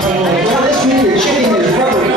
This week your chicken is rubbery.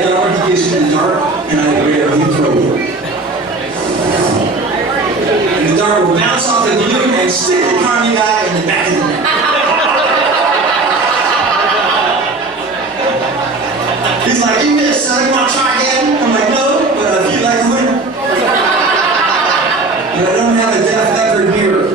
a dart, he gives me the dart, and I grab him throw it. And the dart will bounce off the balloon and stick the carny guy in the back of the neck. He's like, you missed, son, you want to try again? I'm like, no, but I feel like a winner. But I don't have a Def Leppard mirror.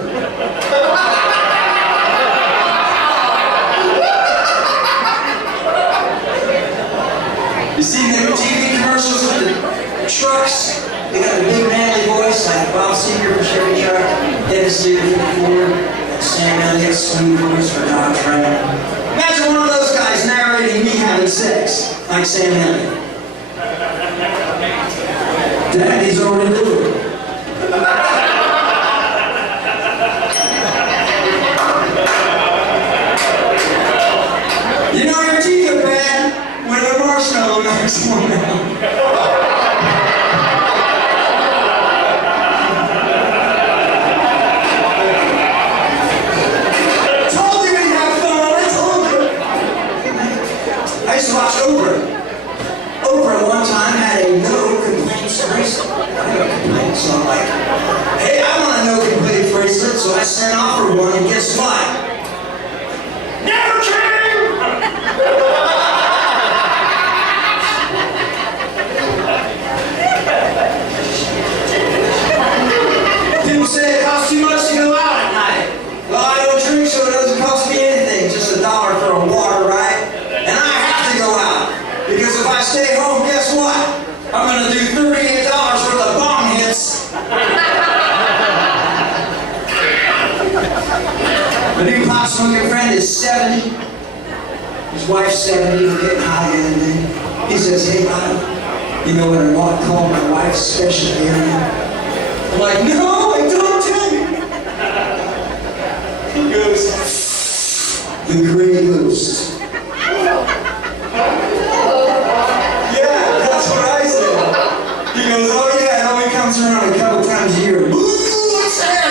You see the TV commercials with the trucks? They got the big manly voice like Bob Seger for Chevy Truck, Dennis Lear for Ford, Sam Elliott's sweet voice for Dodge Ram. Imagine one of those guys narrating me having sex, like Sam Elliott. Daddy's already doing it. You know your teeth are bad when a marshmallow knocks one out. I used to watch Oprah. Oprah one time had a no complaints bracelet. I had no complaints, so I'm like, hey, I want a no complaints bracelet, so I sent off for one, and guess what? Never came! People say it costs too much to go out at night. Well, I don't drink, so it doesn't cost me anything, just $1 for a water, right? Because if I stay home, guess what? I'm going to do $38 worth of bong hits. My new pop smoking friend is 70. His wife's 70. We're getting high together. He says, hey, Otto, you know what I want to call my wife's special area? I'm like, no, I don't tell you. He goes, the Gray Ghost. He goes, oh yeah, it only comes around a couple times a year. Ooh, what's that?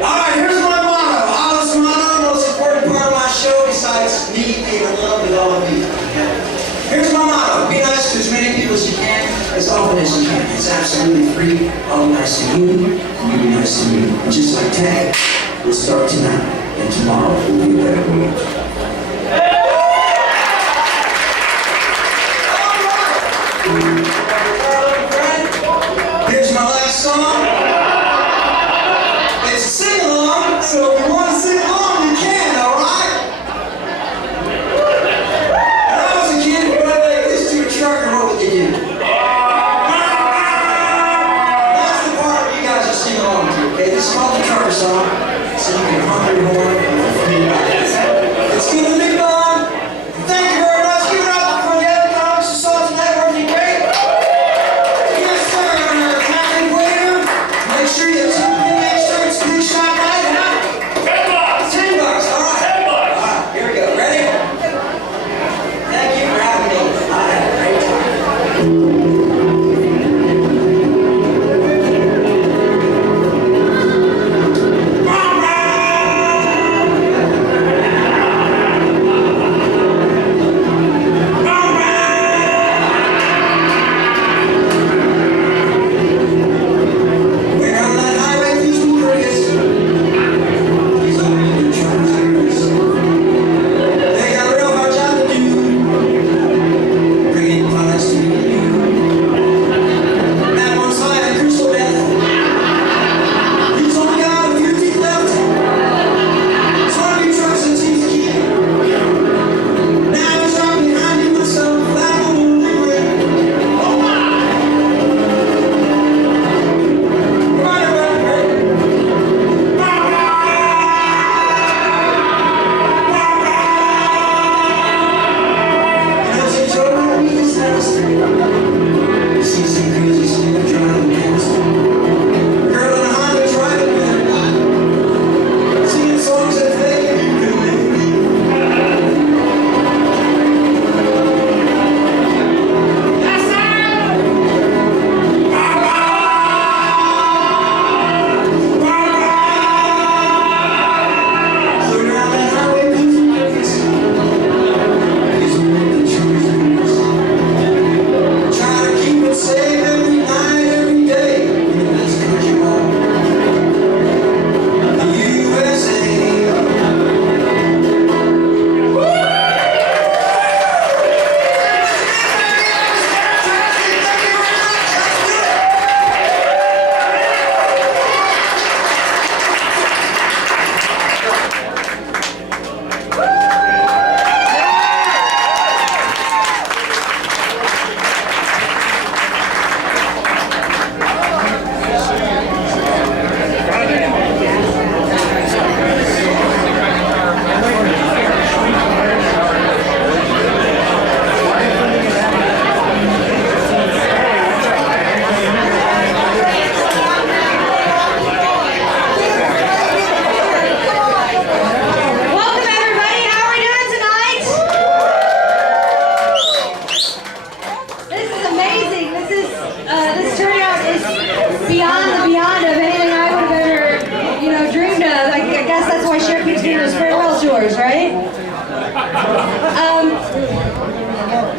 Alright, here's my motto. Otto's motto, most important part of my show besides me being in love with all of you. Here's my motto. Be nice to as many people as you can, as often as you can. It's absolutely free. I'll be nice to you, and you be nice to me. And just like tag, we'll start tonight, and tomorrow will be a better world. Here's my last song. It's a sing-along, so if you want to sing along, you can, alright? When I was a kid, if you went like this to a trucker, what would you do? That's the part you guys will sing along to, okay? This is called the trucker song, so you can honk your horn. It's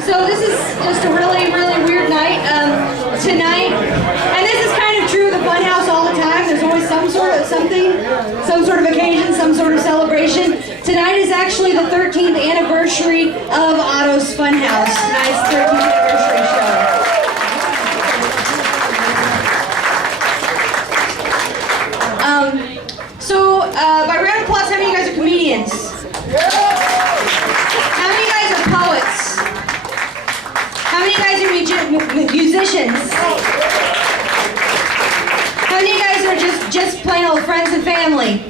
So this is just a really, really weird night tonight, and this is kind of true of the Funhouse all the time. There's always some sort of something, some sort of occasion, some sort of celebration. Tonight is actually the 13th anniversary of Otto's Funhouse. Tonight's 13th anniversary show. By round of applause, how many of you guys are comedians? How many of you guys are poets? How many of you guys are musicians? How many of you guys are just plain old friends and family?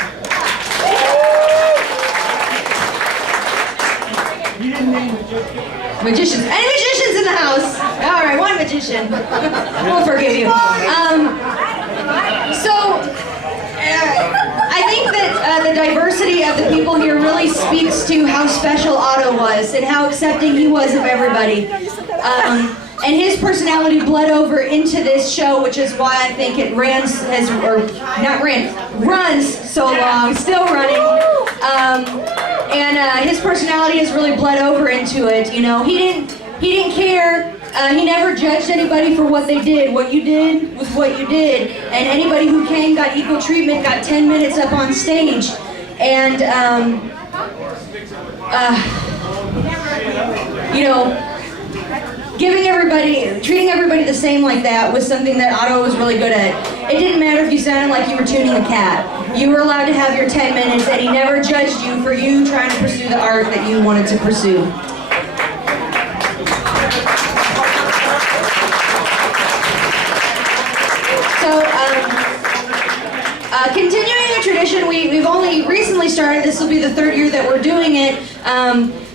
Magicians. Any magicians in the house? All right, one magician. We'll forgive you. I think that the diversity of the people here really speaks to how special Otto was and how accepting he was of everybody. And his personality bled over into this show, which is why I think it runs so long, still running. His personality has really bled over into it. You know, he didn't care. He never judged anybody for what they did. What you did was what you did. And anybody who came got equal treatment, got 10 minutes up on stage. And, you know, treating everybody the same like that was something that Otto was really good at. It didn't matter if you sounded like you were tuning a cat. You were allowed to have your 10 minutes, and he never judged you for you trying to pursue the art that you wanted to pursue. Continuing the tradition, we've only recently started. This will be the 3rd year that we're doing it.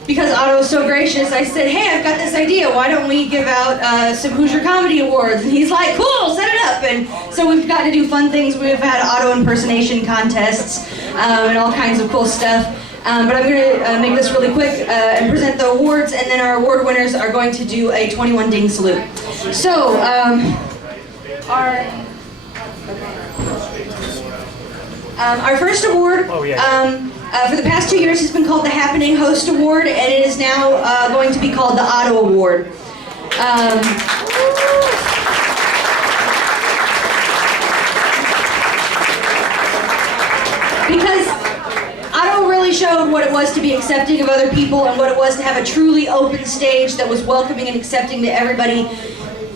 Because Otto was so gracious, I said, hey, I've got this idea. Why don't we give out some Hoosier Comedy Awards? And he's like, cool, set it up. And so we've got to do fun things. We've had Otto impersonation contests and all kinds of cool stuff. But I'm going to make this really quick and present the awards, and then our award winners are going to do a 21 ding salute. So, our first award, for the past 2 years, has been called the Happening Host Award, and it is now going to be called the Otto Award. Because Otto really showed what it was to be accepting of other people and what it was to have a truly open stage that was welcoming and accepting to everybody.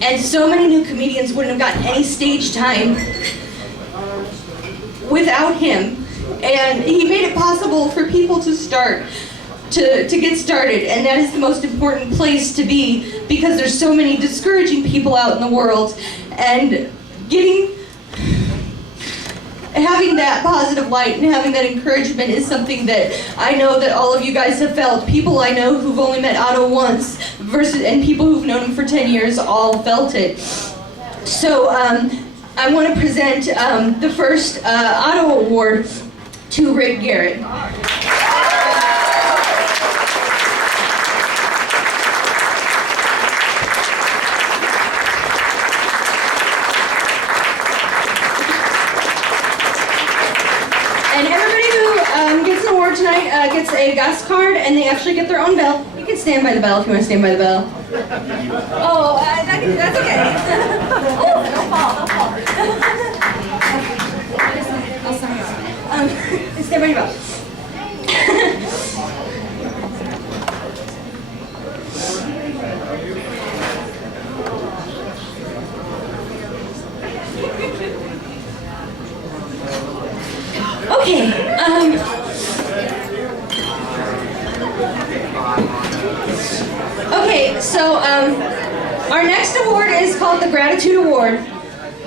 And so many new comedians wouldn't have gotten any stage time without him, and he made it possible for people to get started, and that is the most important place to be, because there's so many discouraging people out in the world, and having that positive light and having that encouragement is something that I know that all of you guys have felt. People I know who've only met Otto once and people who've known him for 10 years all felt it. So I want to present the first Otto Award to Rick Garrett. And everybody who gets an award tonight gets a guest card, and they actually get their own bell. You can stand by the bell if you want to stand by the bell. Oh, that's okay. Oh, don't fall. Stand by your bell. Okay, so our next award is called the Gratitude Award.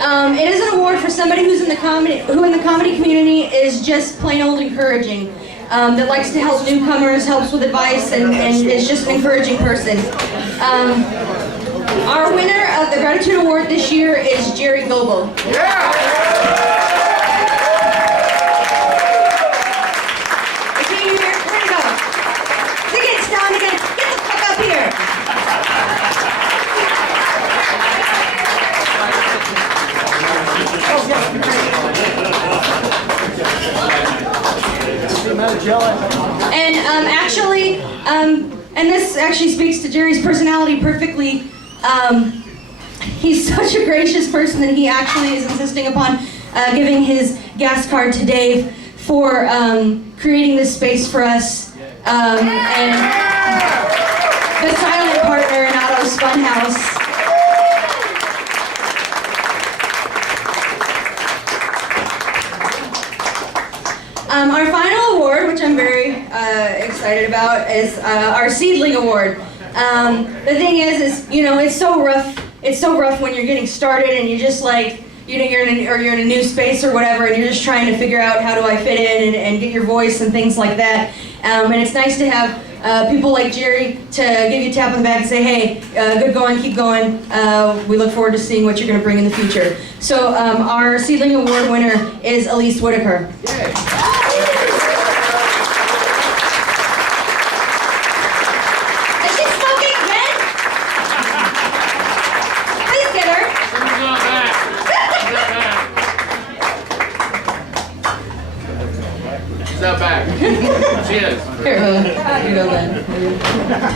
It is an award for somebody who in the comedy community is just plain old encouraging, that likes to help newcomers, helps with advice, and is just an encouraging person. Our winner of the Gratitude Award this year is Jerry Goebel. Yeah! And actually, and this actually speaks to Jerry's personality perfectly. He's such a gracious person that he actually is insisting upon giving his gas card to Dave for creating this space for us. And the silent partner in Otto's Funhouse. Our final award, which I'm very excited about, is our Seedling Award. The thing is, you know, it's so rough. It's so rough when you're getting started and you're just like, you know, you're in a new space or whatever, and you're just trying to figure out how do I fit in and get your voice and things like that. And it's nice to have people like Jerry to give you a tap on the back and say, hey, good going, keep going. We look forward to seeing what you're going to bring in the future. So our Seedling Award winner is Elise Whitaker. Yay. Is she smoking again? Please get her. She's not back. She is. Here, you go then.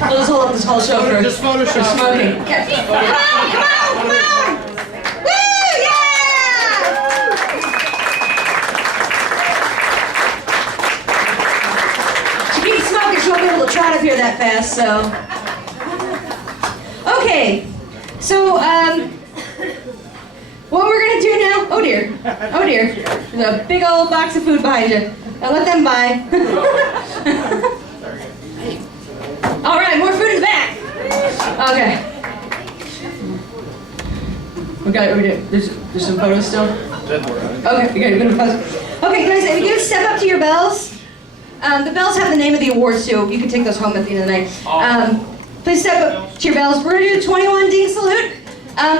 We'll just hold up this whole show for Just Photoshop. smoking. Yeah. Come on, come on, come on! Woo, yeah! She keeps smoking, she won't be able to trot up here that fast, so. Okay, so, what we're gonna do now, oh dear, there's a big old box of food behind you. Now let them by. All right, more food in the back. Okay. There's some photos still? Okay, you got a bit of photos. Okay, guys, if you could step up to your bells. The bells have the name of the awards too. You can take those home at the end of the night. Please step up to your bells. We're gonna do a 21 ding salute.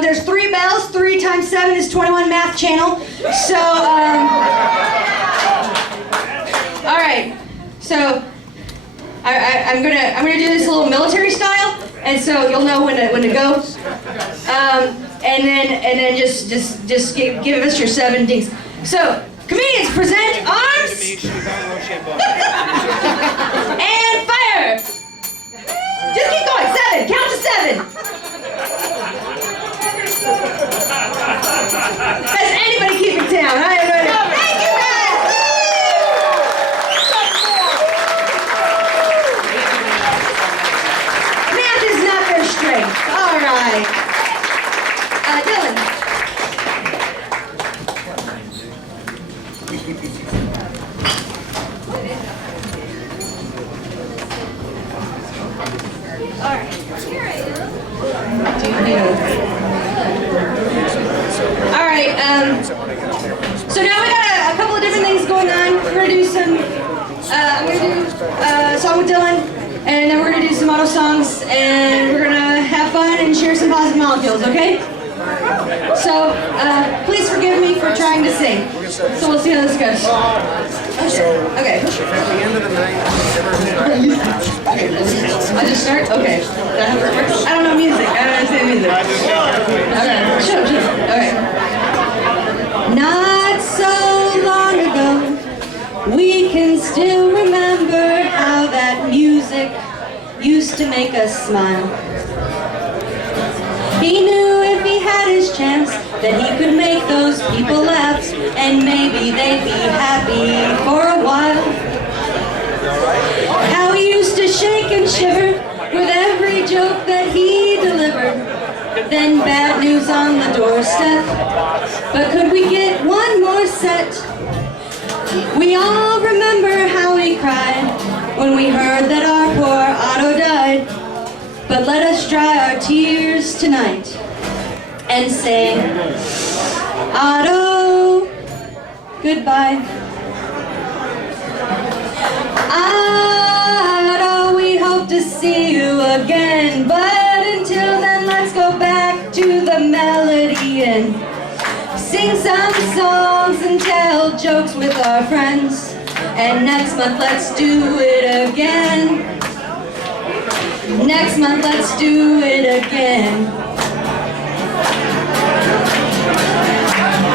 There's 3 bells. 3 times 7 is 21 math channel. So, all right. So, I'm gonna do this a little military style, and so you'll know when to go. And then just give us your 7 dings. So, comedians present arms and fire. Just keep going. 7. Count to 7. Does anybody keep it down? I have no idea. Thank you guys! Math is not their strength. All right. Dylan. All right. Here I am. All right, so now we got a couple of different things going on. We're gonna do some, I'm gonna do a song with Dylan, and then we're gonna do some Otto songs, and we're gonna have fun and share some positive molecules, okay? So, please forgive me for trying to sing. So we'll see how this goes. Okay. At the end of the night, I'll just start? Okay. I don't know music. I don't understand music. Okay. Shut up. Okay. Not so long ago, we can still remember how that music used to make us smile. He knew if he had his chance that he could make those people laugh, and maybe they'd be happy for a while. How he used to shake and shiver with every joke that he delivered. Then bad news on the doorstep. But could we get one more set? We all remember how we cried when we heard that our poor Otto died. But let us dry our tears tonight and say, Otto, goodbye. Otto, we hope to see you again, but until then, let's go back to the melody and sing some songs and tell jokes with our friends. And next month, let's do it again. Next month, let's do it again.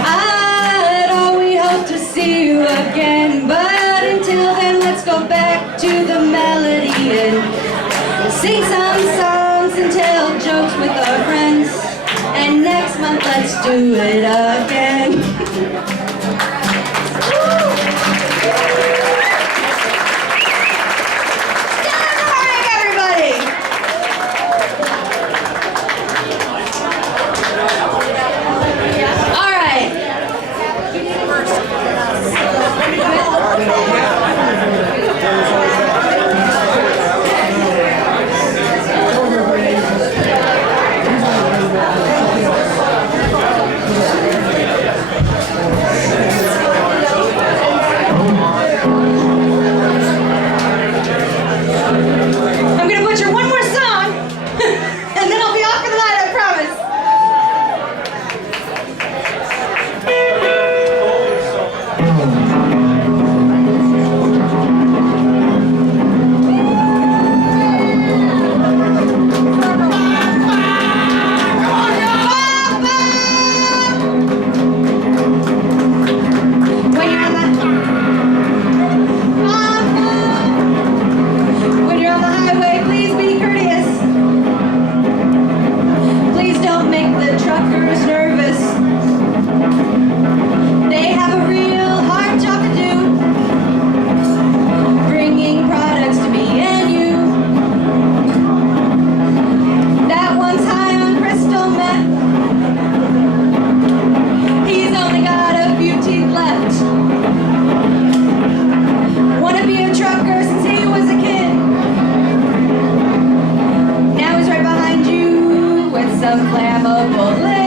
Otto, we hope to see you again, but until then, let's Sing some songs and tell jokes with our friends. And next month, let's do it again. Good morning, everybody. All right. I'm gonna butcher one more song, and then I'll be off for the night, I promise. When you're on the highway, please be courteous. Please don't make the truckers nervous. They have a real hard job to do, bringing products to me and you. That one's high on crystal meth. He's only got a few teeth left. Wanna be a trucker since he was a kid. Now he's right behind you with some flammable liquid.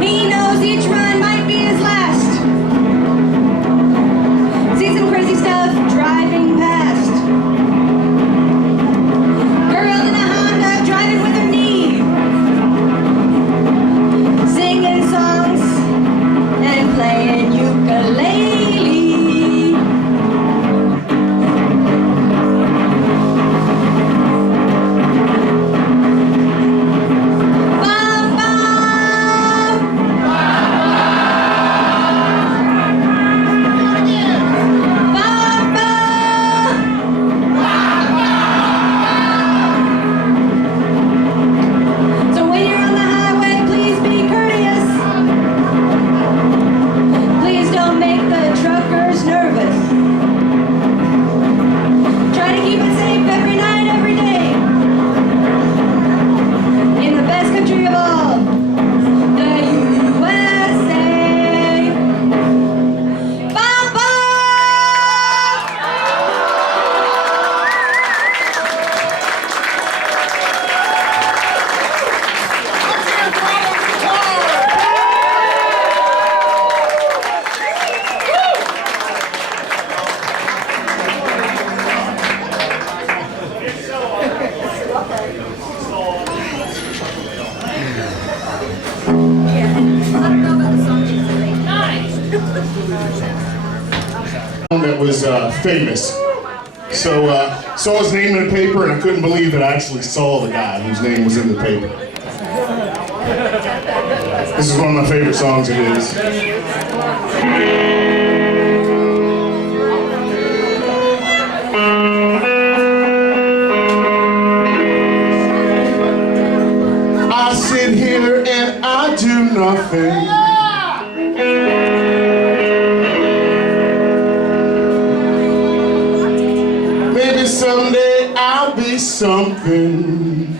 He knows each run might be his last. See some crazy stuff driving past. Girl in a Honda driving with her knee. Singing songs and playing ukulele. Bum, bum. So when you're on the highway, please be courteous. Please don't make the truckers nervous. Try to keep it safe every night, every day. In the best country of all, the USA. Bum, bum. That was famous. So saw his name in the paper, and I couldn't believe that I actually saw the guy whose name was in the paper. This is one of my favorite songs. It is. I sit here and I do nothing. Maybe someday I'll be something.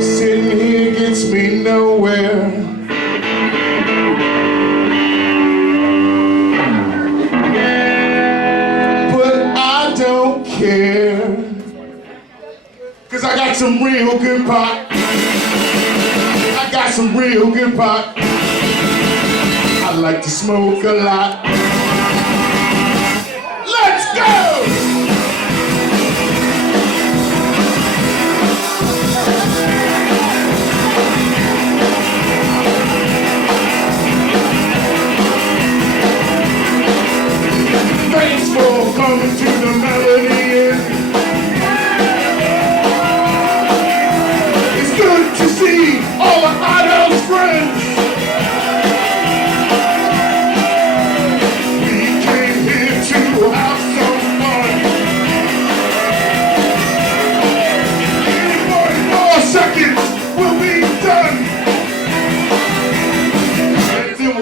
Sitting here gets me nowhere. But I don't care, 'cause I got some real good pot. I got some real good pot. I like to smoke a lot. Let's go!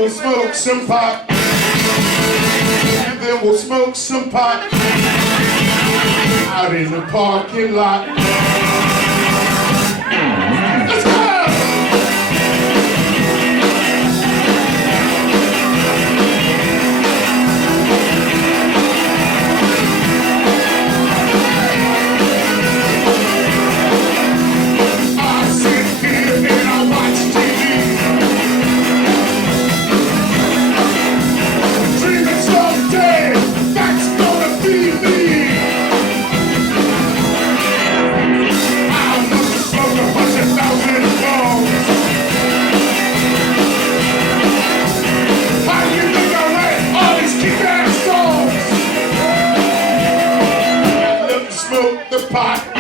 we'll smoke some pot. And then we'll smoke some pot out in the parking lot. Let's go! Pot. I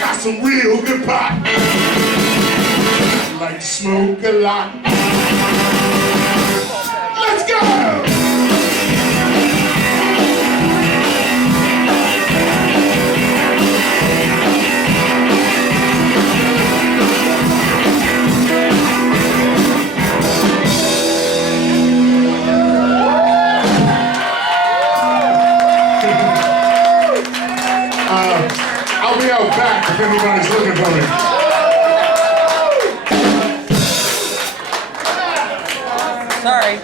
got some real good pot. I like to smoke a lot. Let's go! I'll be out back if anybody's looking for me. Sorry.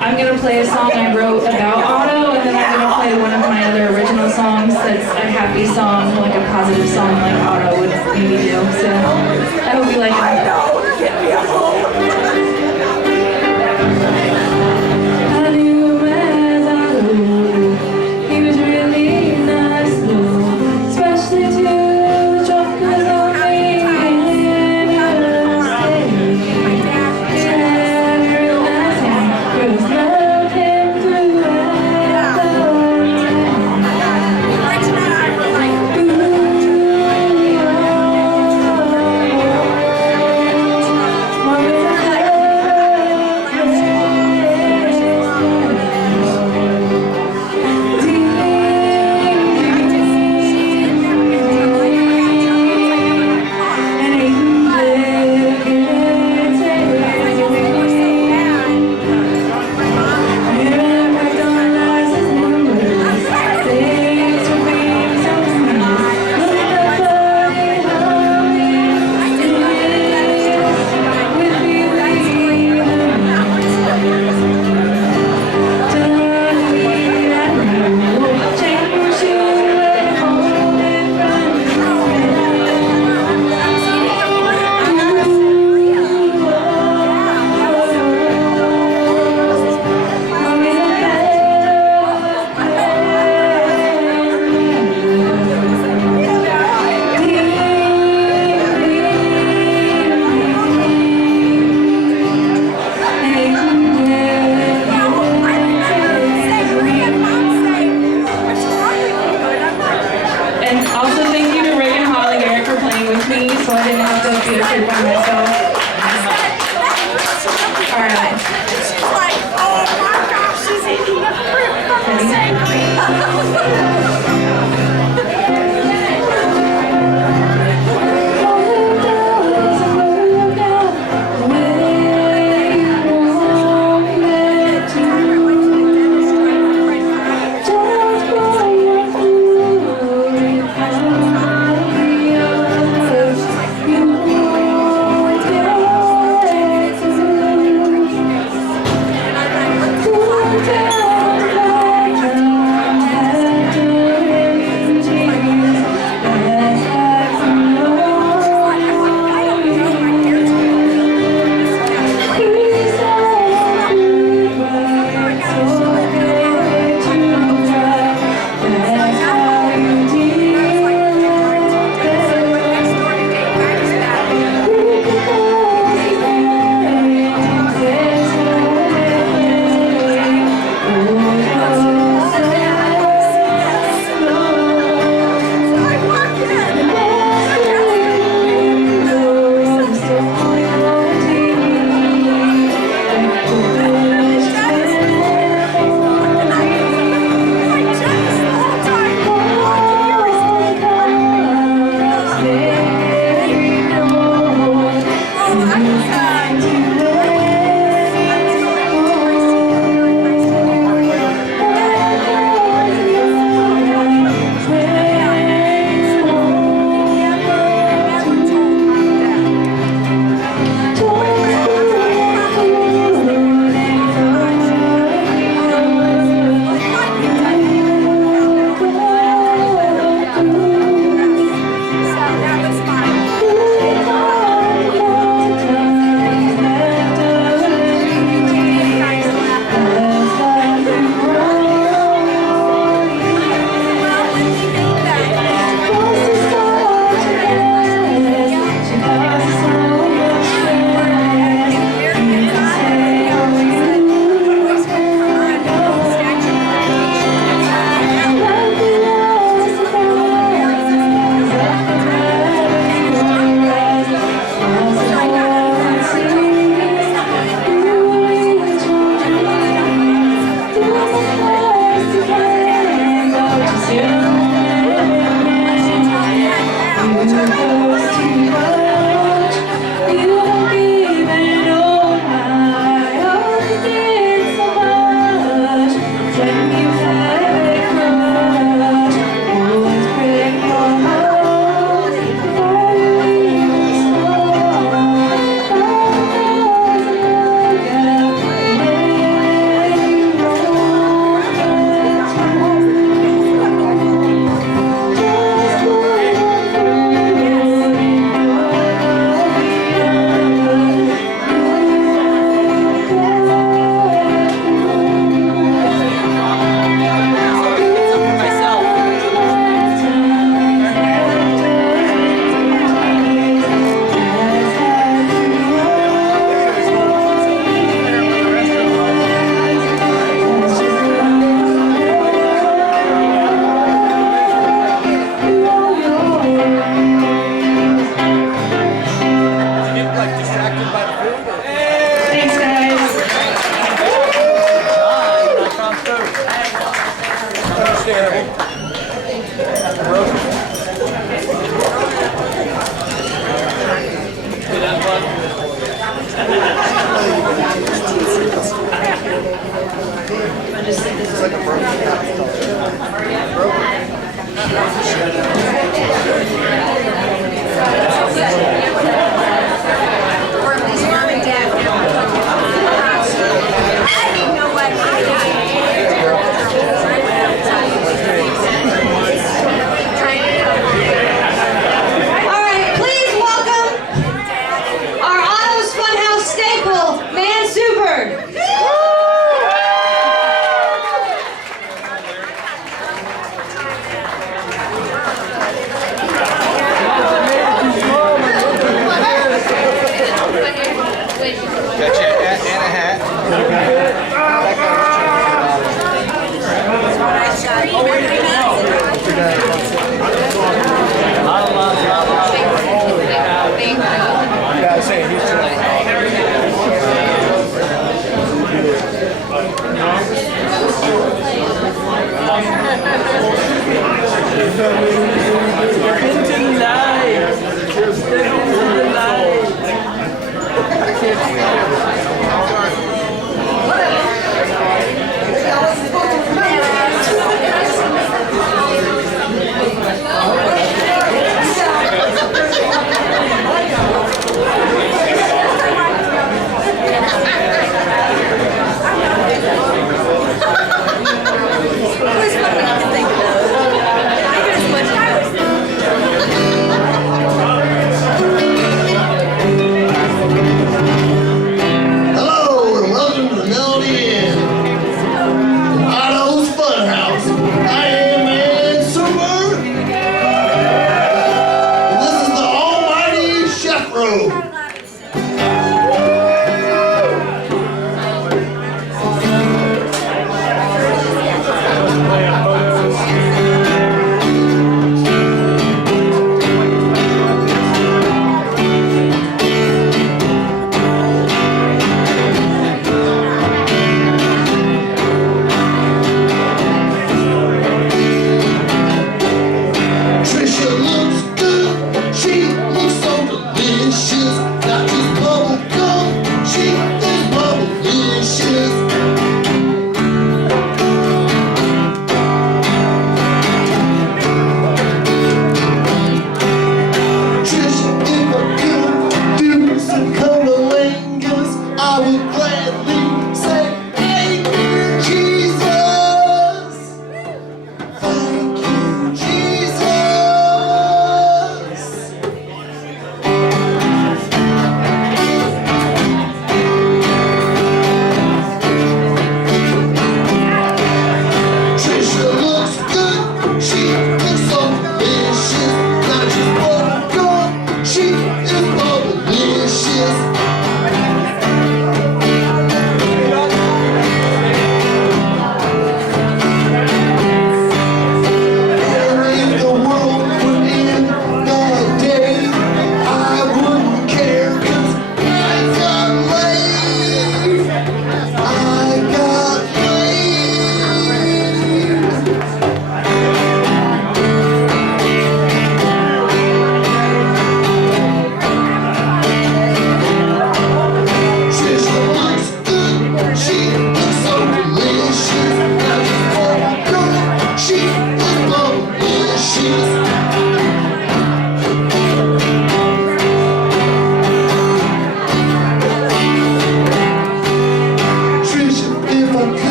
I'm going to play a song I wrote about Otto, and then I'm going to play one of my other original songs that's a happy song, like a positive song like Otto would maybe do. So I hope you like it. I knew him as Otto. He was really nice, though, especially to the jokers on me.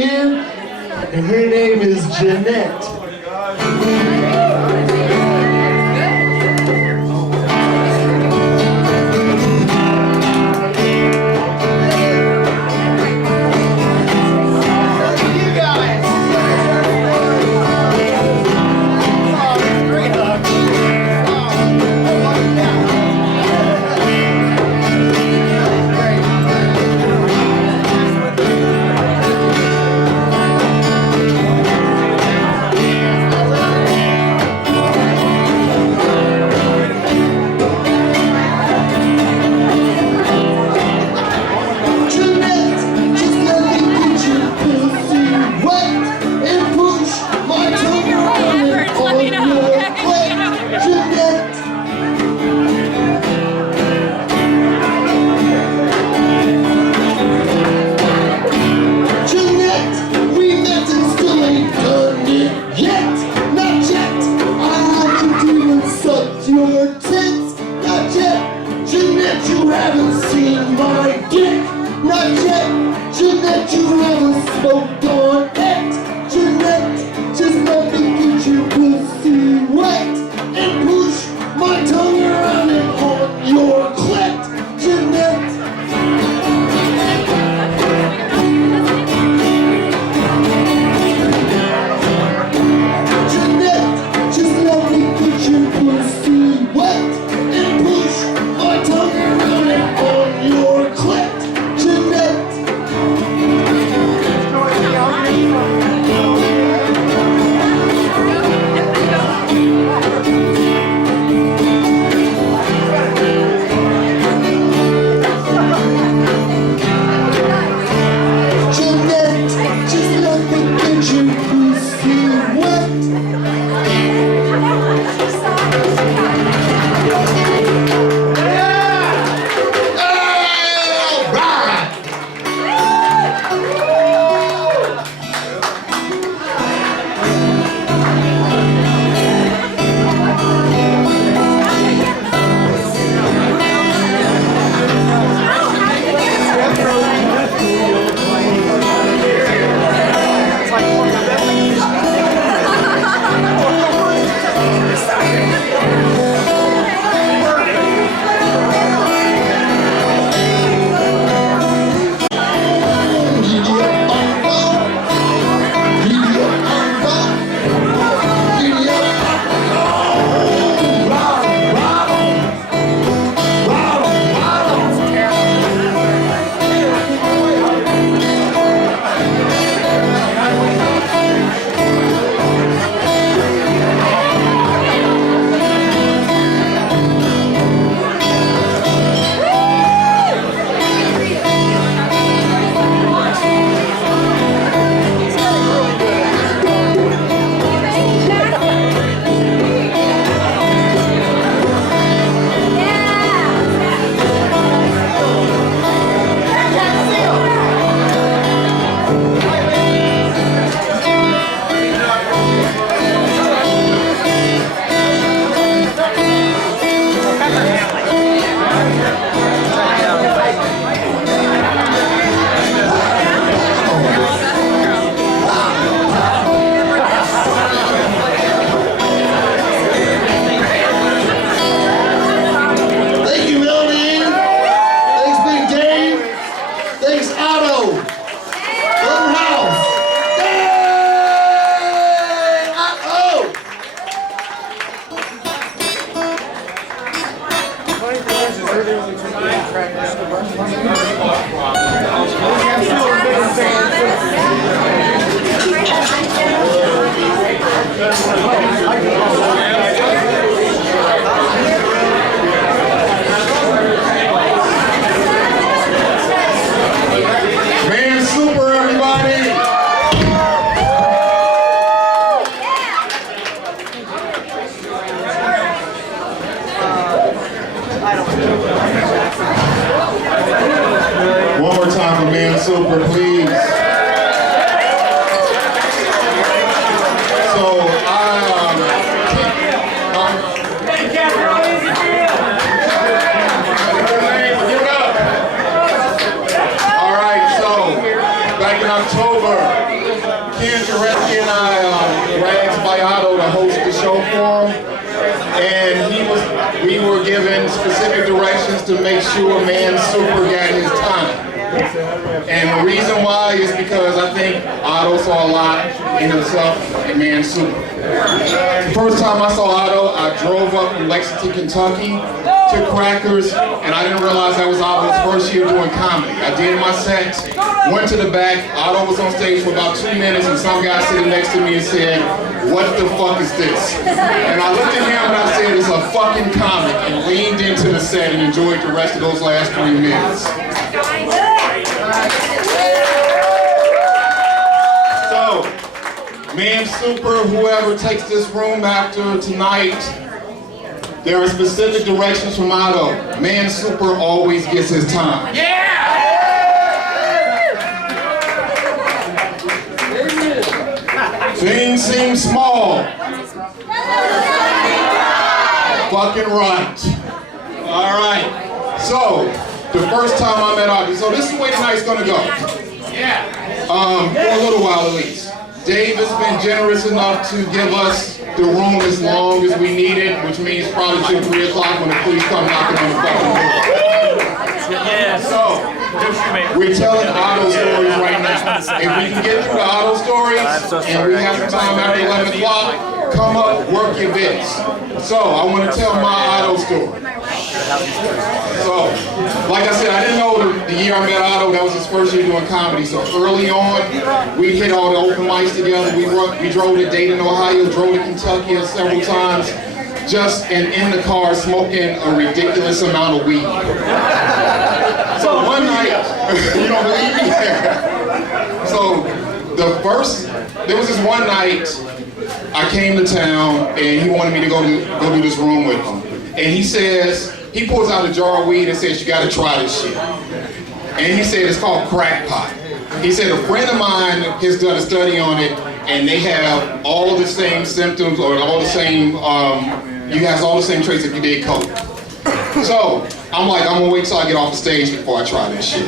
in, and her name is Jeanette. friend Jareski and I were asked by Otto to host the show for him, and we were given specific directions to make sure Man Super got his time. And the reason why is because I think Otto saw a lot in himself in Man Super. The first time I saw Otto, I drove up from Lexington, Kentucky to Crackers, and I didn't realize that was Otto's first year doing comedy. I did my set, went to the back, Otto was on stage for about 2 minutes, and some guy sitting next to me and said, "What the fuck is this?" And I looked at him and I said, "It's a fucking comic," and leaned into the set and enjoyed the rest of those last 3 minutes. So, Man Super, whoever takes this room after tonight, there are specific directions from Otto. Man Super always gets his time. Things seem small. Fucking right. All right. So, the first time I met Otto, so this is the way tonight's gonna go. For a little while at least. Dave has been generous enough to give us the room as long as we need it, which means probably till 3 o'clock when the police come knocking on the fucking door. So, we're telling Otto stories right now. If we can get through the Otto stories, and we have some time after 11 o'clock, come up, work your bits. So, I want to tell my Otto story. So, like I said, I didn't know the year I met Otto, that was his first year doing comedy. So early on, we hit all the open mics together. We drove to Dayton, Ohio, drove to Kentucky several times, just in the car smoking a ridiculous amount of weed. So one night, you don't believe me? So there was this one night, I came to town and he wanted me to go do this room with him. And he pulls out a jar of weed and says, "You gotta try this shit." And he said, it's called crack pot. He said, a friend of mine has done a study on it, and they have all the same symptoms, or all the same, you have all the same traits if you did coke. So, I'm like, I'm gonna wait till I get off the stage before I try this shit.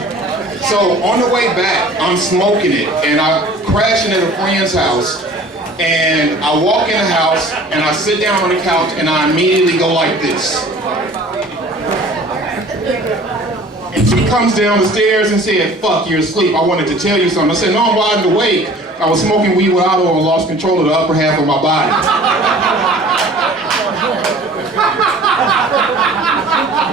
So, on the way back, I'm smoking it, and I'm crashing at a friend's house, and I walk in the house, and I sit down on the couch, and I immediately go like this. And she comes down the stairs and said, "Fuck, you're asleep. I wanted to tell you something." I said, "No, I'm wide awake. I was smoking weed with Otto and lost control of the upper half of my body."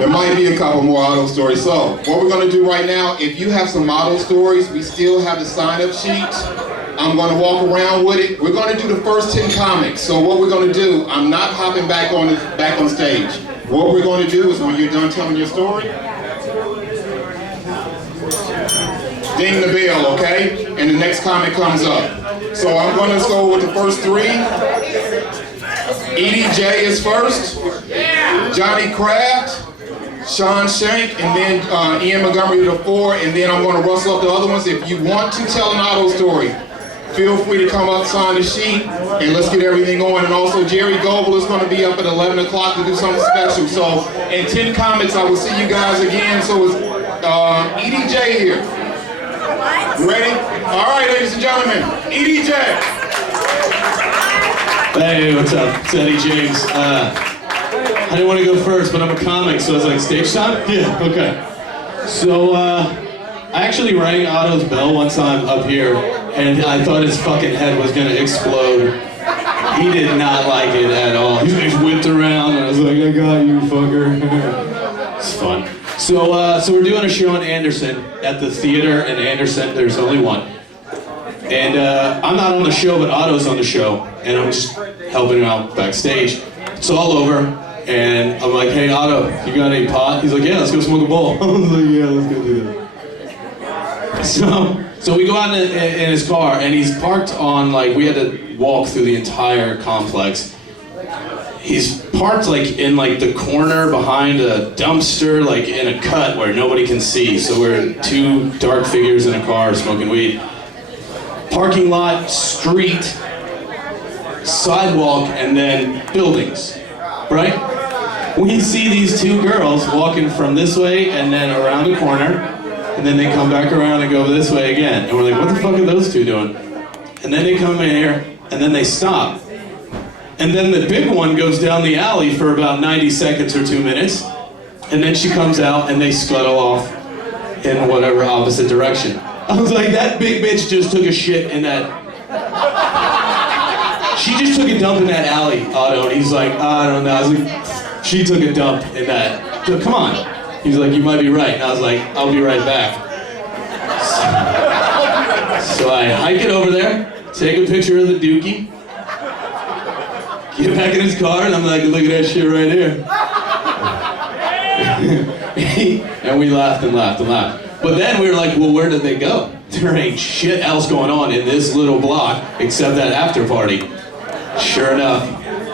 There might be a couple more Otto stories. So, what we're gonna do right now, if you have some Otto stories, we still have the sign-up sheet. I'm gonna walk around with it. We're gonna do the first 10 comics. So what we're gonna do, I'm not hopping back on stage. What we're gonna do is when you're done telling your story, ding the bell, okay? And the next comic comes up. So I'm gonna go with the first 3. Edie J is first. Johnny Kraft, Sean Shank, and then Ian Montgomery to the 4, and then I'm gonna rustle up the other ones. If you want to tell an Otto story, feel free to come up, sign the sheet, and let's get everything going. And also Jerry Goebel is gonna be up at 11 o'clock to do something special. So in 10 comics, I will see you guys again. So it's Edie J here. You ready? All right, ladies and gentlemen, Edie J. Hey, what's up? It's Eddie James. I didn't want to go first, but I'm a comic, so it's like stage time? Yeah, okay. So, I actually rang Otto's bell one time up here, and I thought his fucking head was gonna explode. He did not like it at all. He just whipped around, and I was like, "I got you, fucker." It's fun. So we're doing a show in Anderson, at the theater in Anderson. There's only one. And I'm not on the show, but Otto's on the show, and I'm just helping him out backstage. It's all over, and I'm like, "Hey Otto, you got any pot?" He's like, "Yeah, let's go smoke a bowl." I was like, "Yeah, let's go do that." So we go out in his car, and he's parked on, like, we had to walk through the entire complex. He's parked like in like the corner behind a dumpster, like in a cut where nobody can see. So we're 2 dark figures in a car smoking weed. Parking lot, street, sidewalk, and then buildings, right? We see these 2 girls walking from this way and then around the corner, and then they come back around and go this way again. And we're like, what the fuck are those 2 doing? and then they come in here, and then they stop. And then the big one goes down the alley for about 90 seconds or 2 minutes, and then she comes out and they scuttle off in whatever opposite direction. I was like, that big bitch just took a shit in that. She just took a dump in that alley, Otto, and he's like, I don't know. I was like, she took a dump in that. So, come on. He's like, you might be right. And I was like, I'll be right back. So I hike it over there, take a picture of the dookie, get back in his car, and I'm like, look at that shit right here. And we laughed and laughed and laughed. But then we were like, well, where did they go? There ain't shit else going on in this little block except that after party. Sure enough,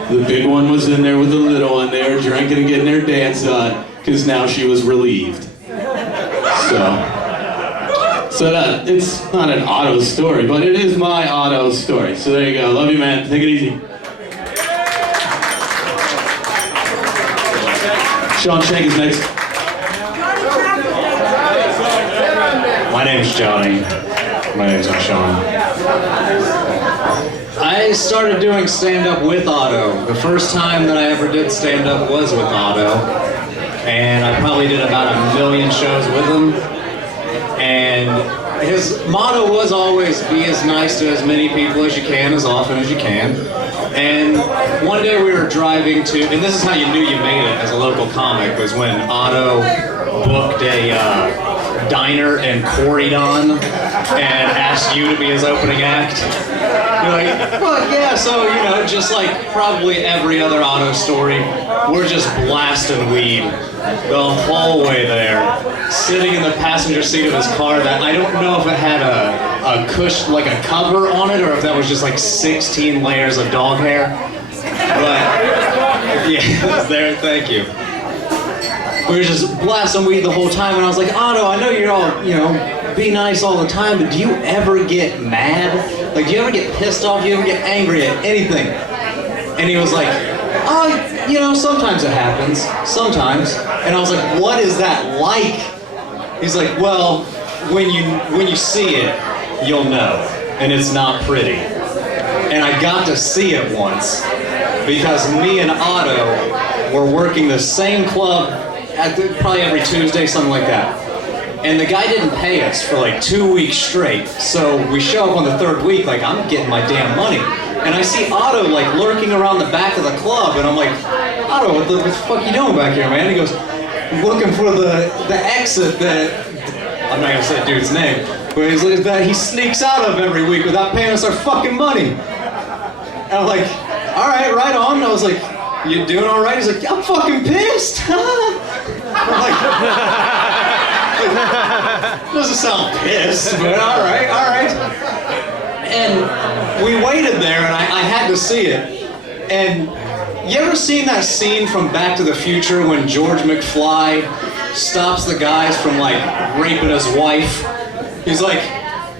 the big one was in there with the little one. They were drinking and getting their dance on, because now she was relieved. So that, it's not an Otto story, but it is my Otto story. So there you go. Love you, man. Take it easy. Sean Shank is next. My name's Johnny. My name's not Sean. I started doing stand-up with Otto. The first time that I ever did stand-up was with Otto. And I probably did about 1 million shows with him. And his motto was always be as nice to as many people as you can, as often as you can. And one day we were driving to, and this is how you knew you made it as a local comic, was when Otto booked a diner in Corydon and asked you to be his opening act. You're like, well, yeah, so, you know, just like probably every other Otto story, we're just blasting weed the whole way there, sitting in the passenger seat of his car that I don't know if it had a cushion, like a cover on it, or if that was just like 16 layers of dog hair. But, yeah, there, thank you. We were just blasting weed the whole time, and I was like, Otto, I know you're all, you know, be nice all the time, but do you ever get mad? Like, do you ever get pissed off? Do you ever get angry at anything? And he was like, oh, you know, sometimes it happens. Sometimes. And I was like, what is that like? He's like, well, when you see it, you'll know. And it's not pretty. And I got to see it once, because me and Otto were working the same club probably every Tuesday, something like that. And the guy didn't pay us for like 2 weeks straight. So we show up on the third week like, I'm getting my damn money. And I see Otto like lurking around the back of the club, and I'm like, Otto, what the fuck you doing back here, man? He goes, looking for the exit that, I'm not gonna say the dude's name, but he's like, that he sneaks out of every week without paying us our fucking money. And I'm like, all right, right on. And I was like, you doing all right? He's like, I'm fucking pissed. I'm like, doesn't sound pissed, but all right. And we waited there, and I had to see it. And you ever seen that scene from Back to the Future when George McFly stops the guys from like raping his wife? He's like,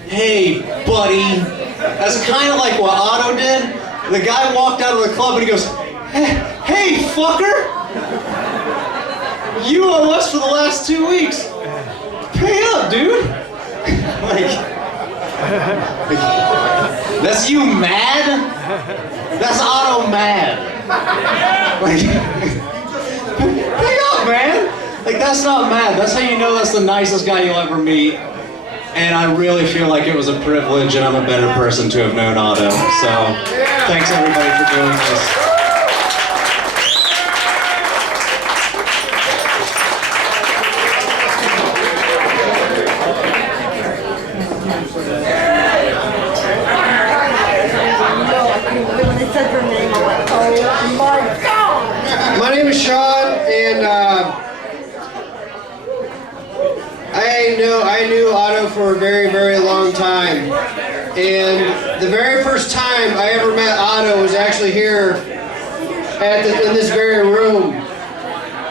hey, buddy. That's kind of like what Otto did. The guy walked out of the club and he goes, hey, fucker! You owe us for the last 2 weeks. Pay up, dude. That's you mad? That's Otto mad. Like, pay up, man. Like, that's not mad. That's how you know that's the nicest guy you'll ever meet. And I really feel like it was a privilege, and I'm a better person to have known Otto. So, thanks everybody for doing this. My name is Sean, and I knew Otto for a very, very long time. And the very first time I ever met Otto was actually here in this very room.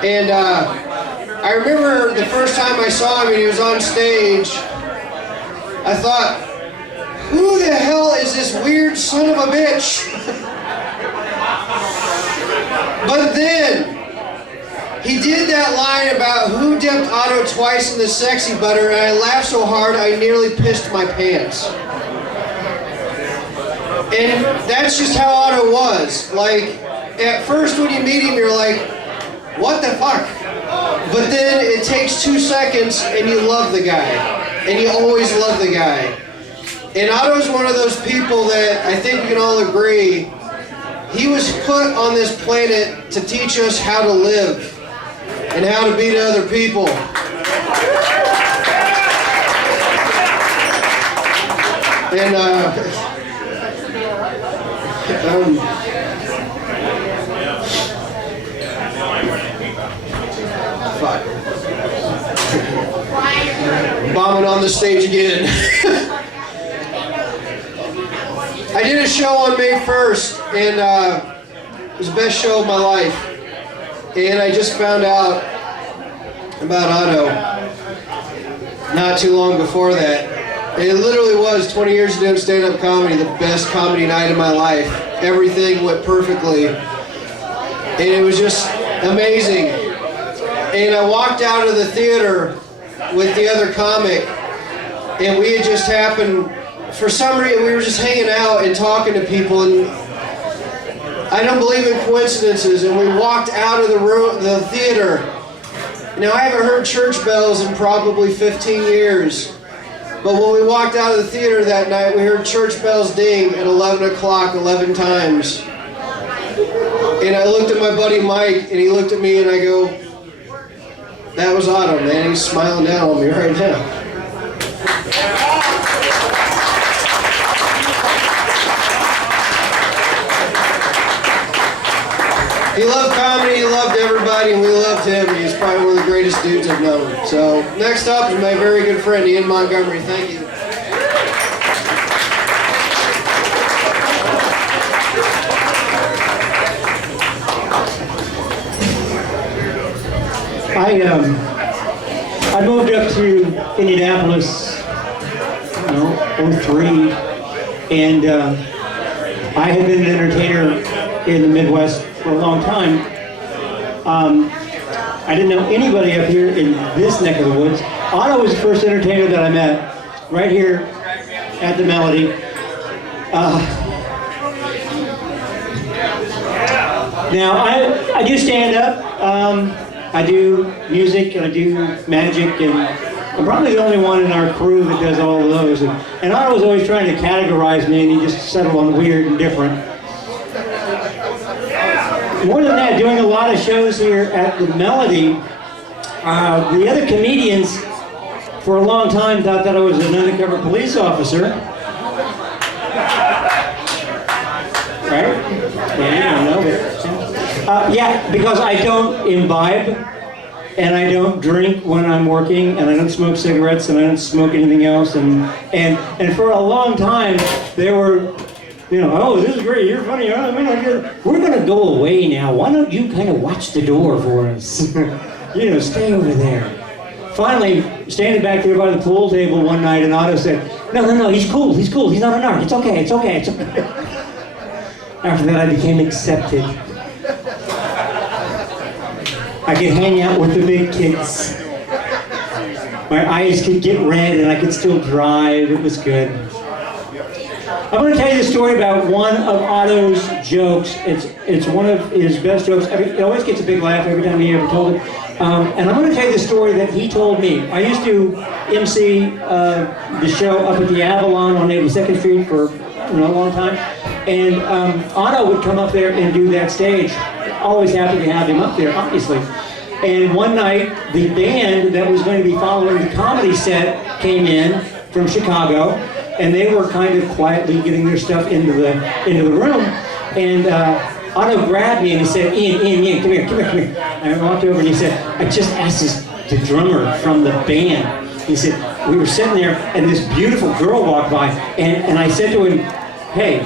And I remember the first time I saw him and he was on stage, I thought, who the hell is this weird son of a bitch? But then, he did that line about who dipped Otto twice in the sexy butter, and I laughed so hard I nearly pissed my pants. And that's just how Otto was. Like, at first when you meet him, you're like, what the fuck? But then it takes 2 seconds and you love the guy. And you always love the guy. And Otto's one of those people that I think we can all agree, he was put on this planet to teach us how to live and how to be to other people. And fuck. Bombing on the stage again. I did a show on May 1st, and it was the best show of my life. And I just found out about Otto not too long before that. It literally was 20 years of doing stand-up comedy, the best comedy night of my life. Everything went perfectly. And it was just amazing. And I walked out of the theater with the other comic, and we had just happened, for some reason, we were just hanging out and talking to people, and I don't believe in coincidences, and we walked out of the theater. Now, I haven't heard church bells in probably 15 years, but when we walked out of the theater that night, we heard church bells ding at 11 o'clock 11 times. And I looked at my buddy Mike, and he looked at me, and I go, that was Otto, man. He's smiling down on me right now. He loved comedy, he loved everybody, and we loved him. He's probably one of the greatest dudes I've known. So, next up is my very good friend, Ian Montgomery. Thank you. I moved up to Indianapolis, '03, and I had been an entertainer in the Midwest for a long time. I didn't know anybody up here in this neck of the woods. Otto was the first entertainer that I met right here at the Melody. Now, I do stand up. I do music, and I do magic, and I'm probably the only one in our crew that does all of those. And Otto was always trying to categorize me, and he just settled on weird and different. More than that, doing a lot of shows here at the Melody, the other comedians for a long time thought that I was an undercover police officer. Right? Yeah, I don't know. Yeah, because I don't imbibe, and I don't drink when I'm working, and I don't smoke cigarettes, and I don't smoke anything else, and for a long time, they were, oh, this is great, you're funny, we're gonna go away now, why don't you kind of watch the door for us? Stay over there. Finally, standing back there by the pool table one night, and Otto said, no, he's cool, he's not a narc, it's okay. After that, I became accepted. I could hang out with the big kids. My eyes could get red and I could still drive. It was good. I'm going to tell you the story about one of Otto's jokes. It's one of his best jokes. It always gets a big laugh every time he ever told it. And I'm going to tell you the story that he told me. I used to MC the show up at the Avalon on 82nd Street for a long time. And Otto would come up there and do that stage. Always happy to have him up there, obviously. And one night, the band that was going to be following the comedy set came in from Chicago, and they were kind of quietly getting their stuff into the room. And Otto grabbed me and he said, Ian, come here. And I walked over and he said, I just asked the drummer from the band. He said, we were sitting there and this beautiful girl walked by, and I said to him, hey,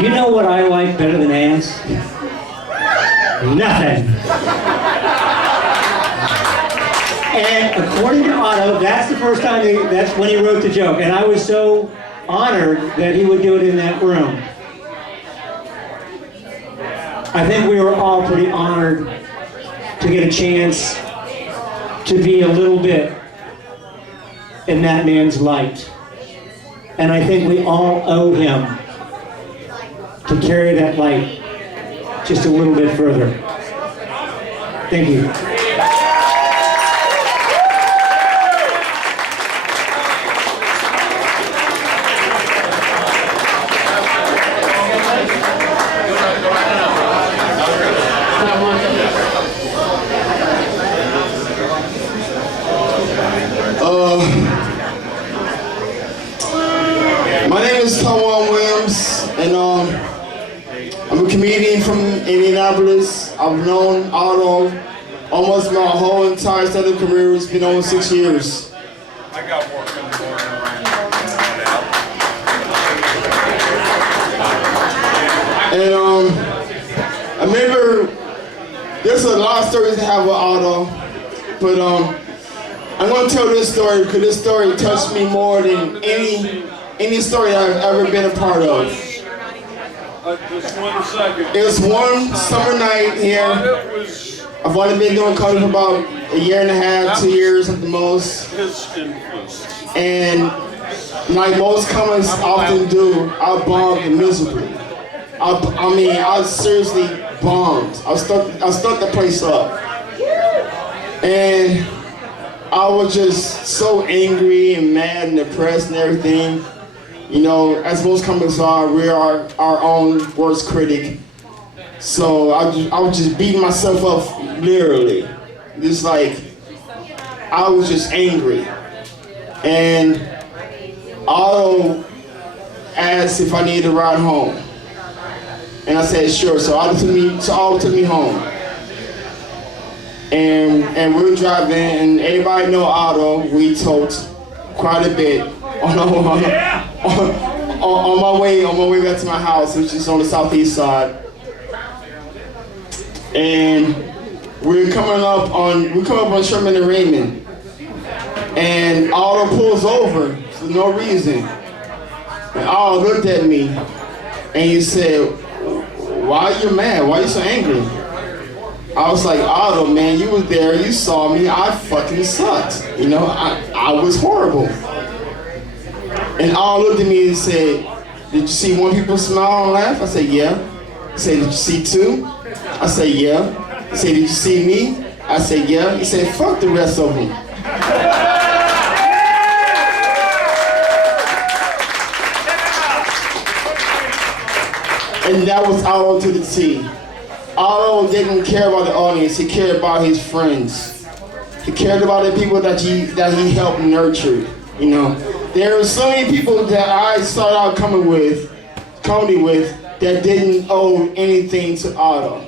you know what I like better than ass? Nothing. And according to Otto, that's the first time that's when he wrote the joke. And I was so honored that he would do it in that room. I think we were all pretty honored to get a chance to be a little bit in that man's light. And I think we all owe him to carry that light just a little bit further. Thank you. My name is Tom Williams, and I'm a comedian from Indianapolis. I've known Otto almost my whole entire stand-up career. It's been almost 6 years. I got work in the morning right And I remember there's a lot of stories to have with Otto, but I'm gonna tell this story because this story touched me more than any story I've ever been a part of. just 1 second. It was one summer night here. I've only been doing comedy for about a year and a half, 2 years at the most. His influence. And like most comics often do, I bombed miserably. I mean, I seriously bombed. I stuck the place up. And I was just so angry and mad and depressed and everything. You know, as most comics are, we are our own worst critic. So I was just beating myself up, literally. Just like, I was just angry. And Otto asked if I needed a ride home. And I said, sure. So Otto took me home. And we were driving, and everybody know Otto. We talked quite a bit on my way back to my house, which is on the southeast side. And we're coming up on Sherman and Raymond, and Otto pulls over for no reason. And Otto looked at me, and he said, "Why are you mad? Why are you so angry?" I was like, "Otto, man, you was there, you saw me, I fucking sucked. You know, I was horrible." And Otto looked at me and said, "Did you see one people smile and laugh?" I said, "Yeah." He said, "Did you see two?" I said, "Yeah." He said, "Did you see me?" I said, "Yeah." He said, "Fuck the rest of them." And that was Otto to the T. Otto didn't care about the audience, he cared about his friends. He cared about the people that he helped nurture, you know. There were so many people that I started out comedy with, that didn't owe anything to Otto.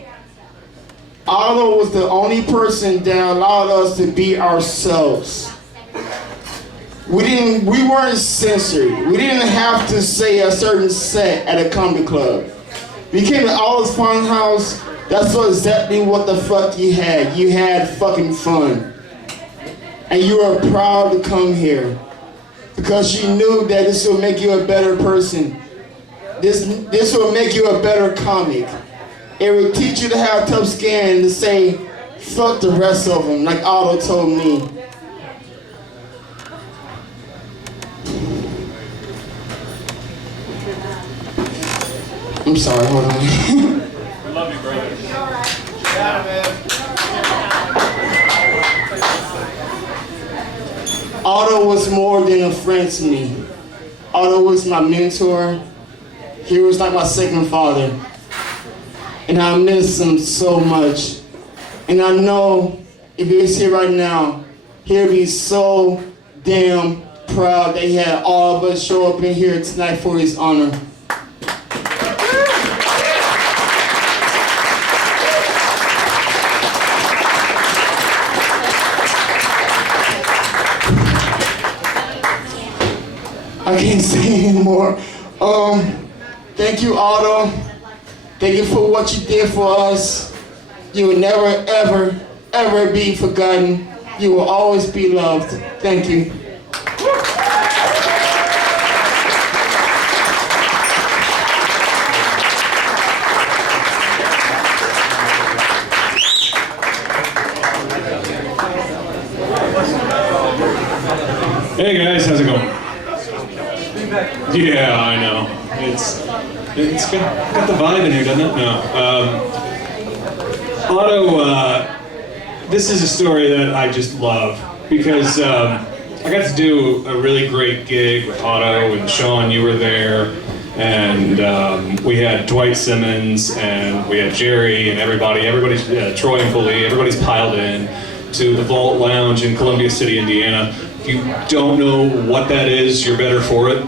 Otto was the only person that allowed us to be ourselves. We weren't censored. We didn't have to say a certain set at a comedy club. We came to Otto's Fun House, that's exactly what the fuck you had. You had fucking fun. And you were proud to come here. Because you knew that this will make you a better person. This will make you a better comic. It will teach you to have tough skin to say, fuck the rest of them, like Otto told me. I'm sorry, hold on. We love you, brother. Otto was more than a friend to me. Otto was my mentor. He was like my second father. And I miss him so much. And I know if he was here right now, he'd be so damn proud that he had all of us show up in here tonight for his honor. I can't say anymore. Thank you, Otto. Thank you for what you did for us. You will never, ever, ever be forgotten. You will always be loved. Thank you. Hey guys, how's it going? It's got the vibe in here, doesn't it? No. Otto, this is a story that I just love because I got to do a really great gig with Otto and Sean, you were there, and we had Dwight Simmons and we had Jerry and everybody's Troy and Pulley, everybody's piled in to the Vault Lounge in Columbia City, Indiana. If you don't know what that is, you're better for it.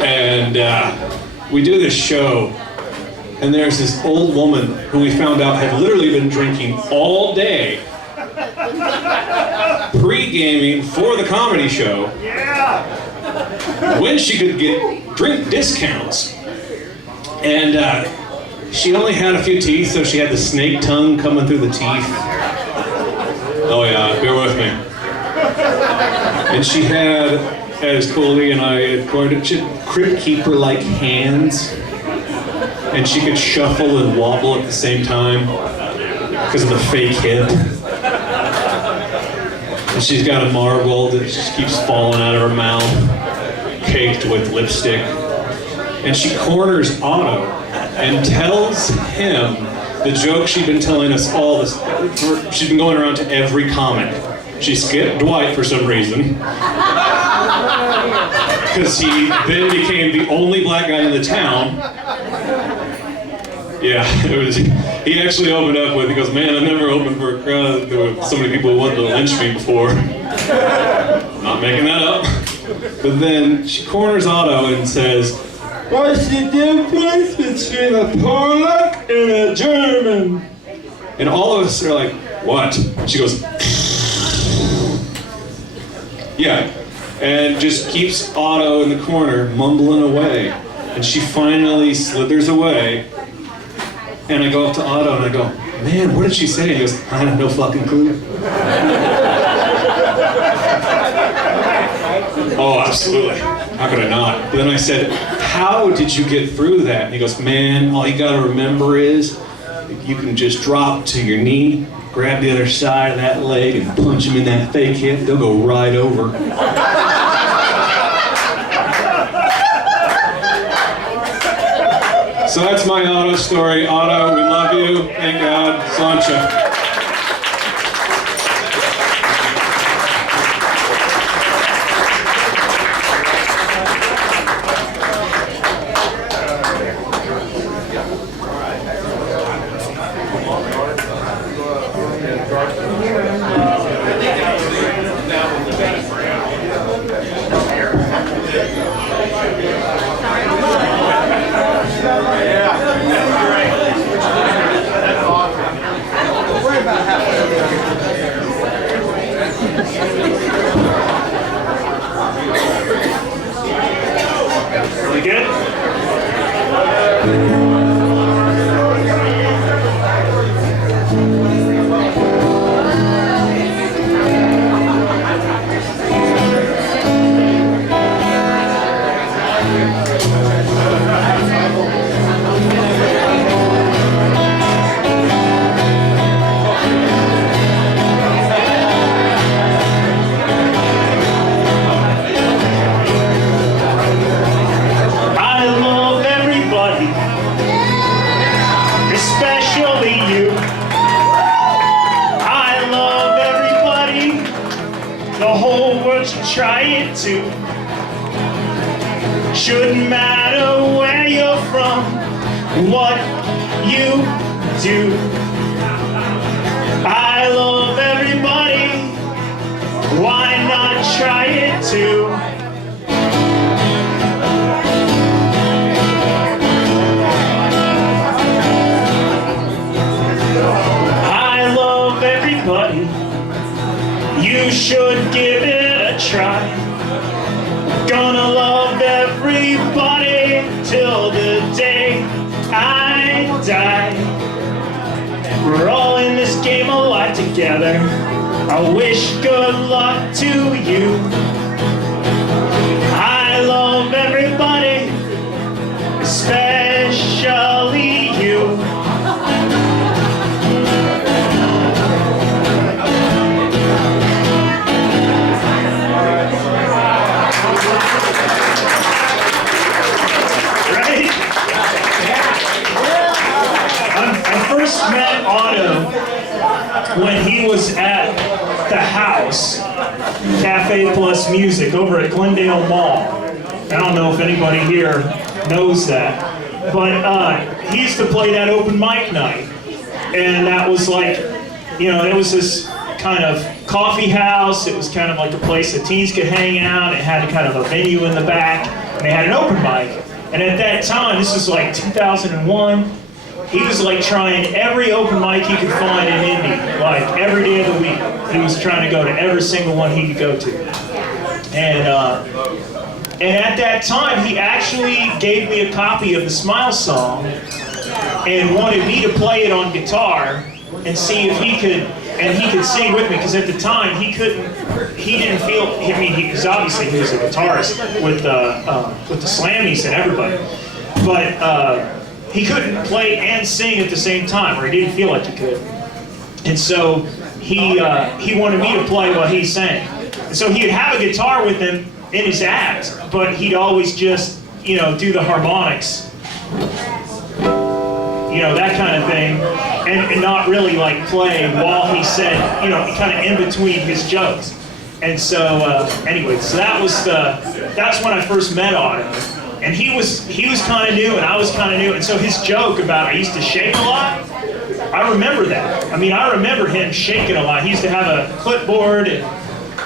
And we do this show, and there's this old woman who we found out had literally been drinking all day, pre-gaming for the comedy show, when she could get drink discounts. And she only had a few teeth, so she had the snake tongue coming through the teeth. Oh yeah, bear with me. And she had, as Coley and I had coined it, she had crypt keeper-like hands. And she could shuffle and wobble at the same time because of the fake hip. And she's got a marble that just keeps falling out of her mouth, caked with lipstick. And she corners Otto and tells him the joke she'd been telling us all this. She's been going around to every comic. She skipped Dwight for some reason, because he then became the only black guy in the town. Yeah, it was. He actually opened up with, he goes, "Man, I've never opened for a crowd with so many people who wanted to lynch me before." Not making that up. But then she corners Otto and says, "What's the difference between a Pollock and a German?" And all of us are like, "What?" She goes, "Yeah," and just keeps Otto in the corner mumbling away. And she finally slithers away. And I go up to Otto and I go, "Man, what did she say?" And he goes, "I have no fucking clue." Oh, absolutely. How could I not? But then I said, "How did you get through that?" And he goes, "Man, all you gotta remember is you can just drop to your knee, grab the other side of that leg and punch him in that fake hip. They'll go right over." So that's my Otto story. Otto, we love you. Thank God. Sancha. We good? Try it too. Shouldn't matter where you're from, what you do. I love everybody. Why not try it too? I love everybody. You should give it try. Gonna love everybody till the day I die. We're all in this game alive together. I wish good luck to you. I love everybody, especially you. Otto when he was at the house, Cafe Plus Music, over at Glendale Mall. I don't know if anybody here knows that, but he used to play that open mic night. And that was like, you know, it was this kind of coffee house. It was kind of like a place that teens could hang out. It had kind of a venue in the back, and they had an open mic. And at that time, this was like 2001, he was like trying every open mic he could find in Indy, like every day of the week. He was trying to go to every single one he could go to. And at that time, he actually gave me a copy of the Smile song and wanted me to play it on guitar and see if he could sing with me, because at the time he didn't feel, I mean, because obviously he was a guitarist with the Slammies and everybody, but he couldn't play and sing at the same time, or he didn't feel like he could. And so he wanted me to play while he sang. And so he'd have a guitar with him in his act, but he'd always just, you know, do the harmonics, you know, that kind of thing, and not really like play while he said, you know, kind of in between his jokes. And so anyway, so that's when I first met Otto, and he was kind of new and I was kind of new, and so his joke about I used to shake a lot, I remember that. I mean, I remember him shaking a lot. He used to have a clipboard, and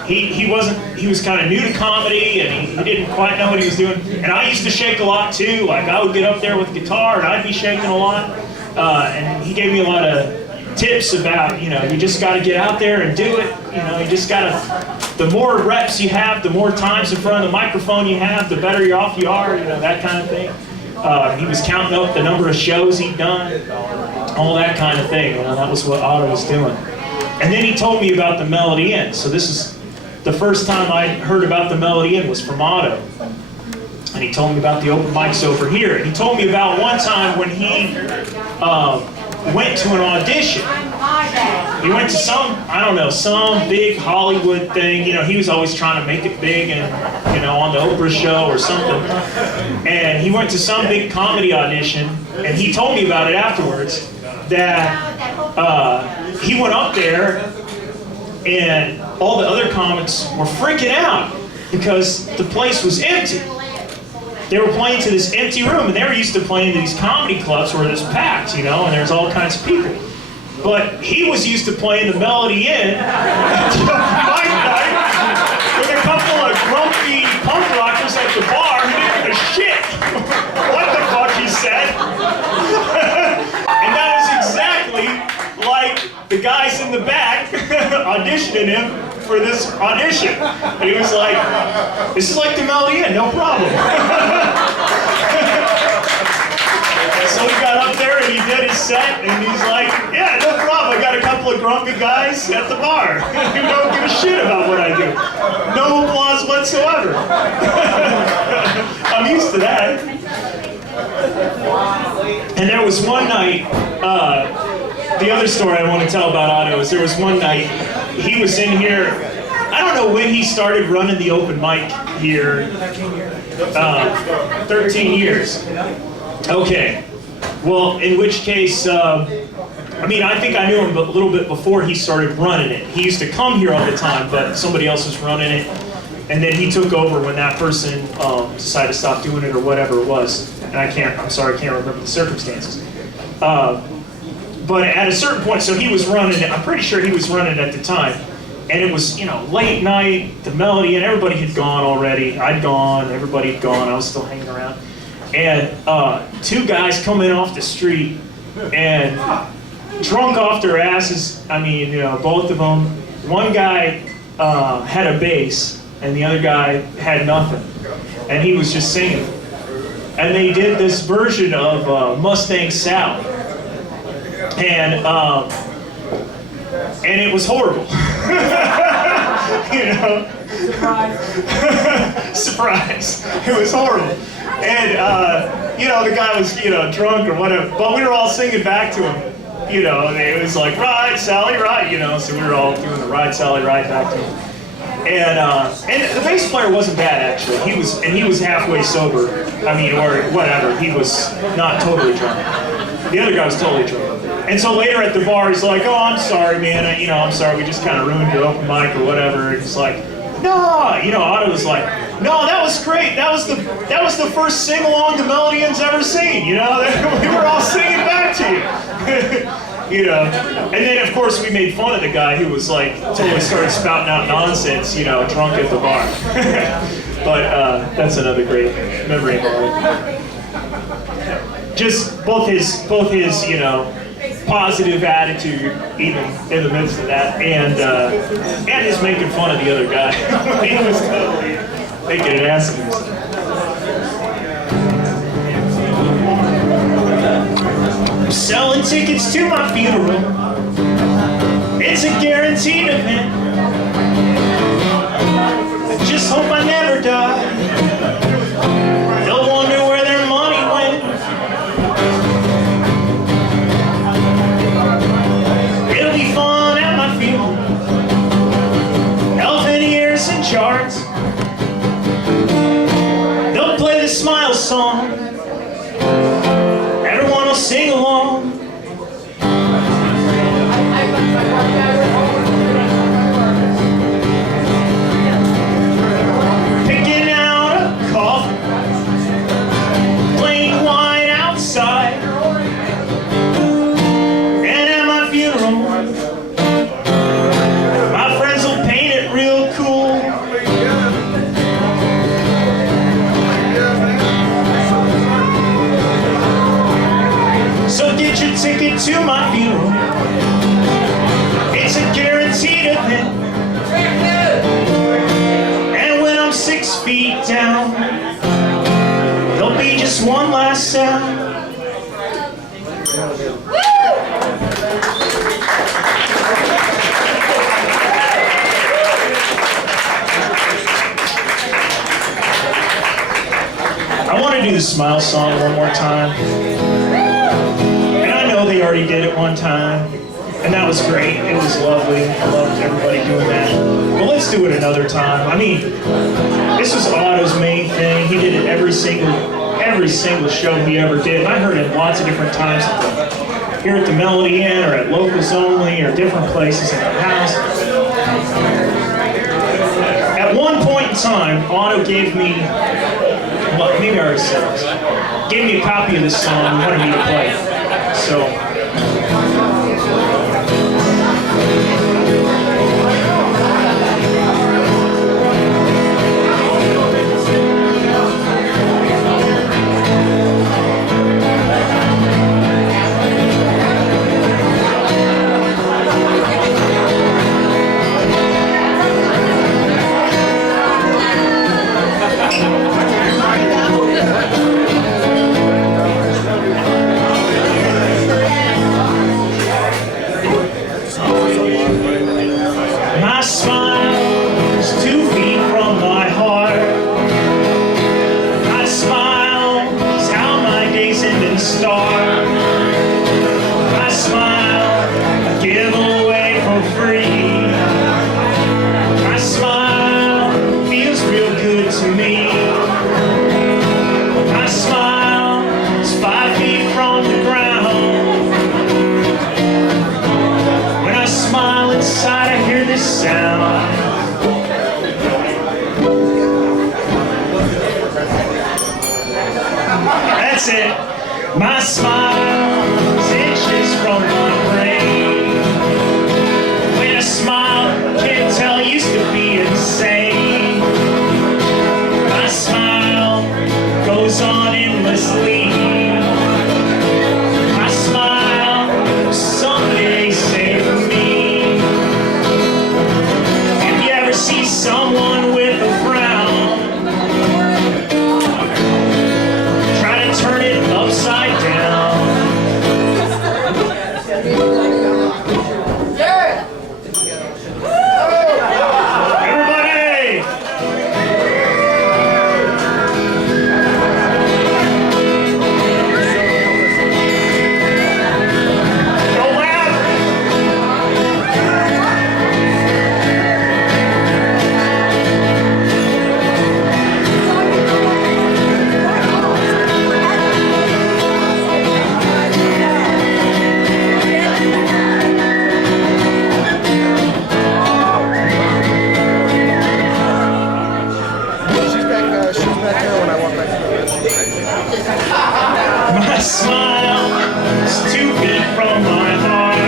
he was kind of new to comedy, and he didn't quite know what he was doing. And I used to shake a lot too. Like I would get up there with the guitar and I'd be shaking a lot. And he gave me a lot of tips about, you know, you just got to get out there and do it. You know, you just got to, the more reps you have, the more times in front of the microphone you have, the better off you are, you know, that kind of thing. He was counting up the number of shows he'd done, all that kind of thing. You know, that was what Otto was doing. And then he told me about the Melody Inn. So this is the first time I heard about the Melody Inn was from Otto. And he told me about the open mics over here. And he told me about one time when he went to an audition. He went to some big Hollywood thing. You know, he was always trying to make it big, and, you know, on the Oprah show or something. And he went to some big comedy audition, and he told me about it afterwards, that he went up there and all the other comics were freaking out because the place was empty. They were playing to this empty room, and they were used to playing to these comedy clubs where there's packed, you know, and there's all kinds of people. But he was used to playing the Melody Inn night with a couple of grumpy punk rockers at the bar who didn't give a shit what the fuck he said. And that was exactly like the guys in the back auditioning him for this audition. And he was like, this is like the Melody Inn, no problem. So he got up there and he did his set, and he's like, yeah, no problem, I got a couple of grumpy guys at the bar who don't give a shit about what I do. No applause whatsoever. I'm used to that. And there was one night, the other story I want to tell about Otto is there was one night, he was in here, I don't know when he started running the open mic here, 13 years. Okay, well, in which case, I mean, I think I knew him a little bit before he started running it. He used to come here all the time, but somebody else was running it, and then he took over when that person decided to stop doing it or whatever it was. And I'm sorry, I can't remember the circumstances. But at a certain point, so he was running it, I'm pretty sure he was running it at the time. And it was, you know, late night, the Melody, and everybody had gone already. I'd gone, everybody had gone, I was still hanging around. And two guys come in off the street and drunk off their asses, I mean, you know, both of them. One guy had a bass, and the other guy had nothing. And he was just singing. And they did this version of Mustang Sally. And it was horrible. You know? Surprise. It was horrible. And, you know, the guy was, you know, drunk or whatever. But we were all singing back to him. You know, and it was like, ride, Sally, ride, you know. So we were all doing the ride, Sally, ride back to him. And the bass player wasn't bad, actually. He was halfway sober. I mean, or whatever. He was not totally drunk. The other guy was totally drunk. And so later at the bar, he's like, "Oh, I'm sorry, man. I'm sorry. We just kind of ruined your open mic or whatever." And he's like, "No," Otto was like, "No, that was great. That was the first sing-along the Melodians ever seen. We were all singing back to you." And then of course we made fun of the guy who was like totally started spouting out nonsense, drunk at the bar. But that's another great memory of Otto. Just both his positive attitude even in the midst of that, and his making fun of the other guy. He was totally making an ass of himself. Selling tickets to my funeral. It's a guaranteed event. I just hope I never die. They'll wonder where their money went. It'll be fun at my funeral. Elfin ears and charts. They'll play the Smile song. Everyone will sing along. Picking out a coffin, plain white outside. And at my funeral, my friends will paint it real cool. So get your ticket to my funeral. It's a guaranteed event. And when I'm 6 feet down, there'll be just one last sound. I want to do the Smile song one more time. They already did it one time, and that was great. It was lovely. I loved everybody doing that. But let's do it another time. I mean, this was Otto's main thing. He did it every single show he ever did. And I heard it lots of different times here at the Melody Inn, or at Locals Only, or different places in the house. At one point in time, Otto gave me, well, maybe I already said this, gave me a copy of this song and wanted me to play it. So that's it. My smile inches from my brain. When I smile, can't tell, used to be insane. My smile goes on endlessly. My smile someday save me. If you ever see someone with a frown, turn it upside down. Everybody! My smile is 2 feet from my heart.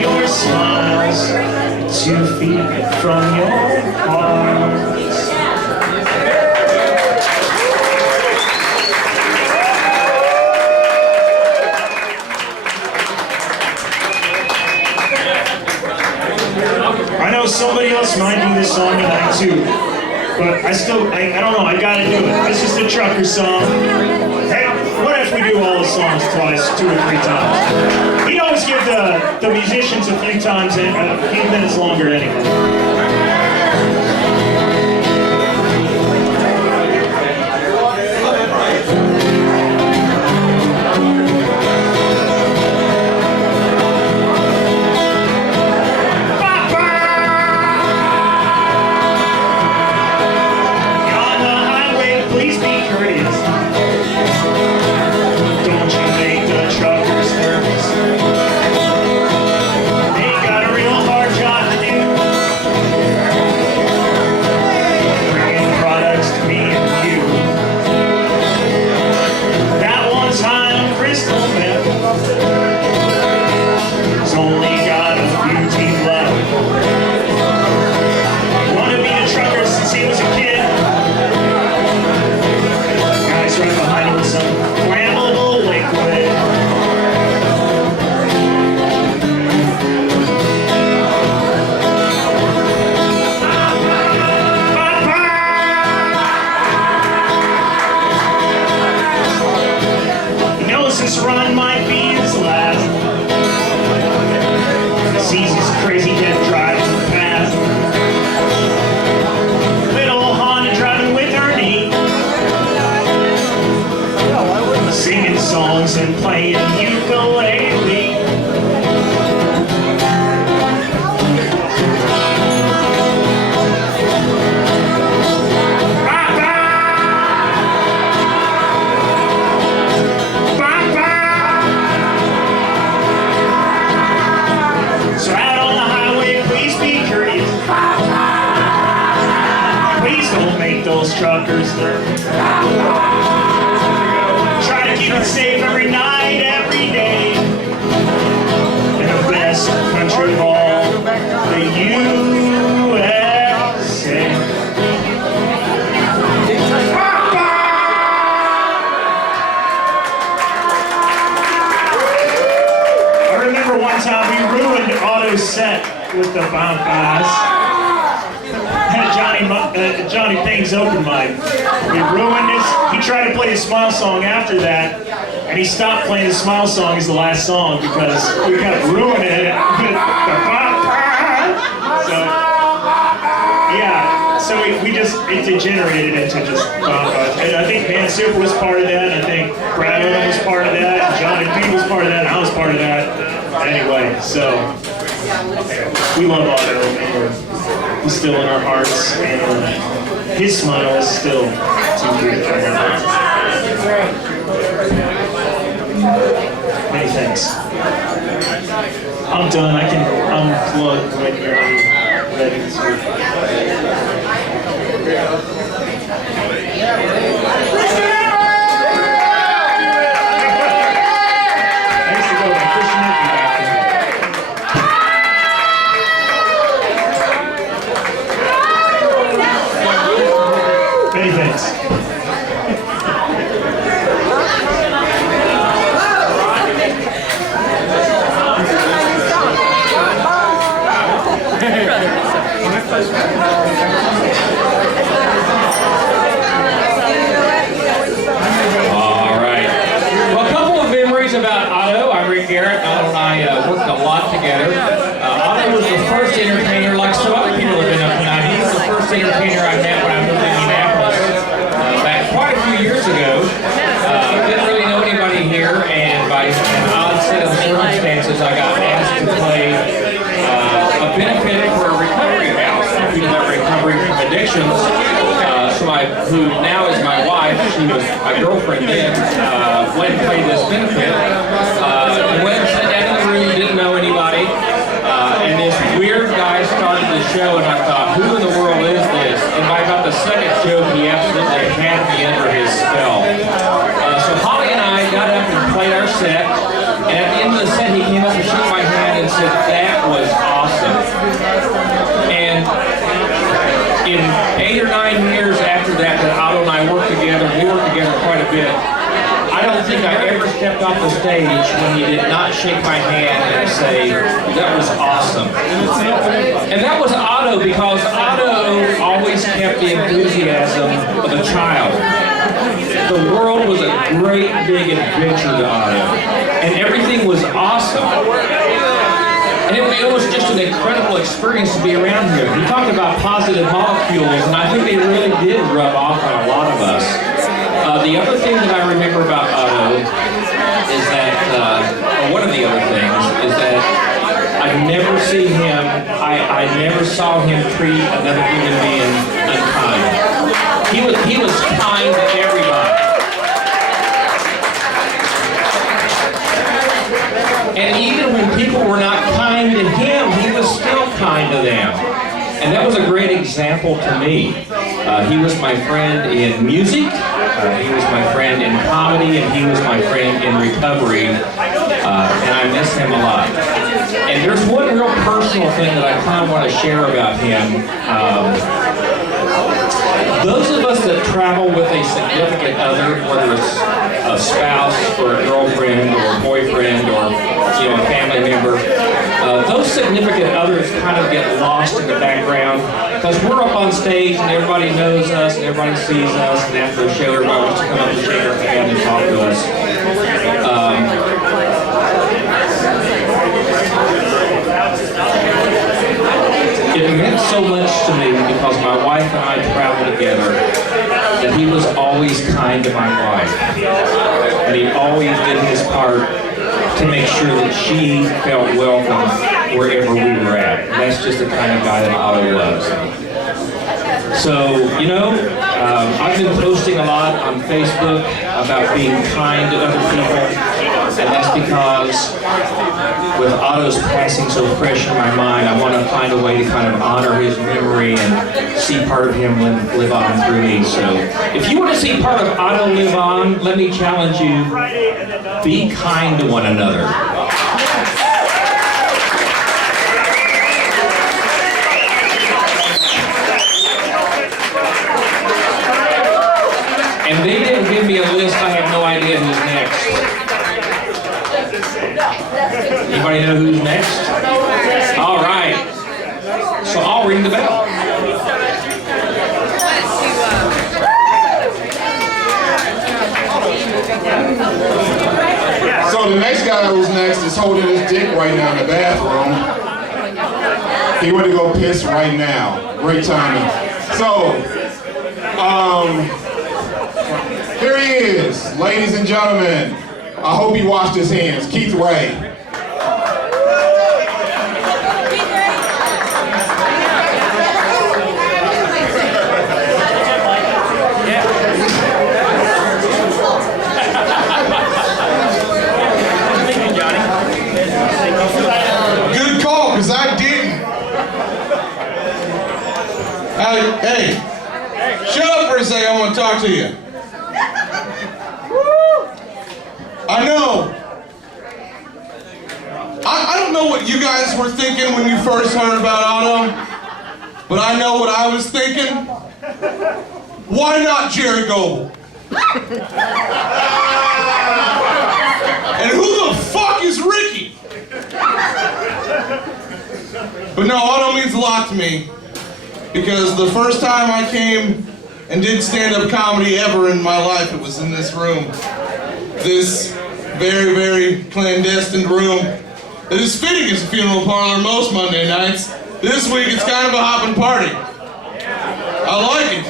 Your smile's 2 feet from your heart. I know somebody else might do this song tonight too, but I don't know, I gotta do it. It's just a trucker song. Hey, what if we do all the songs twice, 2 or 3 times? We always give the musicians a few times, and a few minutes longer anyway. Please be courteous. Don't you make the truckers nervous. They got a real hard job to do. Bringing products to me and you. That one time crystal meth has only got a few teeth left. Wanted to be a trucker since he was a kid. Right behind him with some flammable liquid. He knows this run might be his last. Sees his crazy kid driving fast. Little Honda driving with her knee. Singing songs and playing ukulele. So out on the highway, please be courteous. Please don't make those truckers nervous. Try to keep it safe every night, every day. In the best country of all, the USA. I remember one time we ruined Otto's set with the bonfires. Had Johnny Payne's open mic. We ruined his. He tried to play his Smile song after that, and he stopped playing his Smile song as the last song because we kept ruining it with the so yeah, so it degenerated into just and I think Man Super was part of that, and I think Brad Odom was part of that, and Johnny Payne was part of that, and I was part of that. Anyway, so we love Otto, and he's still in our hearts, and his smile is still too good for him. Many thanks. I'm done. I can unplug when you're ready to. Thanks to go by Christian Nicky back there. Many thanks. All right. Well, a couple of memories about Otto. I'm Rick Garrett. Otto and I worked a lot together. Otto was the first entertainer, like some other people have been up tonight. He was the first entertainer I met when I moved to Indianapolis back quite a few years ago. Didn't really know anybody here, and by an odd set of circumstances, I got asked to play a benefit for a recovery house for people that are recovering from addictions. Who now is my wife, she was my girlfriend then, went and played this benefit. Went and sat down in the room, didn't know anybody, and this weird guy started the show, and I thought, who in the world is this? And by about the second joke, he absolutely had me under his spell. So worked together quite a bit. I don't think I ever stepped off the stage when he did not shake my hand and say, that was awesome. And that was Otto, because Otto always kept the enthusiasm of a child. The world was a great big adventure to Otto, and everything was awesome. And it was just an incredible experience to be around here. We talked about positive molecules, and I think they really did rub off on a lot of us. The other thing that I remember about Otto is that, or one of the other things, is that I never saw him treat another human being unkind. He was kind to everybody. And even when people were not kind to him, he was still kind to them. And that was a great example to me. He was my friend in music, he was my friend in comedy, and he was my friend in recovery, and I miss him a lot. And there's one real personal thing that I kind of want to share about him. Those of us that travel with a significant other, whether it's a spouse or a girlfriend or a boyfriend or a family member, those significant others kind of get lost in the background because we're up on stage and everybody knows us and everybody sees us, and after the show everybody wants to come up and shake our hand and talk to us. It meant so much to me because my wife and I traveled together that he was always kind to my wife. And he always did his part to make sure that she felt welcome wherever we were at. And that's just the kind of guy that Otto was. So, I've been posting a lot on Facebook about being kind to other people. And that's because with Otto's passing so fresh in my mind, I want to find a way to kind of honor his memory and see part of him live on through me. So if you want to see part of Otto live on, let me challenge you, be kind to one another. And they didn't give me a list, I have no idea who's next. Anybody know who's next? All right. So I'll ring the bell. So the next guy who's next is holding his dick right now in the bathroom. He went to go piss right now. Great timing. So, here he is, ladies and gentlemen. I hope he washed his hands. Keith Wray. Good call, because I didn't. Hey, shut up for a second. I want to talk to you. I know. I don't know what you guys were thinking when you first heard about Otto, but I know what I was thinking. Why not Jerry Goebel? And who the fuck is Ricky? But no, Otto means a lot to me, because the first time I came and did stand-up comedy ever in my life, it was in this room. This very, very clandestine room that is fitting as a funeral parlor most Monday nights. This week it's kind of a hopping party. I like it.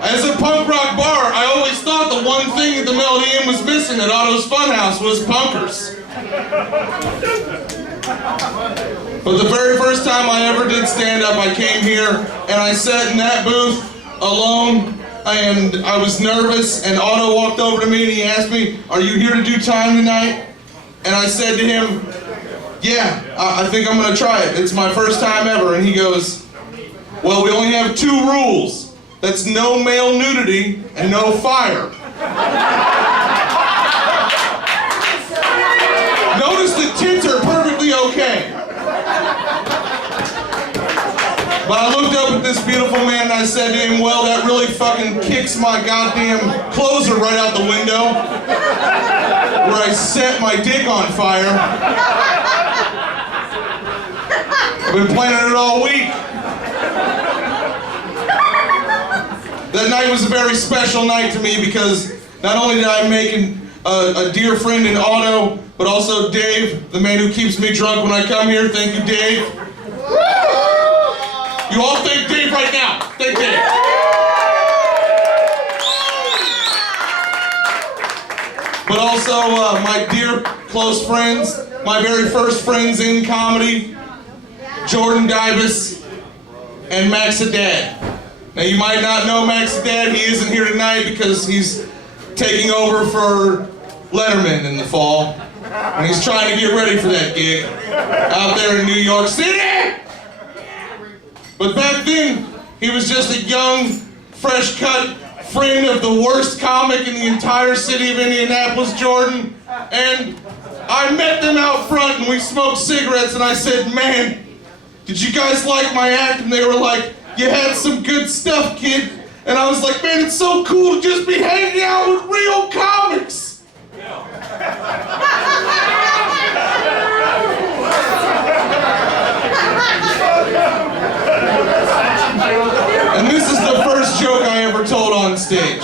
As a punk rock bar, I always thought the one thing that the Melody Inn was missing at Otto's Funhouse was punkers. But the very first time I ever did stand-up, I came here and I sat in that booth alone, and I was nervous, and Otto walked over to me and he asked me, "Are you here to do time tonight?" And I said to him, "Yeah, I think I'm gonna try it. It's my first time ever." And he goes, "Well, we only have 2 rules. That's no male nudity and no fire." Notice the tits are perfectly okay. But I looked up at this beautiful man and I said to him, well, that really fucking kicks my goddamn closer right out the window, where I set my dick on fire. I've been planning it all week. That night was a very special night to me because not only did I make a dear friend in Otto, but also Dave, the man who keeps me drunk when I come here. Thank you, Dave. You all thank Dave right now. Thank Dave. But also my dear close friends, my very first friends in comedy, Jordan Dibus and Max Haddad. Now you might not know Max Haddad. He isn't here tonight because he's taking over for Letterman in the fall. And he's trying to get ready for that gig out there in New York City. But back then, he was just a young, fresh-cut friend of the worst comic in the entire city of Indianapolis, Jordan. And I met them out front and we smoked cigarettes and I said, man, did you guys like my act? And they were like, you had some good stuff, kid. And I was like, man, it's so cool to just be hanging out with real comics. And this is the first joke I ever told on stage.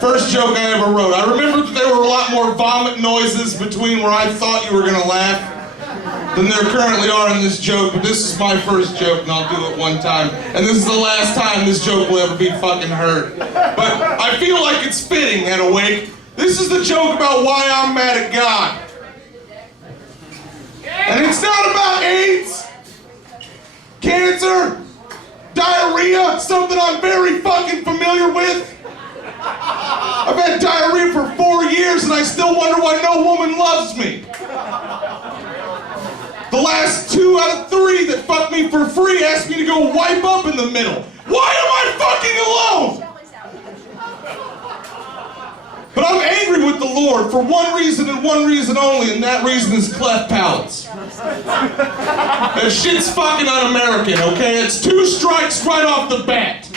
First joke I ever wrote. I remember that there were a lot more vomit noises between where I thought you were gonna laugh than there currently are in this joke, but this is my first joke and I'll do it one time. And this is the last time this joke will ever be fucking heard. But I feel like it's fitting at a wake. This is the joke about why I'm mad at God. And it's not about AIDS, cancer, diarrhea, something I'm very fucking familiar with. I've had diarrhea for 4 years and I still wonder why no woman loves me. The last 2 out of 3 that fucked me for free asked me to go wipe up in the middle. Why am I fucking alone? But I'm angry with the Lord for one reason and one reason only, and that reason is cleft palates. That shit's fucking un-American, okay? It's 2 strikes right off the bat.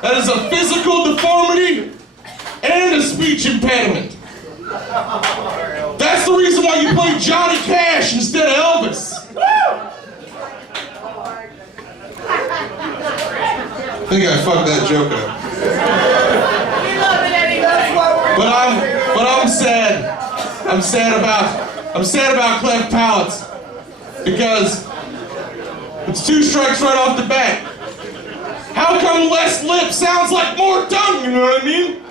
That is a physical deformity and a speech impediment. That's the reason why you play Johnny Cash instead of Elvis. I think I fucked that joke up. But I'm sad. I'm sad about cleft palates because it's 2 strikes right off the bat. How come less lip sounds like more tongue? You know what I mean?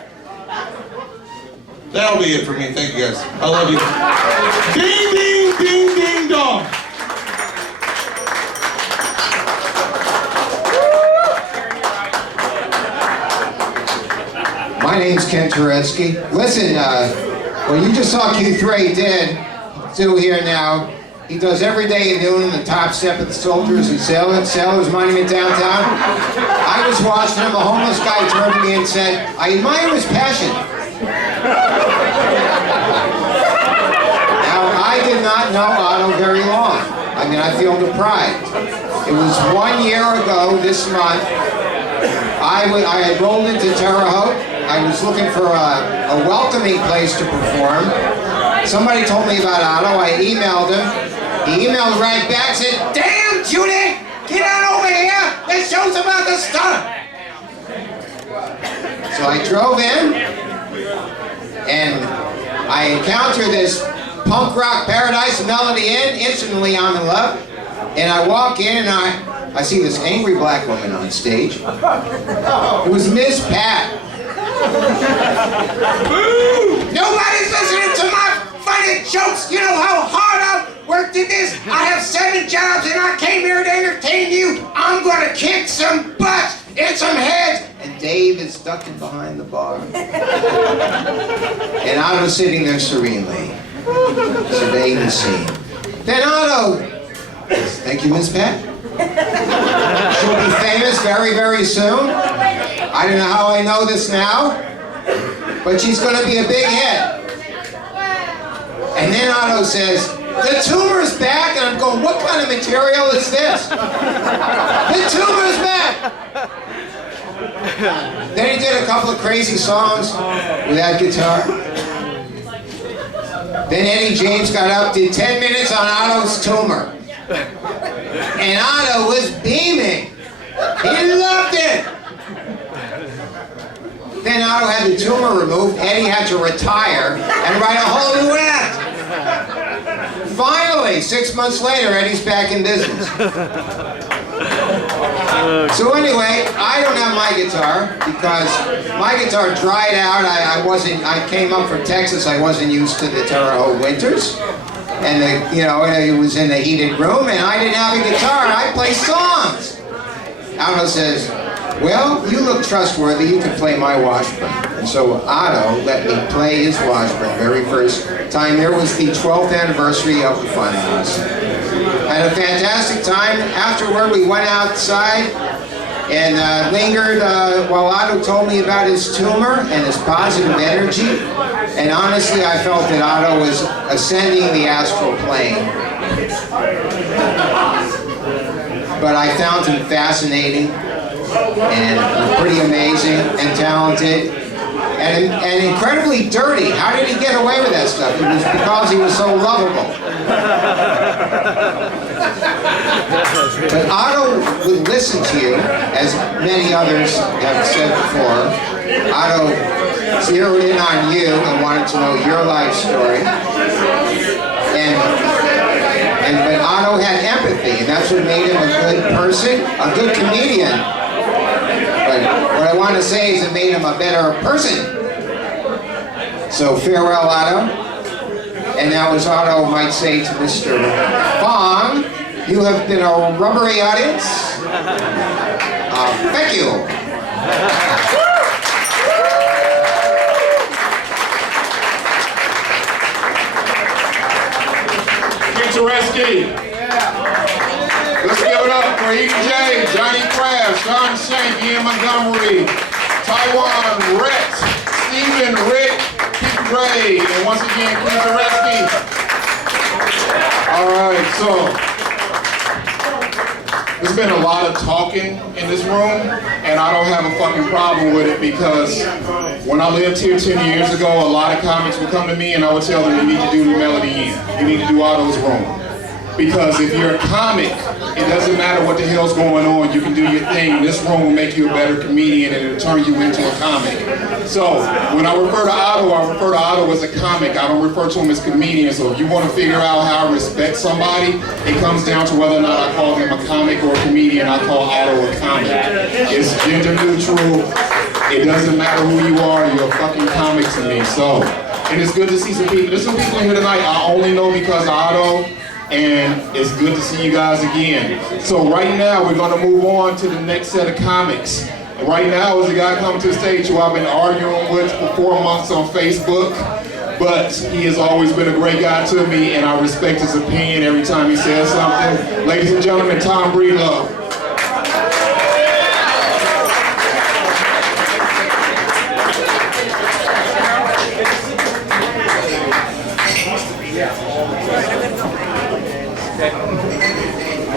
That'll be it for me. Thank you guys. I love you. Ding, ding, ding, ding, dong. My name's Ken Turetsky. Listen, well, you just saw Keith Ray did here now. He does every day at noon on the top step of the Soldiers and Sailors Monument downtown. I was watching him. A homeless guy turned to me and said, I admire his passion. Now, I did not know Otto very long. I mean, I feel deprived. It was 1 year ago this month. I had rolled into Terre Haute. I was looking for a welcoming place to perform. Somebody told me about Otto. I emailed him. He emailed right back, said, damn, Judy, get on over here. This show's about to start. So I drove in, and I encountered this punk rock paradise, Melody Inn. Instantly I'm in love. And I walk in, and I see this angry black woman on stage. It was Miss Pat. Nobody's listening to my funny jokes. You know how hard I've worked at this? I have 7 jobs and I came here to entertain you. I'm gonna kick some butts and some heads. And Dave is ducking behind the bar. And Otto's sitting there serenely, surveying the scene. Then Otto, thank you, Miss Pat. She'll be famous very, very soon. I don't know how I know this now, but she's going to be a big hit. And then Otto says, the tumor's back, and I'm going, what kind of material is this? The tumor's back! Then he did a couple of crazy songs with that guitar. Then Eddie James got up, did 10 minutes on Otto's tumor. And Otto was beaming. He loved it. Then Otto had the tumor removed. Eddie had to retire and write a whole new act. Finally, 6 months later, Eddie's back in business. So anyway, I don't have my guitar because my guitar dried out. I came up from Texas. I wasn't used to the Terre Haute winters, and it was in a heated room, and I didn't have a guitar. I play songs. Otto says, "Well, you look trustworthy. You can play my Washburn." And so Otto let me play his Washburn very first time. There was the 12th anniversary of the Funhouse. Had a fantastic time. Afterward, we went outside and lingered while Otto told me about his tumor and his positive energy. And honestly, I felt that Otto was ascending the astral plane. But I found him fascinating and pretty amazing and talented and incredibly dirty. How did he get away with that stuff? It was because he was so lovable. But Otto would listen to you, as many others have said before. Otto zeroed in on you and wanted to know your life story. But Otto had empathy, and that's what made him a good person, a good comedian. But what I want to say is it made him a better person. So farewell, Otto. And now, as Otto might say to Mr. Fong, you have been a rubbery audience. Thank you. Picturesque. Let's give it up for EJ, Johnny Kraft, Sean Shank, Ian Montgomery, Taiwan, Rhett, Stephen, Rick, Link Wray, and once again, Picturesque. All right, so there's been a lot of talking in this room, and I don't have a fucking problem with it because when I lived here 10 years ago, a lot of comics would come to me and I would tell them, you need to do the Melody Inn. You need to do Otto's room. Because if you're a comic, it doesn't matter what the hell's going on, you can do your thing. This room will make you a better comedian and it'll turn you into a comic. So, when I refer to Otto as a comic. I don't refer to him as comedian. So if you want to figure out how I respect somebody, it comes down to whether or not I call them a comic or a comedian. I call Otto a comic. It's gender neutral. It doesn't matter who you are, you're a fucking comic to me. So, and it's good to see some people. There's some people here tonight I only know because of Otto. And it's good to see you guys again. So right now, we're gonna move on to the next set of comics. Right now is a guy coming to the stage who I've been arguing with for 4 months on Facebook, but he has always been a great guy to me, and I respect his opinion every time he says something. Ladies and gentlemen, Tom Breedlove.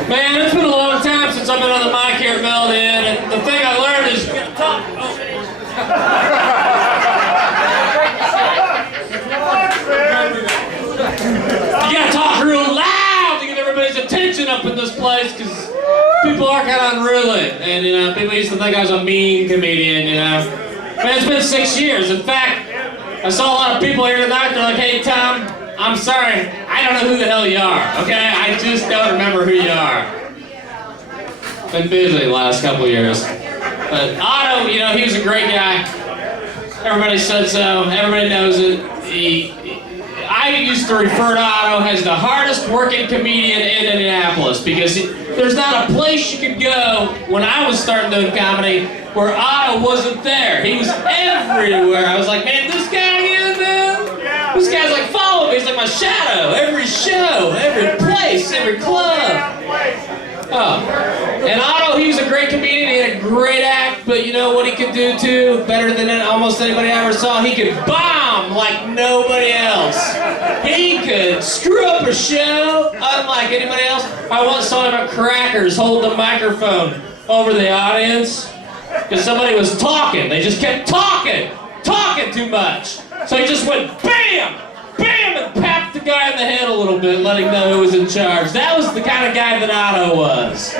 Man, it's been a long time since I've been on the mic here at Melody Inn, and the thing I learned is you gotta talk. You gotta talk real loud to get everybody's attention up in this place, because people are kind of unruly, and people used to think I was a mean comedian, Man, it's been 6 years. In fact, I saw a lot of people here tonight. They're like, "Hey, Tom, I'm sorry, I don't know who the hell you are, okay? I just don't remember who you are." Been busy the last couple years. But Otto, he was a great guy. Everybody said so, everybody knows it. I used to refer to Otto as the hardest working comedian in Indianapolis because there's not a place you could go when I was starting doing comedy where Otto wasn't there. He was everywhere. I was like, man, this guy is, man. This guy's like, follow me. He's like my shadow. Every show, every place, every club. Oh. And Otto, he was a great comedian. He had a great act, but you know what he could do too? Better than almost anybody I ever saw? He could bomb him like nobody else. He could screw up a show unlike anybody else. I once saw him at Crackers hold the microphone over the audience because somebody was talking. They just kept talking too much. So he just went bam, bam, and papped the guy in the head a little bit, letting him know who was in charge. That was the kind of guy that Otto was.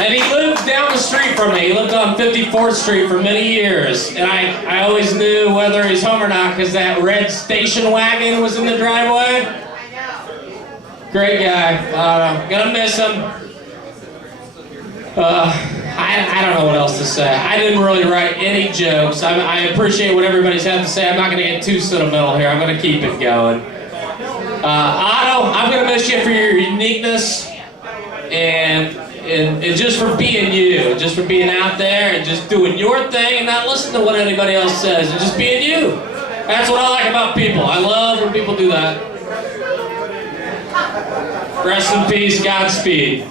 And he lived down the street from me. He lived on 54th Street for many years. And I always knew whether he's home or not because that red station wagon was in the driveway. Great guy. Gonna miss him. I don't know what else to say. I didn't really write any jokes. I appreciate what everybody's had to say. I'm not gonna get too sentimental here. I'm gonna keep it going. Otto, I'm gonna miss you for your uniqueness and just for being you, just for being out there and just doing your thing and not listening to what anybody else says and just being you. That's what I like about people. I love when people do that. Rest in peace, Godspeed.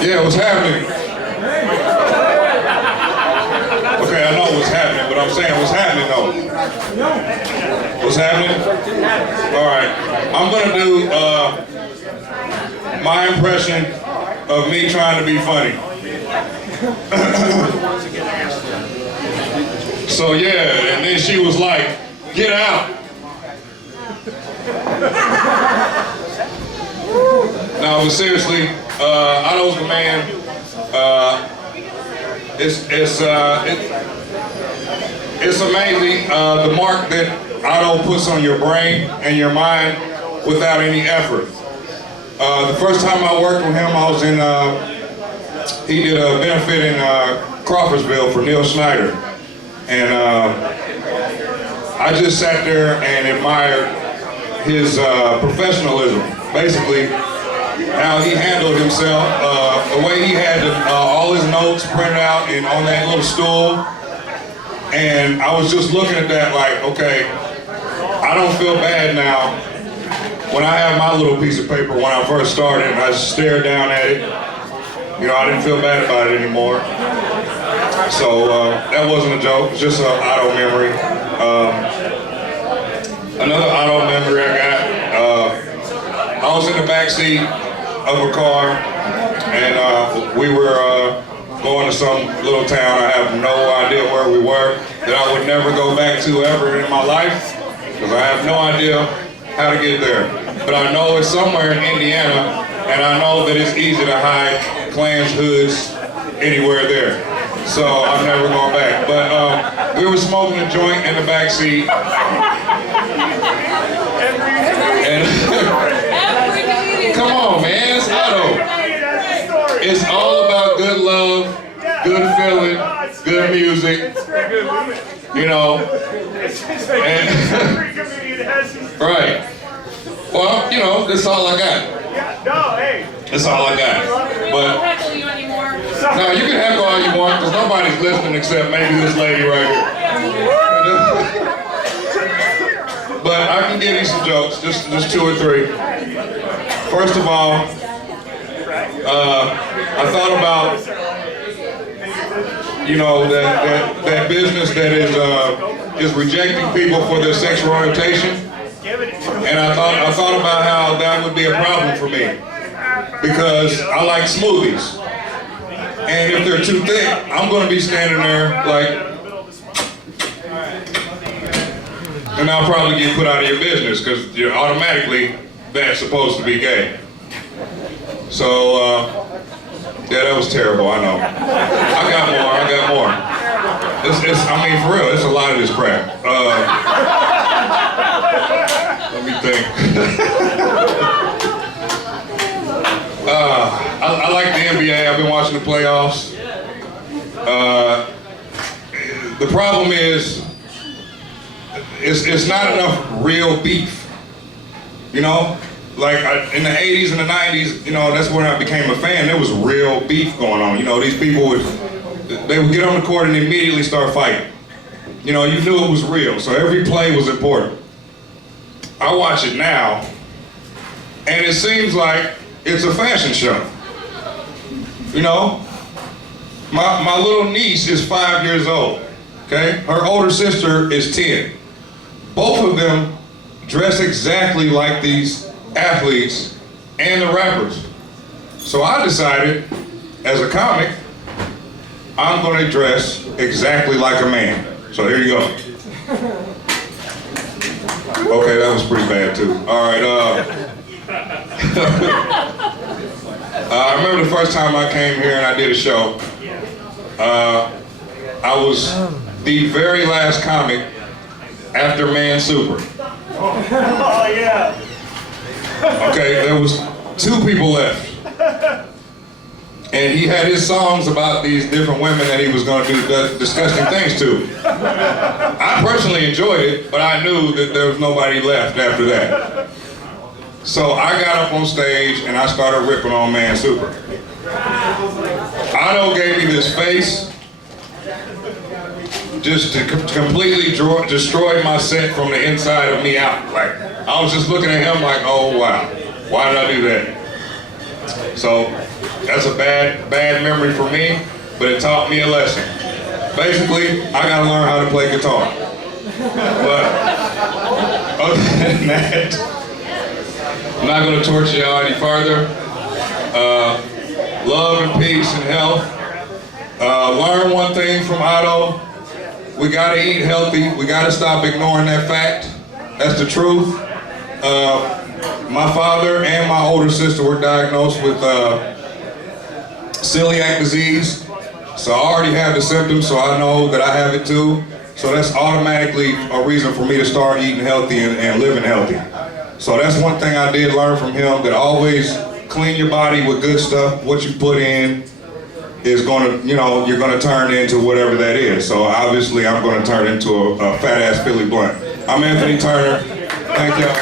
Yeah, what's happening? Okay, I know what's happening, but I'm saying what's happening though. What's happening? All right, I'm gonna do my impression of me trying to be funny. So yeah, and then she was like, "Get out." No, but seriously, Otto's the man. It's amazing the mark that Otto puts on your brain and your mind without any effort. The first time I worked with him, I was in. He did a benefit in Crawfordsville for Neil Schneider, and I just sat there and admired his professionalism. Basically, how he handled himself, the way he had all his notes printed out and on that little stool. And I was just looking at that like, okay, I don't feel bad now when I have my little piece of paper when I first started and I stared down at it. You know, I didn't feel bad about it anymore. So that wasn't a joke, it's just an Otto memory. Another Otto memory I got, I was in the back seat of a car, and we were going to some little town. I have no idea where we were, that I would never go back to ever in my life, because I have no idea how to get there. But I know it's somewhere in Indiana, and I know that it's easy to hide Klans, hoods, anywhere there. So I'm never going back. But we were smoking a joint in the back seat. Come on, man, it's Otto. It's all about good love, good feeling, good music, you know. And right. Well, you know, that's all I got. That's all I got. But no, you can heckle all you want, because nobody's listening except maybe this lady right here. But I can give you some jokes, just 2 or 3. First of all, I thought about, you know, that business that is rejecting people for their sexual orientation, and I thought about how that would be a problem for me, because I like smoothies, and if they're too thick, I'm going to be standing there like, and I'll probably get put out of your business because you're automatically that's supposed to be gay. So, yeah, that was terrible, I know. I got more. I mean, for real, it's a lot of this crap. Let me think. I like the NBA, I've been watching the playoffs. The problem is, it's not enough real beef, you know? like in the 80s and the 90s, you know, that's when I became a fan. There was real beef going on. You know, these people they would get on the court and immediately start fighting. You know, you knew it was real, so every play was important. I watch it now, and it seems like it's a fashion show. You know, my little niece is 5 years old, okay? Her older sister is 10. Both of them dress exactly like these athletes and the rappers. So I decided, as a comic, I'm gonna dress exactly like a man. So here you go. Okay, that was pretty bad too. All right, I remember the first time I came here and I did a show. I was the very last comic after Man Super. Oh, yeah. Okay, there was 2 people left. And he had his songs about these different women that he was going to do disgusting things to. I personally enjoyed it, but I knew that there was nobody left after that. So I got up on stage and I started ripping on Man Super. Otto gave me this face just to completely destroy my set from the inside of me out. Like, I was just looking at him like, oh wow, why did I do that? So that's a bad memory for me, but it taught me a lesson. Basically, I gotta learn how to play guitar. But other than that, I'm not gonna torture y'all any further. Love and peace and health. Learn one thing from Otto. We gotta eat healthy. We gotta stop ignoring that fact. That's the truth. My father and my older sister were diagnosed with celiac disease. So I already have the symptoms, so I know that I have it too. So that's automatically a reason for me to start eating healthy and living healthy. So that's one thing I did learn from him, that always clean your body with good stuff. What you put in is gonna, you know, you're gonna turn into whatever that is. So obviously I'm gonna turn into a fat ass Philly Blunt. I'm Anthony Turner. Thank y'all.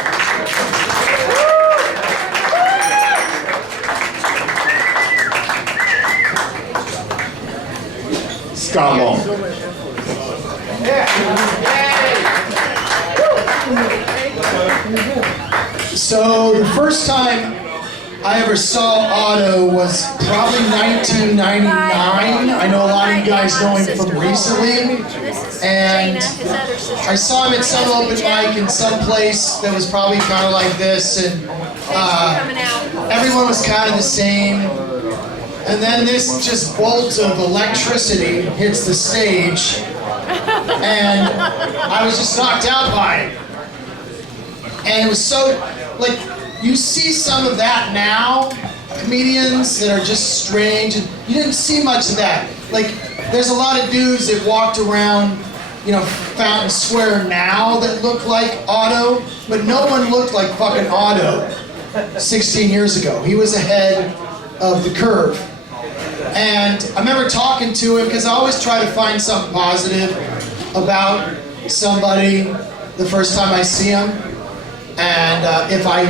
Scott Long. So the first time I ever saw Otto was probably 1999. I know a lot of you guys know him from recently. And I saw him at some open mic in some place that was probably kind of like this, and everyone was kind of the same. And then this just bolt of electricity hits the stage, and I was just knocked out by it. And it was so, like, you see some of that now, comedians that are just strange, and you didn't see much of that. Like, there's a lot of dudes that walked around, you know, Fountain Square now that look like Otto, but no one looked like fucking Otto 16 years ago. He was ahead of the curve. And I remember talking to him, because I always try to find something positive about somebody the first time I see him. And if I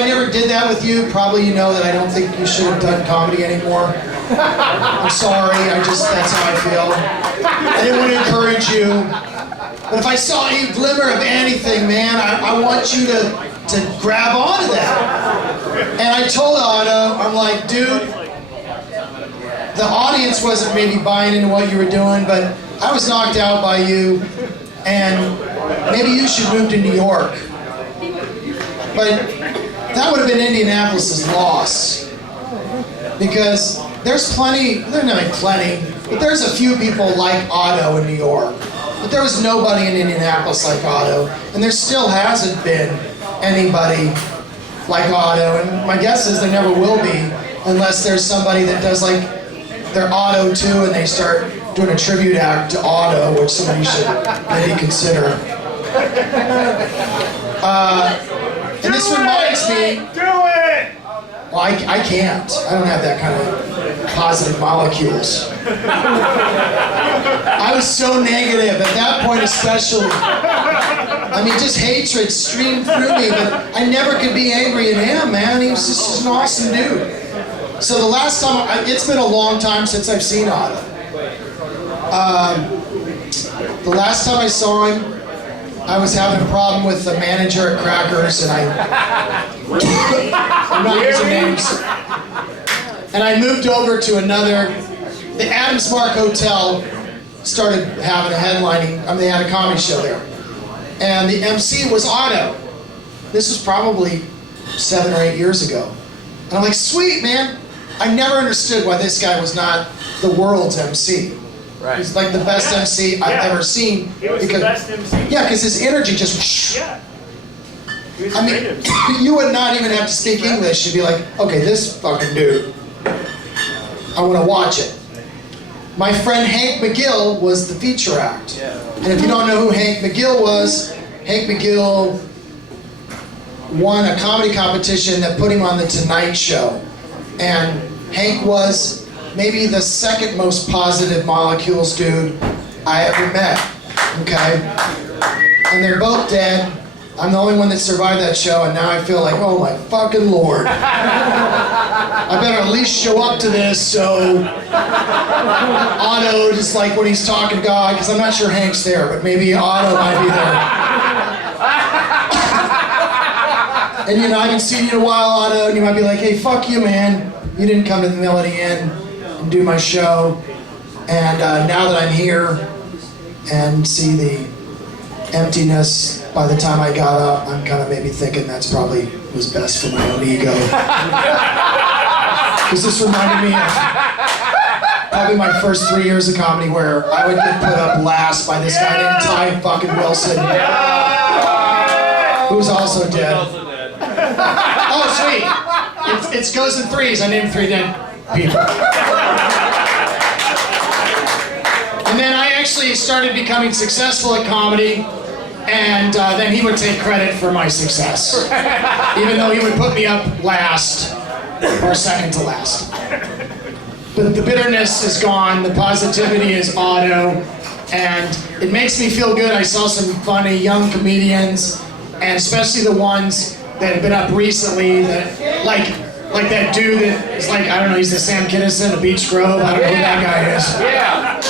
never did that with you, probably you know that I don't think you should have done comedy anymore. I'm sorry, that's how I feel. I didn't want to encourage you. But if I saw any glimmer of anything, man, I want you to grab onto that. And I told Otto, I'm like, dude, the audience wasn't maybe buying into what you were doing, but I was knocked out by you, and maybe you should move to New York. But that would have been Indianapolis's loss. Because there's plenty, but there's a few people like Otto in New York. But there was nobody in Indianapolis like Otto, and there still hasn't been anybody like Otto, and my guess is there never will be, unless there's somebody that does like their Otto too, and they start doing a tribute act to Otto, which somebody should maybe consider. And this reminds me. Do it! Well, I can't. I don't have that kind of positive molecules. I was so negative at that point, especially. I mean, just hatred streamed through me, but I never could be angry at him, man. He was just an awesome dude. So the last time, it's been a long time since I've seen Otto. The last time I saw him, I was having a problem with the manager at Crackers, and I'm not using names. And I moved over to the Adams Mark Hotel started having a headlining, they had a comedy show there. And the MC was Otto. This was probably 7 or 8 years ago. And I'm like, sweet, man. I never understood why this guy was not the world's MC. Right. He's like the best MC I've ever seen. He was the best MC. Yeah, because his energy just... Yeah. I mean, you would not even have to speak English. You'd be like, okay, this fucking dude, I want to watch it. My friend Hank McGill was the feature act. And if you don't know who Hank McGill was, Hank McGill won a comedy competition that put him on the Tonight Show. And Hank was maybe the second most positive molecules dude I ever met. Okay? And they're both dead. I'm the only one that survived that show, and now I feel like, oh my fucking Lord. I better at least show up to this so Otto, just like when he's talking to God, because I'm not sure Hank's there, but maybe Otto might be there. And I haven't seen you in a while, Otto, and you might be like, hey, fuck you, man. You didn't come to the Melody Inn and do my show. And now that I'm here and see the emptiness by the time I got up, I'm kind of maybe thinking that's probably was best for my own ego. Because this reminded me of probably my first 3 years of comedy where I would get put up last by this guy named Ty fucking Wilson, who's also dead. Oh, sweet. It goes in threes. I named 3 dead people. And then I actually started becoming successful at comedy, and then he would take credit for my success, even though he would put me up last or second to last. But the bitterness is gone, the positivity is Otto, and it makes me feel good. I saw some funny young comedians, and especially the ones that have been up recently, that like that dude that is like, I don't know, he's the Sam Kinison of Beach Grove. I don't know who that guy is. Yeah.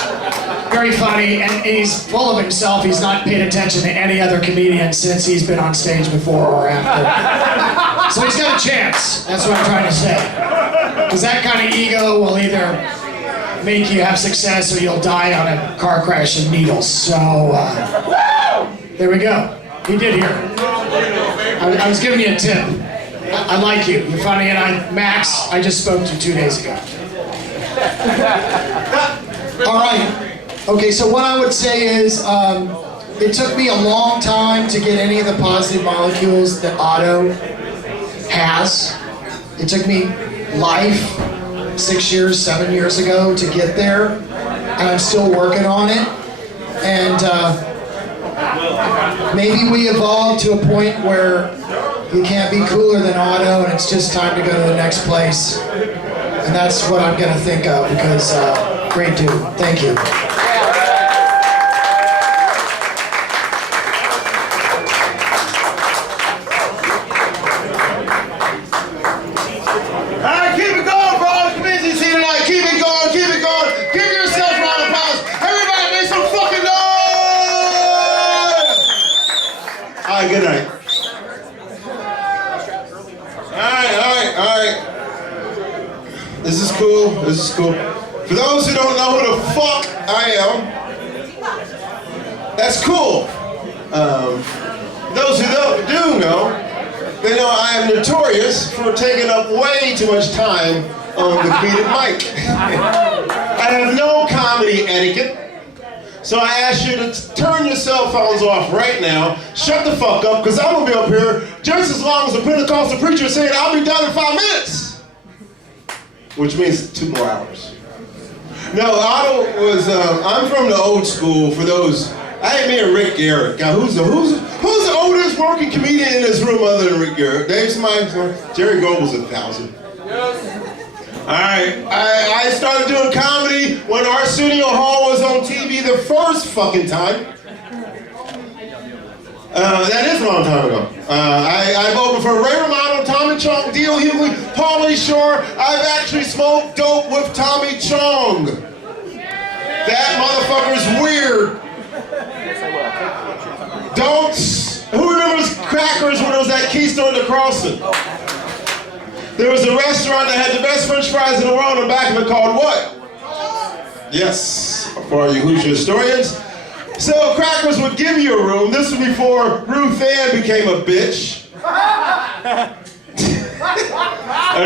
Very funny, and he's full of himself. He's not paid attention to any other comedian since he's been on stage before or after. So he's got a chance. That's what I'm trying to say. Because that kind of ego will either make you have success or you'll die on a car crash in needles. So, there we go. He did hear it. I was giving you a tip. I like you. You're funny, and Max, I just spoke to 2 days ago. All right. Okay, so what I would say is, it took me a long time to get any of the positive molecules that Otto has. It took me life 6 years, 7 years ago to get there, and I'm still working on it. And maybe we evolved to a point where you can't be cooler than Otto, and it's just time to go to the next place. And that's what I'm gonna think of, because great dude. Thank you. Good night. All right. This is cool. For those who don't know who the fuck I am, that's cool. Those who do know, they know I am notorious for taking up way too much time on the comedic mic. I have no comedy etiquette. So I ask you to turn your cell phones off right now, shut the fuck up, because I'm going to be up here just as long as a Pentecostal preacher saying I'll be done in 5 minutes. Which means 2 more hours. No, Otto was, I'm from the old school for those, I ain't me and Rick Garrett. God, who's the oldest working comedian in this room other than Rick Garrett? Name somebody, Jerry Goebel's 1,000. Alright, I started doing comedy when Arsenio Hall was on TV the first fucking time. That is a long time ago. I've opened for Ray Romano, Tommy Chong, Dio Hughley, Pauly Shore. I've actually smoked dope with Tommy Chong. That motherfucker's weird. Who remembers Crackers when it was at Keystone to Crossing? There was a restaurant that had the best French fries in the world in the back of it called what? Yes, for you Hoosier historians. So Crackers would give you a room. This was before Ruth Ann became a bitch. Are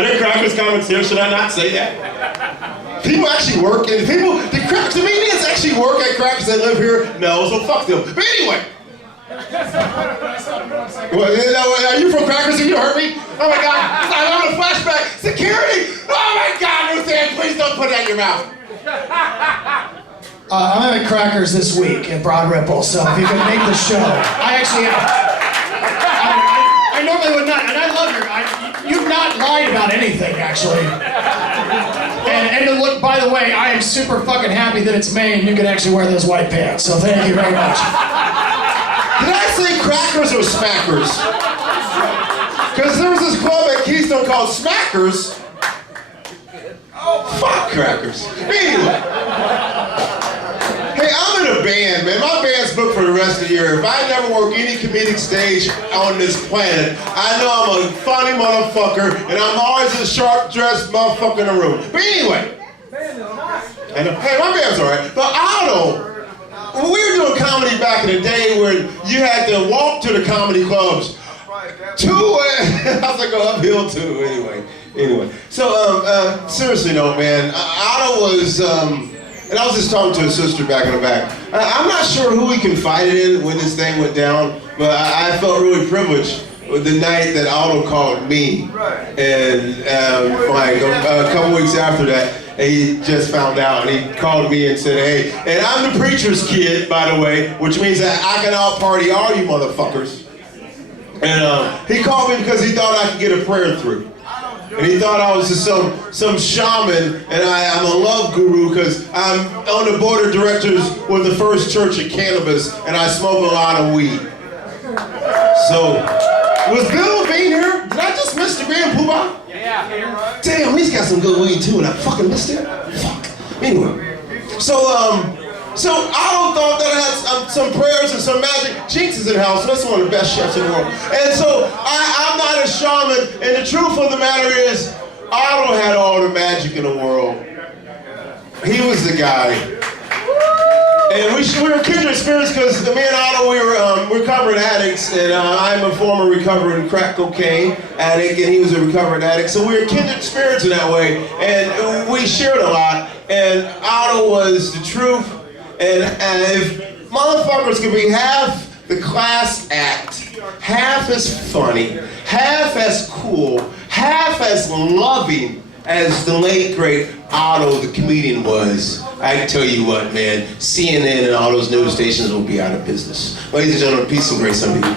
there Crackers comments here? Should I not say that? People actually work, and the comedians actually work at Crackers that live here? No, so fuck them. But anyway. Well, are you from Crackers? You heard me? Oh my God, I'm having a flashback. Security! Oh my God, Ruth Ann, please don't put that in your mouth. I'm having Crackers this week at Broad Ripple, so if you could make the show. I actually am. I normally would not, and I love you've not lied about anything, actually. And to look, by the way, I am super fucking happy that it's May and you can actually wear those white pants, so thank you very much. Did I say Crackers or Smackers? Because there was this club at Keystone called Smackers. Oh, fuck Crackers. Anyway. Hey, I'm in a band, man. My band's booked for the rest of the year. If I never work any comedic stage on this planet, I know I'm a funny motherfucker, and I'm always a sharp-dressed motherfucker in the room. But anyway. Hey, my band's all right. But Otto, when we were doing comedy back in the day where you had to walk to the comedy clubs, I was like, go uphill too, anyway. So, seriously though, man, Otto was, and I was just talking to his sister back in the back. I'm not sure who he confided in when this thing went down, but I felt really privileged with the night that Otto called me. And like a couple weeks after that, he just found out, and he called me and said, hey, and I'm the preacher's kid, by the way, which means that I can out-party all you motherfuckers. And he called me because he thought I could get a prayer through. And he thought I was just some shaman, and I'm a love guru because I'm on the board of directors with the First Church of Cannabis, and I smoke a lot of weed. So, was Bill Levine here? Did I just miss the Grand Poobah? Yeah. Damn, he's got some good weed too, and I fucking missed it. Fuck. Anyway, so Otto thought that I had some prayers and some magic. Jinx is in the house, so that's one of the best chefs in the world. And so I'm not a shaman, and the truth of the matter is, Otto had all the magic in the world. He was the guy. And we were kindred spirits because me and Otto, we were recovering addicts, and I'm a former recovering crack cocaine addict, and he was a recovering addict. So we were kindred spirits in that way, and we shared a lot. And Otto was the truth. And if motherfuckers could be half the class act, half as funny, half as cool, half as loving as the late great Otto, the comedian, was, I can tell you what, man, CNN and all those news stations will be out of business. Ladies and gentlemen, peace and grace unto you.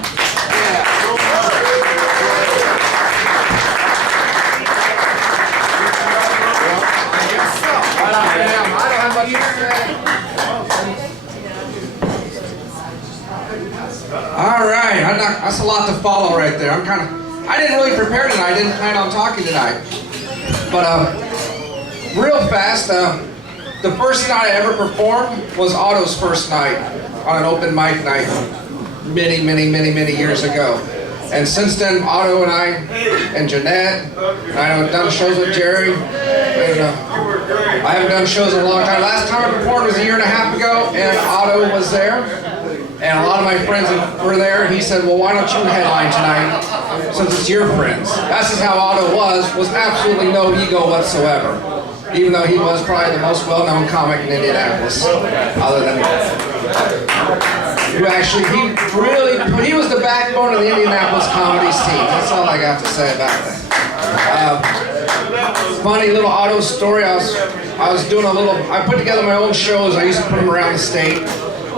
All right, that's a lot to follow right there. I didn't really prepare tonight. I didn't plan on talking tonight. But real fast, the first night I ever performed was Otto's first night on an open mic night many years ago. And since then, Otto and I and Jeanette, and I've done shows with Jerry. And, I haven't done shows in a long time. Last time I performed was a year and a half ago, and Otto was there. And a lot of my friends were there, and he said, well, why don't you headline tonight, since it's your friends? That's just how Otto was absolutely no ego whatsoever. Even though he was probably the most well-known comic in Indianapolis, other than he was the backbone of the Indianapolis Comedies team. That's all I got to say about that. Funny little Otto story, I put together my own shows, I used to put them around the state.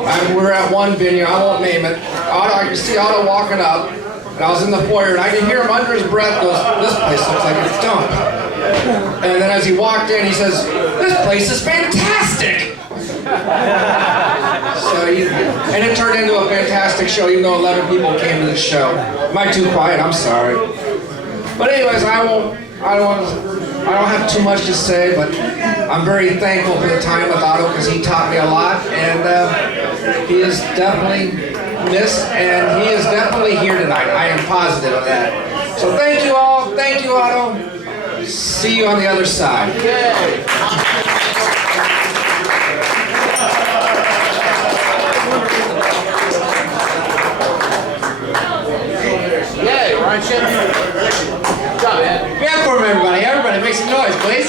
We were at one venue, I won't name it. I could see Otto walking up, and I was in the foyer, and I could hear him under his breath goes, this place looks like a dump. And then as he walked in, he says, this place is fantastic! So and it turned into a fantastic show, even though 11 people came to the show. Am I too quiet? I'm sorry. But anyways, I don't have too much to say, but I'm very thankful for the time with Otto because he taught me a lot, and he is definitely missed, and he is definitely here tonight. I am positive of that. So thank you all. Thank you, Otto. See you on the other side. Yay, Ryan Shannon. Good job, man. Yeah, for him, everybody. Everybody, make some noise, please.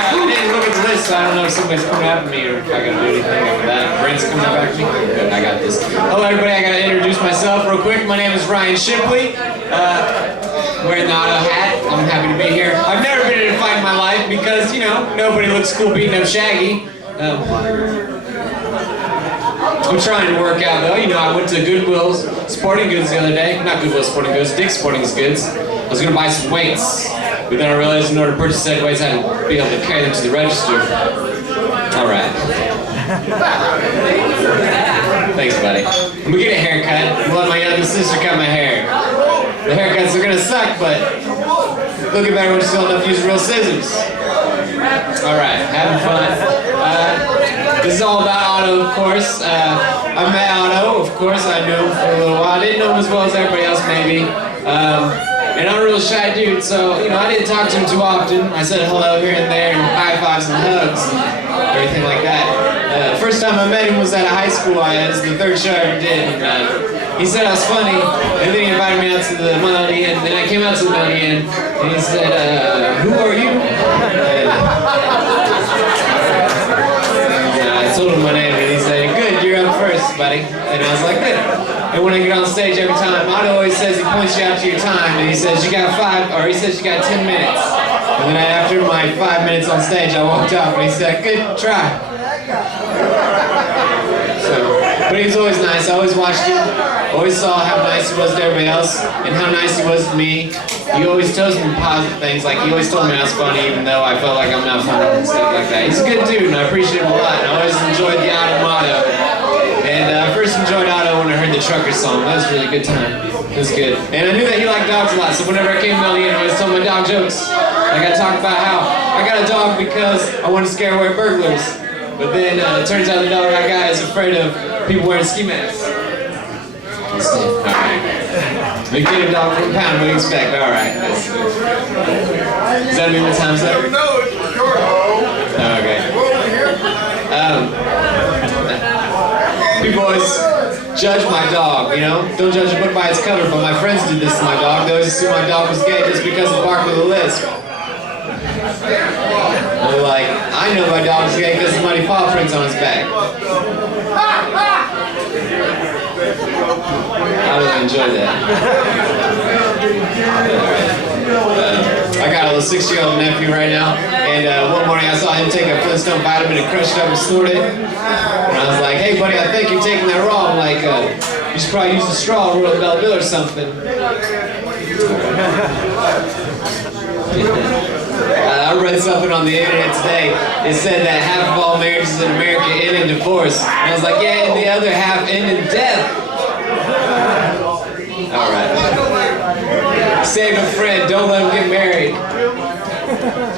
I didn't look at the list, so I don't know if somebody's coming after me or if I gotta do anything after that. Brent's coming up after me. Good, I got this. Hello, everybody. I gotta introduce myself real quick. My name is Ryan Shipley. Wearing the Otto hat. I'm happy to be here. I've never been in a fight in my life because, you know, nobody looks cool beating up Shaggy. I'm trying to work out though. You know, I went to Goodwill's Sporting Goods the other day. Not Goodwill's Sporting Goods, Dick's Sporting Goods. I was gonna buy some weights, but then I realized in order to purchase said weights, I had to be able to carry them to the register. All right. Thanks, buddy. I'm gonna get a haircut. I'm gonna let my younger sister cut my hair. The haircuts are gonna suck, but looking better when you still enough to use real scissors. All right, having fun. This is all about Otto, of course. I met Otto, of course. I knew him for a little while. I didn't know him as well as everybody else, maybe. And I'm a real shy dude, so, you know, I didn't talk to him too often. I said hello here and there, and high fives and hugs, and everything like that. First time I met him was at a high school. It was the third show I ever did. And, he said I was funny, and then he invited me out to the money, and then I came out to the money, and he said, who are you? And I told him my name, and he said, good, you're up first, buddy. And I was like, good. And when I get on stage every time, Otto always says he points you out to your time, and he says you got 10 minutes. And then after my 5 minutes on stage, I walked off, and he said, good try. But he was always nice. I always watched him, always saw how nice he was to everybody else, and how nice he was to me. He always tells me positive things, like he always told me I was funny, even though I felt like I'm not funny and stuff like that. He's a good dude, and I appreciate him a lot. And I always enjoyed the Otto motto. And I first enjoyed Otto when I heard the Trucker song. That was a really good time. It was good. And I knew that he liked dogs a lot, so whenever I came to Melody, I always told my dog jokes. Like I talked about how I got a dog because I want to scare away burglars. But then it turns out the dog I got is afraid of people wearing ski masks. Alright. We get a dog from a pound, what do you expect? Alright. Does that mean what time's up? Okay. People always judge my dog, you know? Don't judge a book by its cover, but my friends did this to my dog. They always assumed my dog was gay just because he barked with a lisp. They're like, I know my dog's gay because of muddy paw prints on his back. I really enjoyed that. I got a little 6-year-old nephew right now, and one morning I saw him take a Flintstone vitamin and crush it up and snort it. And I was like, hey buddy, I think you're taking that wrong. Like, you should probably use a straw or roll a Bell Bill or something. I read something on the internet today. It said that half of all marriages in America end in divorce. And I was like, yeah, and the other half end in death. Alright. Save a friend, don't let him get married.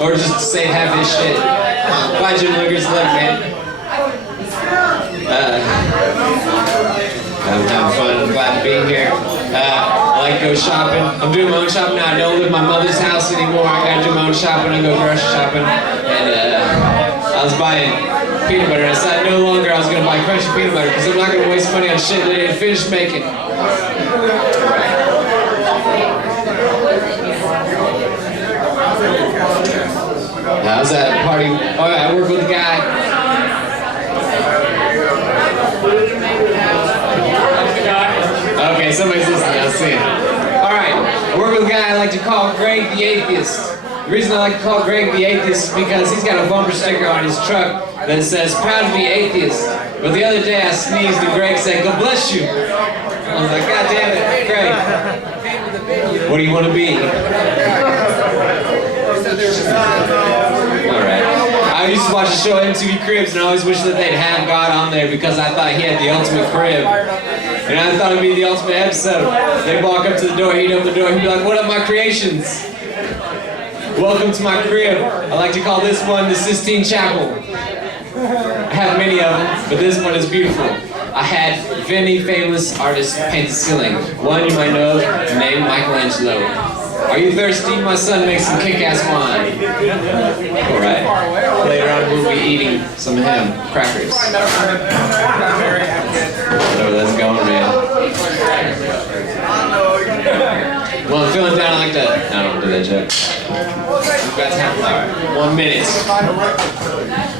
Or just save half his shit. Bye, Jim Wiggers, love man. I'm having fun, I'm glad to be here. I like to go shopping. I'm doing my own shopping now. I don't live in my mother's house anymore. I gotta do my own shopping. I go grocery shopping. And I was buying peanut butter. And I decided no longer I was gonna buy crunchy peanut butter because I'm not gonna waste money on shit that I didn't finish making. How's that party? Oh yeah, I work with a guy. Okay, somebody's listening, I'll see it. Alright, I work with a guy I like to call Greg the Atheist. The reason I like to call Greg the Atheist is because he's got a bumper sticker on his truck that says, proud to be atheist. But the other day I sneezed and Greg said, God bless you. I was like, God damn it, Greg. What do you want to be? Alright. I I used to watch the show MTV Cribs, and I always wished that they'd have God on there because I thought he had the ultimate crib. And I thought it'd be the ultimate episode. They'd walk up to the door, he'd open the door, he'd be like, "What up, my creations? Welcome to my crib. I like to call this one the Sistine Chapel." I have many of them, but this one is beautiful. I had many famous artists paint the ceiling. One you might know, named Michelangelo. Are you thirsty? My son makes some kick-ass wine. Alright. Later on we'll be eating some ham, crackers. Whatever that's going, man. Well, I'm feeling down like that. I don't do that joke. We've got time. Alright. 1 minute.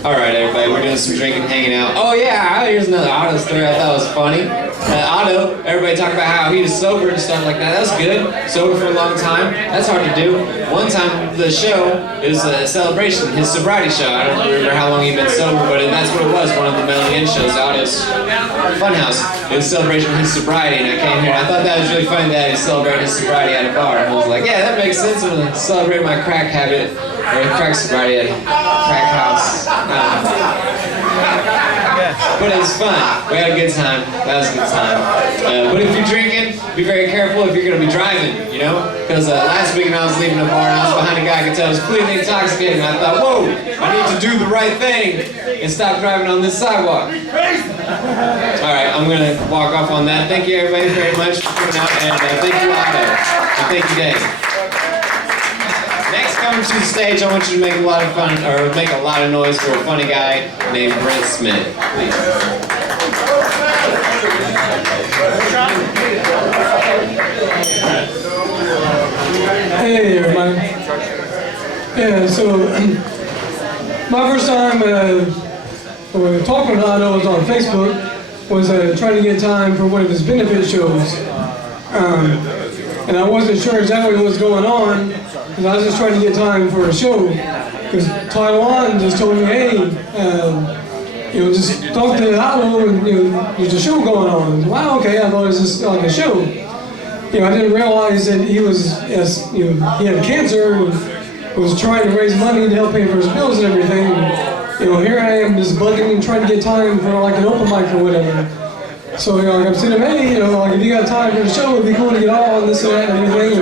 Alright, everybody, we're doing some drinking, hanging out. Oh yeah, here's another Otto story I thought was funny. Otto, everybody talked about how he was sober and stuff like that. That was good. Sober for a long time. That's hard to do. One time, the show, it was a celebration, his sobriety show. I don't remember how long he'd been sober, but that's what it was, one of the Melody N shows, Otto's Funhouse. It was a celebration of his sobriety, and I came here. I thought that was really funny that he celebrated his sobriety at a bar. And I was like, yeah, that makes sense. I'm going to celebrate my crack habit, or crack sobriety at a crack house. But it was fun. We had a good time. That was a good time. But if you're drinking, be very careful if you're going to be driving, you know? Because last week when I was leaving the bar and I was behind a guy I could tell was clearly intoxicated, and I thought, whoa, I need to do the right thing and stop driving on this sidewalk. Alright, I'm going to walk off on that. Thank you everybody very much for coming out, and thank you Otto, and thank you Dave. Next, coming to the stage, I want you to make a lot of fun, or make a lot of noise for a funny guy named Brent Smith, please. Hey everybody. Yeah, so my first time talking to Otto was on Facebook, was trying to get time for one of his benefit shows. And I wasn't sure exactly what was going on, because I was just trying to get time for a show. Because Taiwan just told me, hey, just talk to Otto, and there's a show going on. Wow, okay, I thought it was just like a show. I didn't realize that he was, he had cancer and was trying to raise money to help pay for his bills and everything. And, here I am just bugging and trying to get time for like an open mic or whatever. So, I'm saying, hey, if you got time for the show, it'd be cool to get on this and that and everything.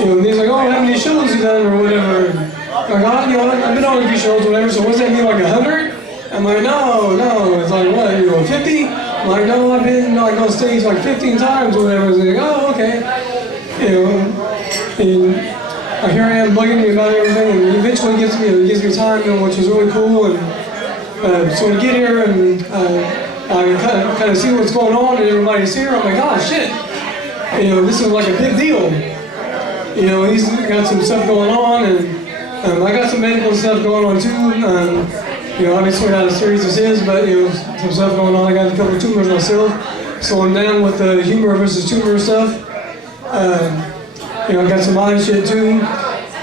And he's like, oh, how many shows you done or whatever? And I'm like, I've been on a few shows or whatever, so what's that mean, like 100? I'm like, no, it's like, what, 50? I'm like, no, I've been like on stage like 15 times or whatever. He's like, oh, okay. And here I am bugging me about everything, and he eventually gives me time, which was really cool. And so we get here and I kind of see what's going on, and everybody's here. I'm like, oh shit, this is like a big deal. He's got some stuff going on, and I got some medical stuff going on too. Obviously not as serious as his, but some stuff going on. I got a couple of tumors myself, so I'm down with the humor versus tumor stuff. I got some odd shit too.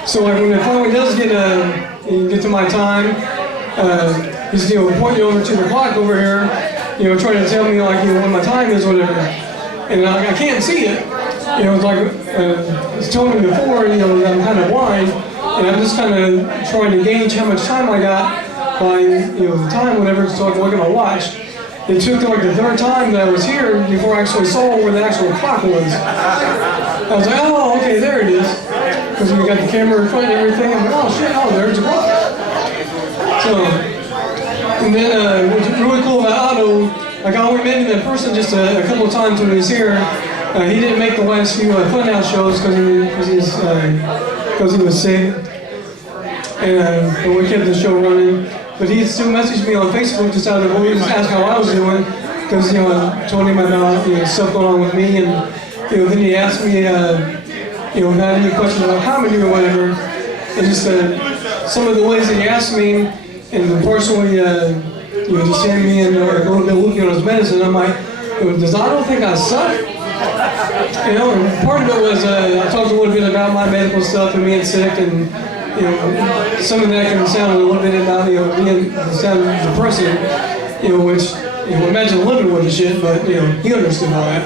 So like when it finally does get to my time, he's pointing over to the clock over here, trying to tell me like when my time is, whatever, and I can't see it. It's like it's told me before, that I'm kind of blind, and I'm just kind of trying to gauge how much time I got by the time, whatever, so I can look at my watch. It took like the third time that I was here before I actually saw where the actual clock was. I was like, oh, okay, there it is. Because we got the camera in front and everything. I'm like, oh shit, oh, there's the clock. So, and then what's really cool about Otto, like I only met him in person just a couple of times when he was here. He didn't make the last few Funhouse shows because he was sick. And but we kept the show running. But he still messaged me on Facebook just out of the blue, just asked how I was doing, because I told him about stuff going on with me, and then he asked me about any questions about comedy or whatever, and just some of the ways that he asked me, and unfortunately, just seeing me and a little bit loopy on his medicine, I'm like, does Otto think I suck? And part of it was I talked a little bit about my medical stuff and being sick, and some of that can sound a little bit about being sound depressing, which imagine living with the shit, but he understood all that.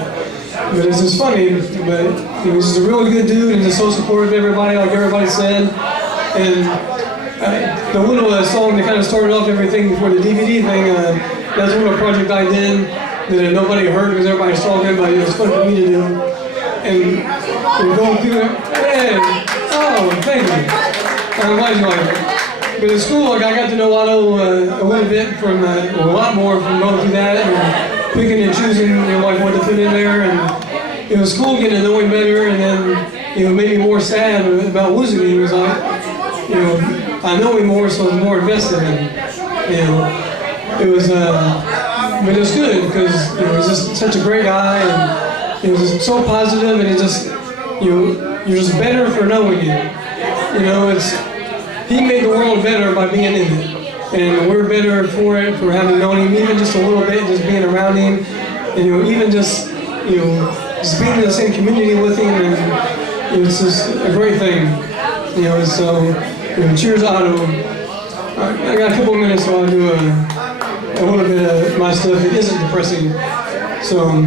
But it's just funny. But he's just a really good dude and just so supportive of everybody, like everybody said. And the little song that kind of started off everything before the DVD thing, that's a little project I did that nobody heard because everybody saw it, but it was fun for me to do. And we're going through it. Hey, oh, thank you. I'm glad you like it. But in school, like, I got to know Otto a little bit from, a lot more from going through that and picking and choosing, you know, like what to put in there. And it was cool getting to know him better, and then, you know, it made me more sad about losing him. It was like, you know, I know him more, so I was more invested in him. You know, it was, but it was good because, you know, he was just such a great guy, and he was just so positive, and it just, you know, you're just better for knowing him. You know, he made the world better by being in it, and we're better for it, for having known him even just a little bit, just being around him, and, you know, even just, you know, just being in the same community with him, and it's just a great thing. You know, so, you know, cheers, Otto. I got a couple of minutes, so I'll do a little bit of my stuff that isn't depressing. So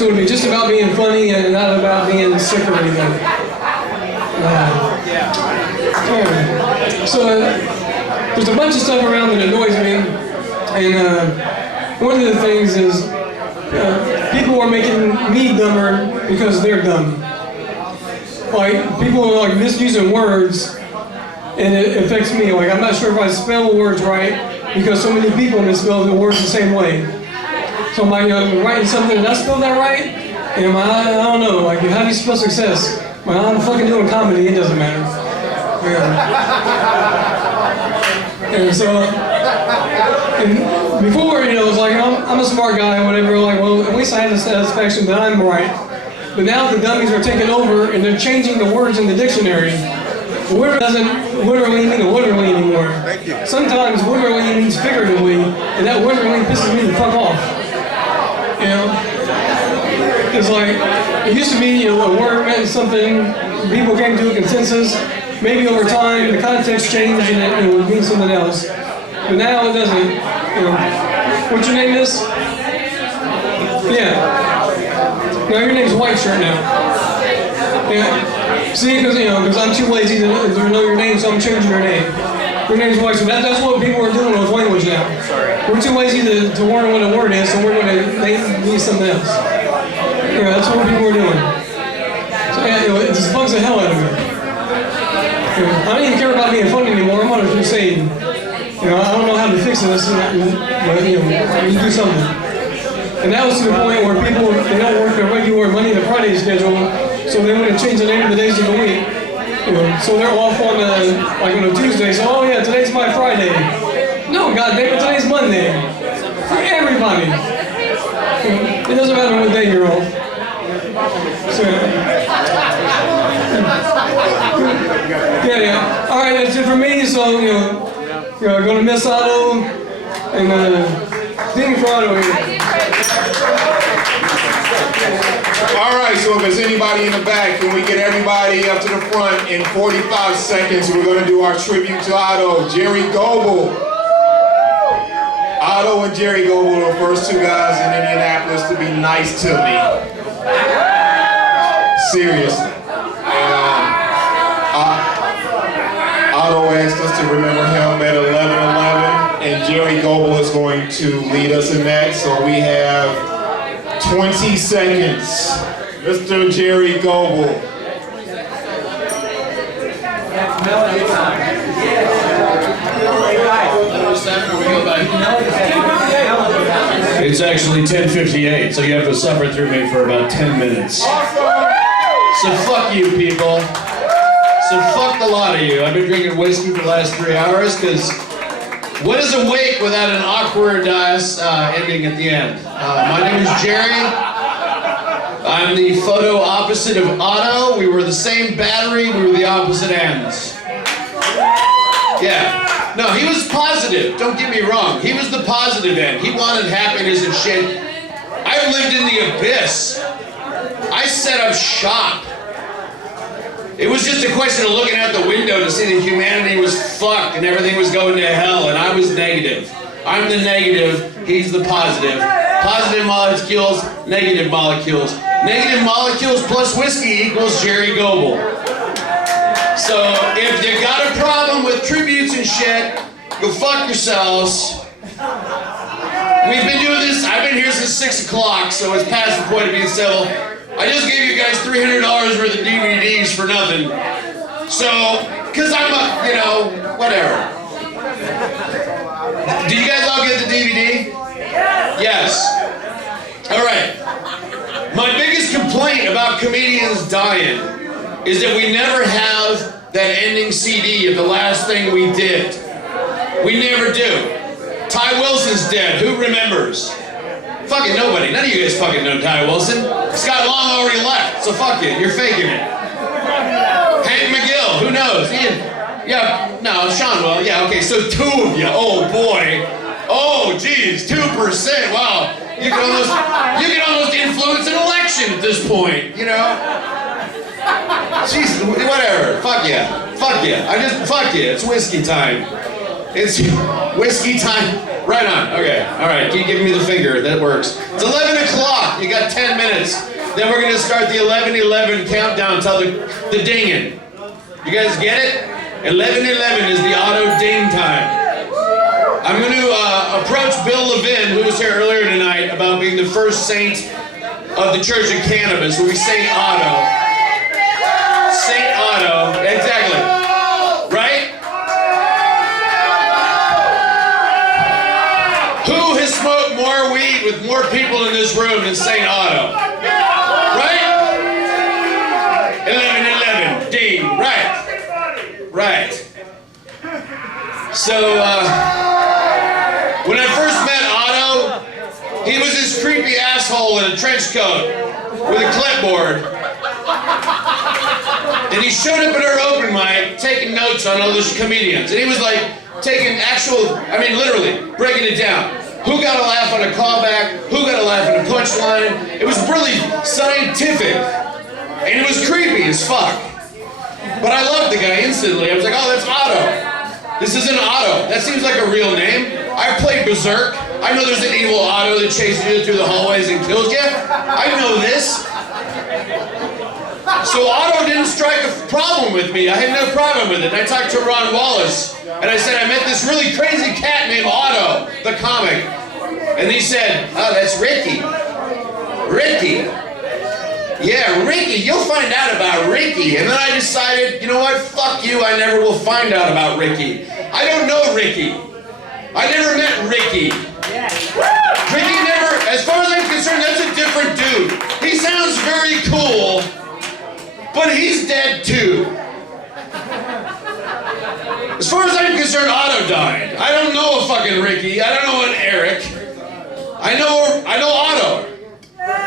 it'll be just about being funny and not about being sick or anything. So there's a bunch of stuff around that annoys me, and one of the things is people are making me dumber because they're dumb. Like, people are like misusing words, and it affects me. Like, I'm not sure if I spell words right because so many people misspell the words the same way. So I'm like, writing something, did I spell that right? And I don't know, like, how do you spell success? I'm fucking doing comedy, it doesn't matter. And so, and before, you know, it was like, I'm a smart guy or whatever, like, well, at least I have the satisfaction that I'm right. But now the dummies are taking over and they're changing the words in the dictionary. Literally doesn't literally mean literally anymore. Sometimes literally means figuratively, and that literally pisses me the fuck off. You know? It's like, it used to be, you know, a word meant something, people came to a consensus, maybe over time the context changed and it would mean something else. But now it doesn't, you know. What's your name is? Yeah. No, your name's White Shirt now. Yeah. See, because, you know, because I'm too lazy to know your name, so I'm changing your name. Your name's White Shirt. That's what people are doing with language now. We're too lazy to learn what a word is, so we're going to need something else. Yeah, that's what people are doing. So, yeah, you know, it just bugs the hell out of me. You know, I don't even care about being funny anymore. I'm on a crusade. You know, I don't know how to fix this, but, you know, you do something. And that was to the point where people, they don't work their regular Monday to Friday schedule, so they want to change the name of the days of the week. You know, so they're off on like on a Tuesday, so, oh yeah, today's my Friday. No, goddamn it, today's Monday. For everybody. You know, it doesn't matter what day you're off. So, yeah. All right, that's it for me, so, you know, going to miss Otto, and ding for Otto here. All right, so if there's anybody in the back, can we get everybody up to the front in 45 seconds? We're going to do our tribute to Otto. Jerry Goebel. Otto and Jerry Goebel are the first two guys in Indianapolis to be nice to me. Seriously. And Otto asked us to remember him at 11:11, and Jerry Goebel is going to lead us in that. So we have 20 seconds. Mr. Jerry Goebel. It's actually 10:58, so you have to suffer through me for about 10 minutes. So fuck you, people. So fuck the lot of you. I've been drinking whiskey for the last 3 hours, because what is a wake without an awkward ending at the end? My name is Jerry. I'm the photo opposite of Otto. We were the same battery, we were the opposite ends. Yeah. No, he was positive, don't get me wrong. He was the positive end. He wanted happiness and shit. I lived in the abyss. I set up shop. It was just a question of looking out the window to see that humanity was fucked and everything was going to hell, and I was negative. I'm the negative, he's the positive. Positive molecules, negative molecules. Negative molecules plus whiskey equals Jerry Goebel. So if you got a problem with tributes and shit, go fuck yourselves. We've been doing this, I've been here since 6 o'clock, so it's past the point of being civil. I just gave you guys $300 worth of DVDs for nothing. So, cause I'm a, you know, whatever. Do you guys all get the DVD? Yes. All right. My biggest complaint about comedians dying is that we never have that ending CD of the last thing we did. We never do. Ty Wilson's dead. Who remembers? Fucking nobody. None of you guys fucking know Ty Wilson. Scott Long already left, so fuck it. You're faking it. Hank McGill. Who knows? Ian. Yeah. No, Sean will. Yeah. Okay. So 2 of you. Oh boy. Oh geez. 2%. Wow. You can almost influence an election at this point. You know. Jeez. Whatever. Fuck yeah. Fuck yeah. Fuck yeah. It's whiskey time. It's whiskey time. Right on. Okay. All right. Keep giving me the finger. That works. It's 11 o'clock. You got 10 minutes. Then we're going to start the 11:11 countdown till the dinging. You guys get it? 11:11 is the Otto ding time. I'm going to approach Bill Levin, who was here earlier tonight, about being the first saint of the Church of Cannabis. We Saint Otto. Saint Otto. Exactly. Right? Who has smoked more weed with more people in this room than St. Otto? Right? 11:11. Ding. Right. Right. So, when I first met Otto, he was this creepy asshole in a trench coat with a clipboard. And he showed up at our open mic taking notes on all those comedians. And he was like, taking literally, breaking it down. Who got a laugh on a callback? Who got a laugh on a punchline? It was really scientific. And it was creepy as fuck. But I loved the guy instantly. I was like, oh, that's Otto. This isn't Otto. That seems like a real name. I played Berserk. I know there's an evil Otto that chases you through the hallways and kills you. I know this. So Otto didn't strike a problem with me. I had no problem with it. And I talked to Ron Wallace, and I said, I met this really crazy cat named Otto, the comic. And he said, oh, that's Ricky. Ricky. Yeah, Ricky, you'll find out about Ricky. And then I decided, you know what, fuck you, I never will find out about Ricky. I don't know Ricky. I never met Ricky. Ricky never, as far as I'm concerned, that's a different dude. He sounds very cool, but he's dead too. As far as I'm concerned, Otto died. I don't know a fucking Ricky. I don't know an Eric. I know Otto.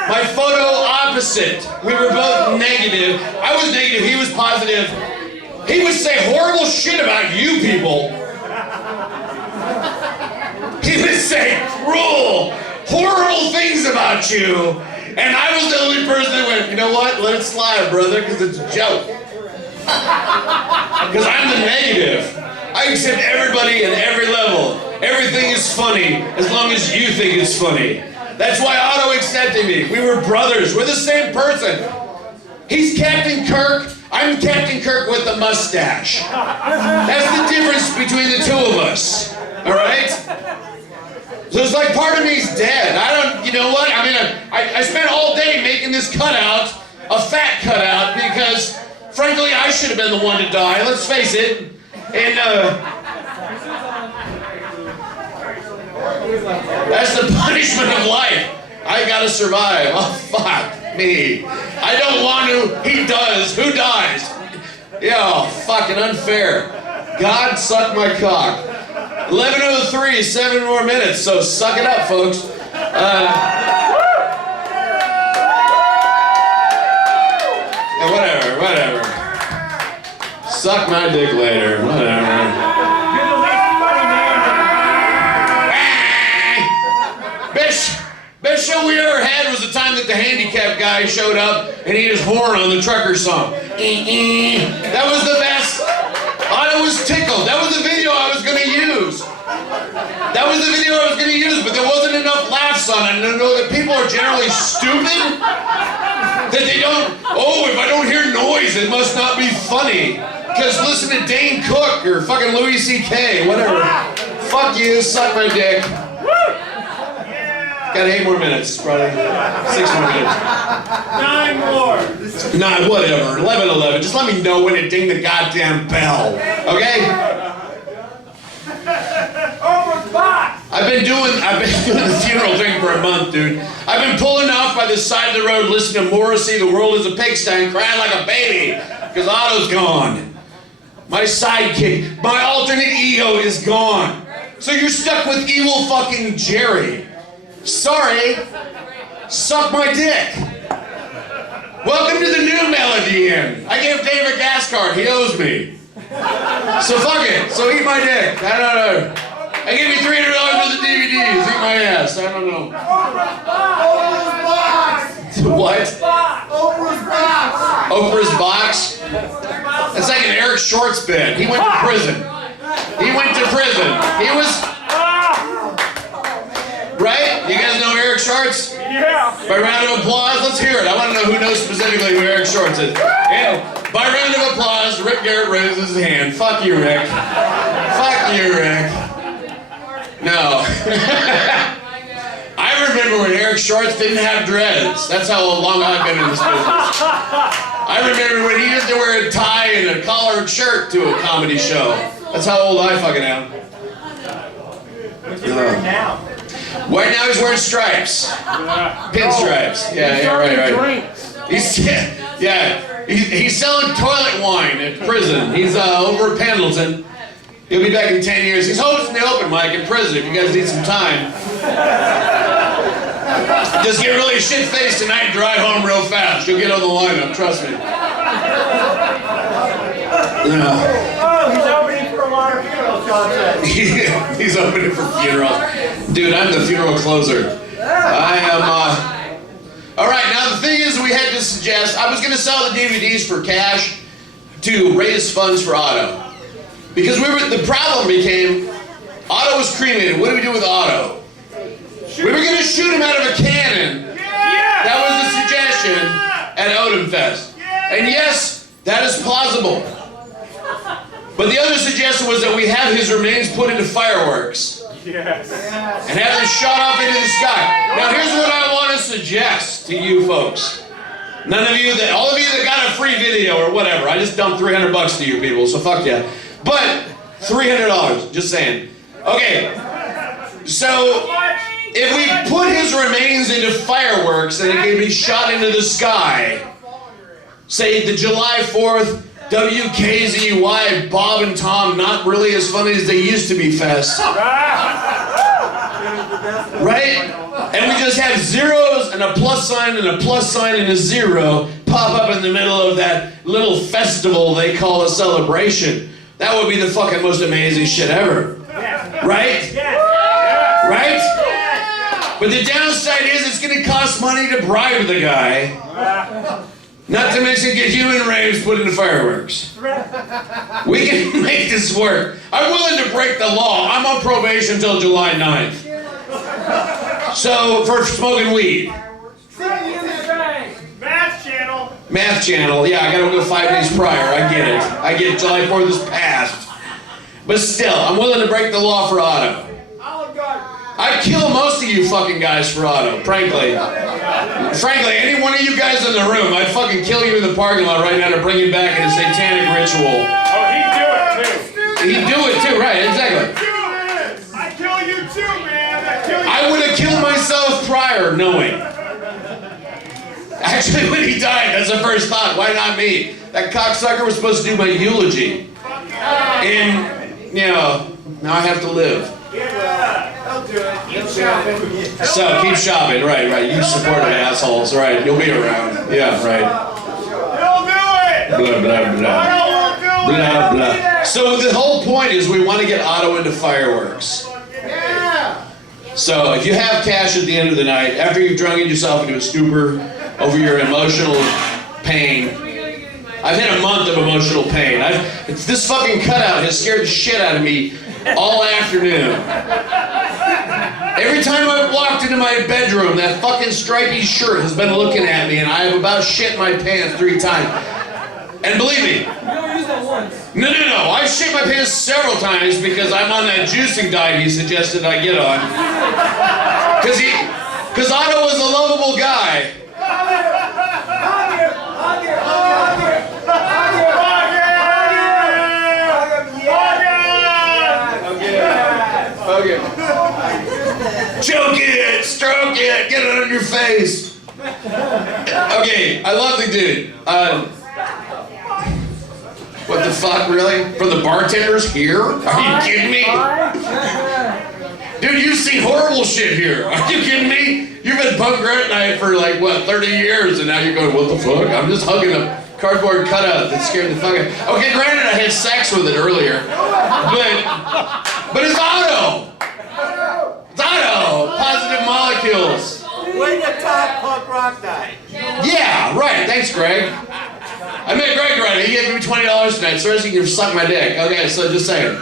My photo opposite. We were both negative. I was negative, he was positive. He would say horrible shit about you people. He would say cruel, horrible things about you. And I was the only person that went, you know what, let it slide, brother, because it's a joke. Because I'm the negative. I accept everybody at every level. Everything is funny as long as you think it's funny. That's why Otto accepted me. We were brothers. We're the same person. He's Captain Kirk. I'm Captain Kirk with the mustache. That's the difference between the two of us. All right? So it's like part of me's dead. You know what? I mean, I spent all day making this cutout, a fat cutout, because frankly, I should have been the one to die. Let's face it. And that's the punishment of life. I gotta survive. Oh, fuck me. I don't want to. He does. Who dies? Yeah, fucking unfair. God suck my cock. 11:03, 7 more minutes, so suck it up, folks. Yeah, whatever. Suck my dick later, whatever. Best show we ever had was the time that the handicapped guy showed up and he his horn on the trucker song. That was the best. Otto was tickled. That was the video I was going to use. But there wasn't enough laughs on it. And I know that people are generally stupid. That they don't, if I don't hear noise, it must not be funny. Because listen to Dane Cook or fucking Louis C.K., whatever. Fuck you, suck my dick. Got 8 more minutes, probably 6 more minutes. 9 more. Nah, whatever. 11. Just let me know when to ding the goddamn bell, okay? I've been doing the funeral thing for a month, dude. I've been pulling off by the side of the road, listening to Morrissey, "The World is a Pigsty," and crying like a baby, because Otto's gone. My sidekick, my alternate ego is gone. So you're stuck with evil fucking Jerry. Sorry, suck my dick. Welcome to the new Melody Inn. I gave Dave a gas card, he owes me. So fuck it, so eat my dick. I don't know. I gave you $300 for the DVDs, eat my ass, I don't know. What? Oprah's box. Oprah's box? That's like an Eric Shorts bit. He went to prison. He went to prison. He was... Right? You guys know Eric Shorts? Yeah. By round of applause, let's hear it. I want to know who knows specifically who Eric Shorts is. And by round of applause, Rick Garrett raises his hand. Fuck you, Rick. Fuck you, Rick. No. I remember when Eric Shorts didn't have dreads. That's how long I've been in this business. I remember when he used to wear a tie and a collared shirt to a comedy show. That's how old I fucking am. What's he wearing now? Right now he's wearing stripes. Pinstripes. Yeah, right. He's selling toilet wine at prison. He's over at Pendleton. He'll be back in 10 years. He's hosting the open mic in prison if you guys need some time. Just get really shit-faced tonight and drive home real fast. You'll get on the lineup, trust me. No. Oh, he's opening for a lot of funeral contests. He's opening for funerals. Dude, I'm the funeral closer. I am, All right, now the thing is we had to suggest, I was going to sell the DVDs for cash to raise funds for Otto. Because the problem became, Otto was cremated. What do we do with Otto? We were going to shoot him out of a cannon. That was the suggestion at Odom Fest. And yes, that is plausible. But the other suggestion was that we have his remains put into fireworks. Yes. And have them shot off into the sky. Now here's what I want to suggest to you folks. All of you that got a free video or whatever, I just dumped $300 to you people, so fuck yeah. But $300, just saying. Okay, so if we put his remains into fireworks and it can be shot into the sky, say the July 4th WKZY Bob and Tom Not Really As Funny As They Used To Be Fest. Right? And we just have zeros and a plus sign and a plus sign and a zero pop up in the middle of that little festival they call a celebration. That would be the fucking most amazing shit ever. Right? Right? But the downside is it's going to cost money to bribe the guy. Not to mention get human rays put into fireworks. We can make this work. I'm willing to break the law. I'm on probation until July 9th. So, for smoking weed. Math channel, yeah, I gotta go 5 days prior, I get it. I get it, July 4th is passed. But still, I'm willing to break the law for Otto. I'd kill most of you fucking guys for Otto, frankly. Frankly, any one of you guys in the room, I'd fucking kill you in the parking lot right now to bring him back in a satanic ritual. Oh, he'd do it too. He'd do it too, right, exactly. I'd kill you too, man. I would have killed myself prior, knowing. Actually, when he died, that's the first thought. Why not me? That cocksucker was supposed to do my eulogy. And, you know, now I have to live. So, keep shopping. Right. You supportive assholes. Right. You'll be around. Yeah, right. He'll do it! Blah, blah, blah. Blah, blah. So, the whole point is we want to get Otto into fireworks. So, if you have cash at the end of the night, after you've drunken yourself into a stupor over your emotional pain, I've had a month of emotional pain. This fucking cutout has scared the shit out of me all afternoon. Every time I've walked into my bedroom, that fucking stripy shirt has been looking at me, and I have about shit my pants 3 times. And believe me, No. I shit my pants several times because I'm on that juicing diet he suggested I get on. Because Otto was a lovable guy. Okay. Choke it, stroke it, get it on your face. Okay, I love the dude. What the fuck, really? For the bartenders here? Are you kidding me? Dude, you've seen horrible shit here. Are you kidding me? You've been punk rock night for like, what, 30 years, and now you're going, what the fuck? I'm just hugging a cardboard cutout that scared the fuck out. Okay, granted, I had sex with it earlier, but it's Otto. It's Otto. Positive molecules. Way to top punk rock night. Yeah, right. Thanks, Greg. I met Greg right. He gave me $20 tonight, so you can suck my dick. Okay, so just saying.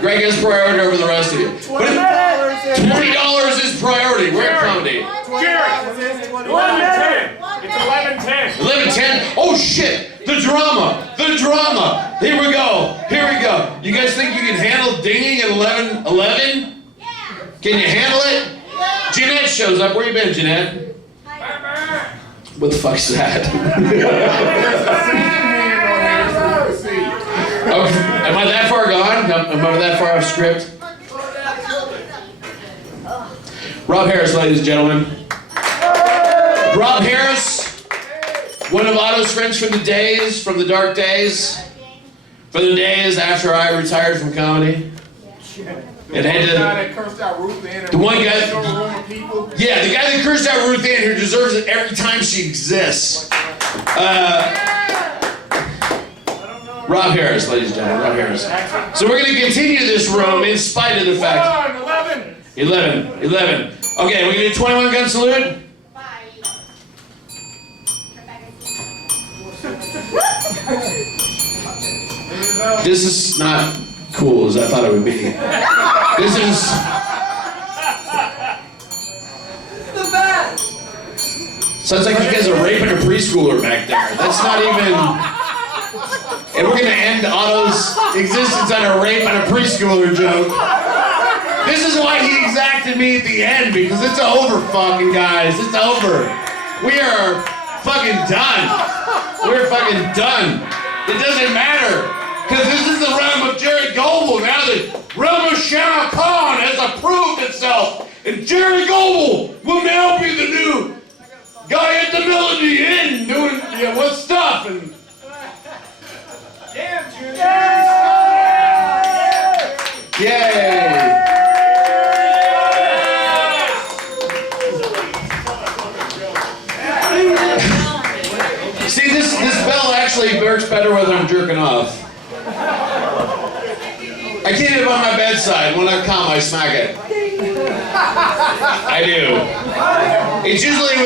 Greg has priority over the rest of you. But $20 is priority. We're at comedy. Jerry, it's 11:10. It's 11:10. 11:10? Oh shit! The drama! The drama! Here we go. Here we go. You guys think you can handle dinging at 11:11? Can you handle it? Jeanette shows up. Where you been, Jeanette? What the fuck's that? Okay, am I that far gone? Am I that far off script? Rob Harris, ladies and gentlemen. Rob Harris, one of Otto's friends from the dark days, from the days after I retired from comedy. It had the one guy, yeah, the guy that cursed out Ruth Ann who deserves it every time she exists. Rob Harris, ladies and gentlemen, Rob Harris. So we're going to continue this room in spite of the fact. 11. Okay, we're going to do 21 gun salute. This is not cool as I thought it would be. This is... Sounds like you guys are raping a preschooler back there. That's not even... And we're gonna end Otto's existence on a rape and a preschooler joke. This is why he exacted me at the end, because it's over, fucking guys. It's over. We are fucking done. We're fucking done. It doesn't matter, because this is the realm of Jerry Goebel. Now the realm of Shana Khan has approved itself, and Jerry Goebel will now be the new guy at the Melody Inn doing what stuff and. Yay! See, this bell actually works better whether I'm jerking off. I keep it on my bedside. When I come, I smack it. I do. It's usually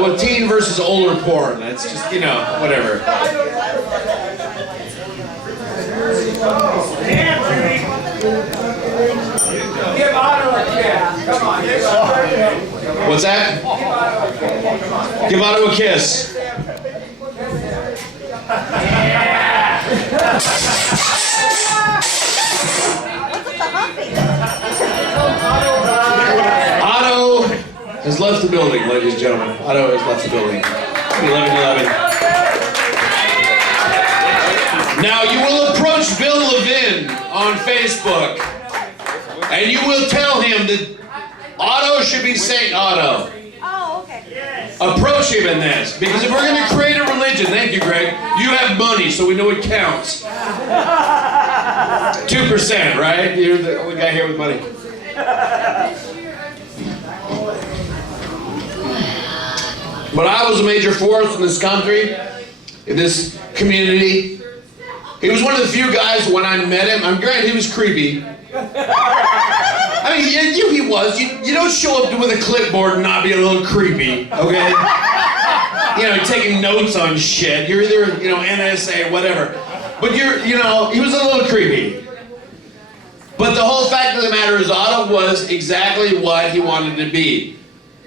with teen versus older porn. It's just, whatever. Give Otto a kiss. Come on. What's that? Give Otto a kiss. Otto has left the building, ladies and gentlemen. Otto has left the building. 11:11. Now you will approach Bill Levin on Facebook, and you will tell him that Otto should be Saint Otto. Oh, okay. Yes. Approach him in this, because if we're going to create a religion, thank you, Greg, you have money, so we know it counts. 2%, right? You're the only guy here with money. But I was a major force in this country, in this community. He was one of the few guys when I met him. I'm granted he was creepy. I mean, he was. You don't show up with a clipboard and not be a little creepy, okay? Taking notes on shit. You're either, NSA, whatever. But he was a little creepy. But the whole fact of the matter is Otto was exactly what he wanted to be.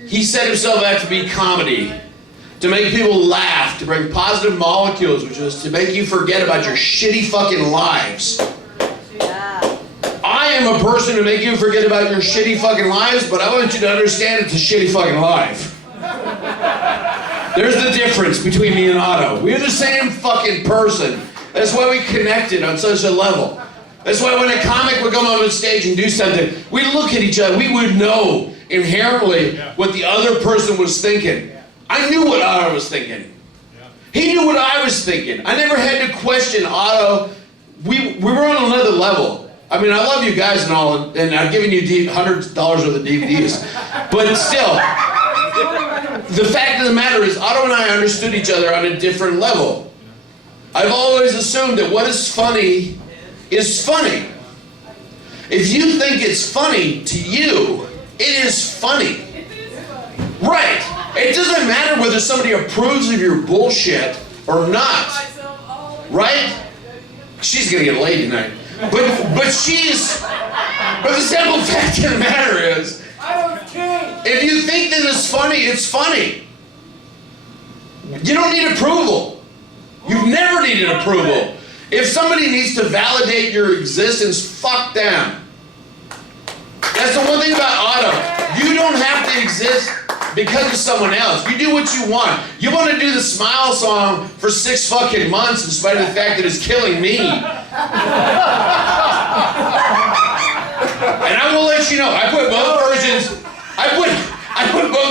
He set himself out to be comedy. to make people laugh, to bring positive molecules, which is to make you forget about your shitty fucking lives. I am a person to make you forget about your shitty fucking lives, but I want you to understand it's a shitty fucking life. There's the difference between me and Otto. We're the same fucking person. That's why we connected on such a level. That's why when a comic would come on stage and do something, we look at each other, we would know inherently what the other person was thinking. I knew what Otto was thinking. He knew what I was thinking. I never had to question Otto. We were on another level. I mean, I love you guys and all, and I've given you hundreds of dollars worth of DVDs. But still, the fact of the matter is, Otto and I understood each other on a different level. I've always assumed that what is funny is funny. If you think it's funny to you, it is funny. Right. It doesn't matter whether somebody approves of your bullshit or not. Right? She's gonna get laid tonight. But the simple fact of the matter is, if you think that it's funny. You don't need approval. You've never needed approval. If somebody needs to validate your existence, fuck them. That's the one thing about Otto. You don't have to exist because of someone else. You do what you want. You want to do the Smile song for 6 fucking months in spite of the fact that it's killing me. And I will let you know, I put both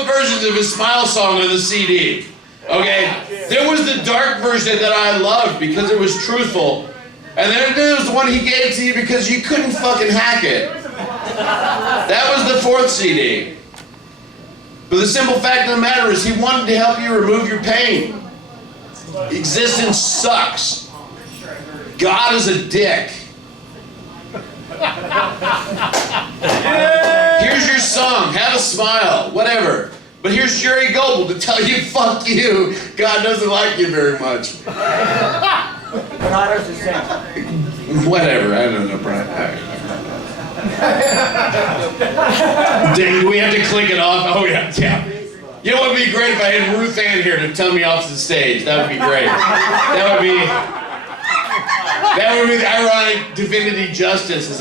versions of his Smile song on the CD. Okay? There was the dark version that I loved because it was truthful. And then there was the one he gave to you because you couldn't fucking hack it. That was the 4th CD. But the simple fact of the matter is he wanted to help you remove your pain. Existence sucks. God is a dick. Here's your song, have a smile, whatever. But here's Jerry Goebel to tell you, fuck you, God doesn't like you very much. But Otto's the same. Whatever, I don't know, Brian. Dang, we have to click it off. Oh yeah. You know what would be great if I had Ruth Ann here to tell me off the stage. That would be great. That would be the ironic divinity justice as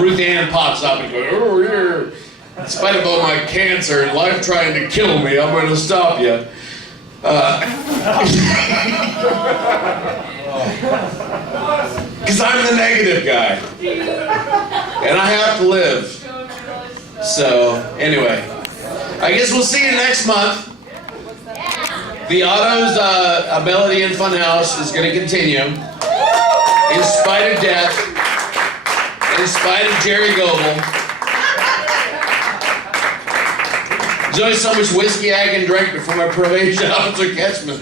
Ruth Ann pops up and goes, oh, here. In spite of all my cancer and life trying to kill me, I'm going to stop you. Because I'm the negative guy. And I have to live. So, anyway. I guess we'll see you next month. The Otto's Ability and Funhouse is going to continue. In spite of death. In spite of Jerry Goebel. There's only so much whiskey I can drink before my probation officer catches me.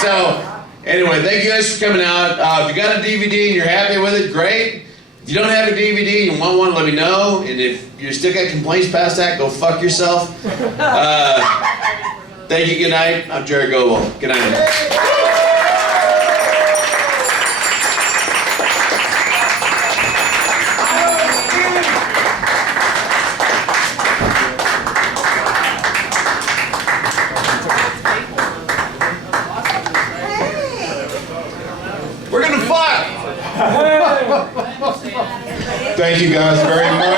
So, anyway, thank you guys for coming out. If you got a DVD and you're happy with it, great. If you don't have a DVD and you want one, let me know. And if you still got complaints past that, go fuck yourself. Thank you, good night. I'm Jerry Goebel. Good night. Thank you guys very much.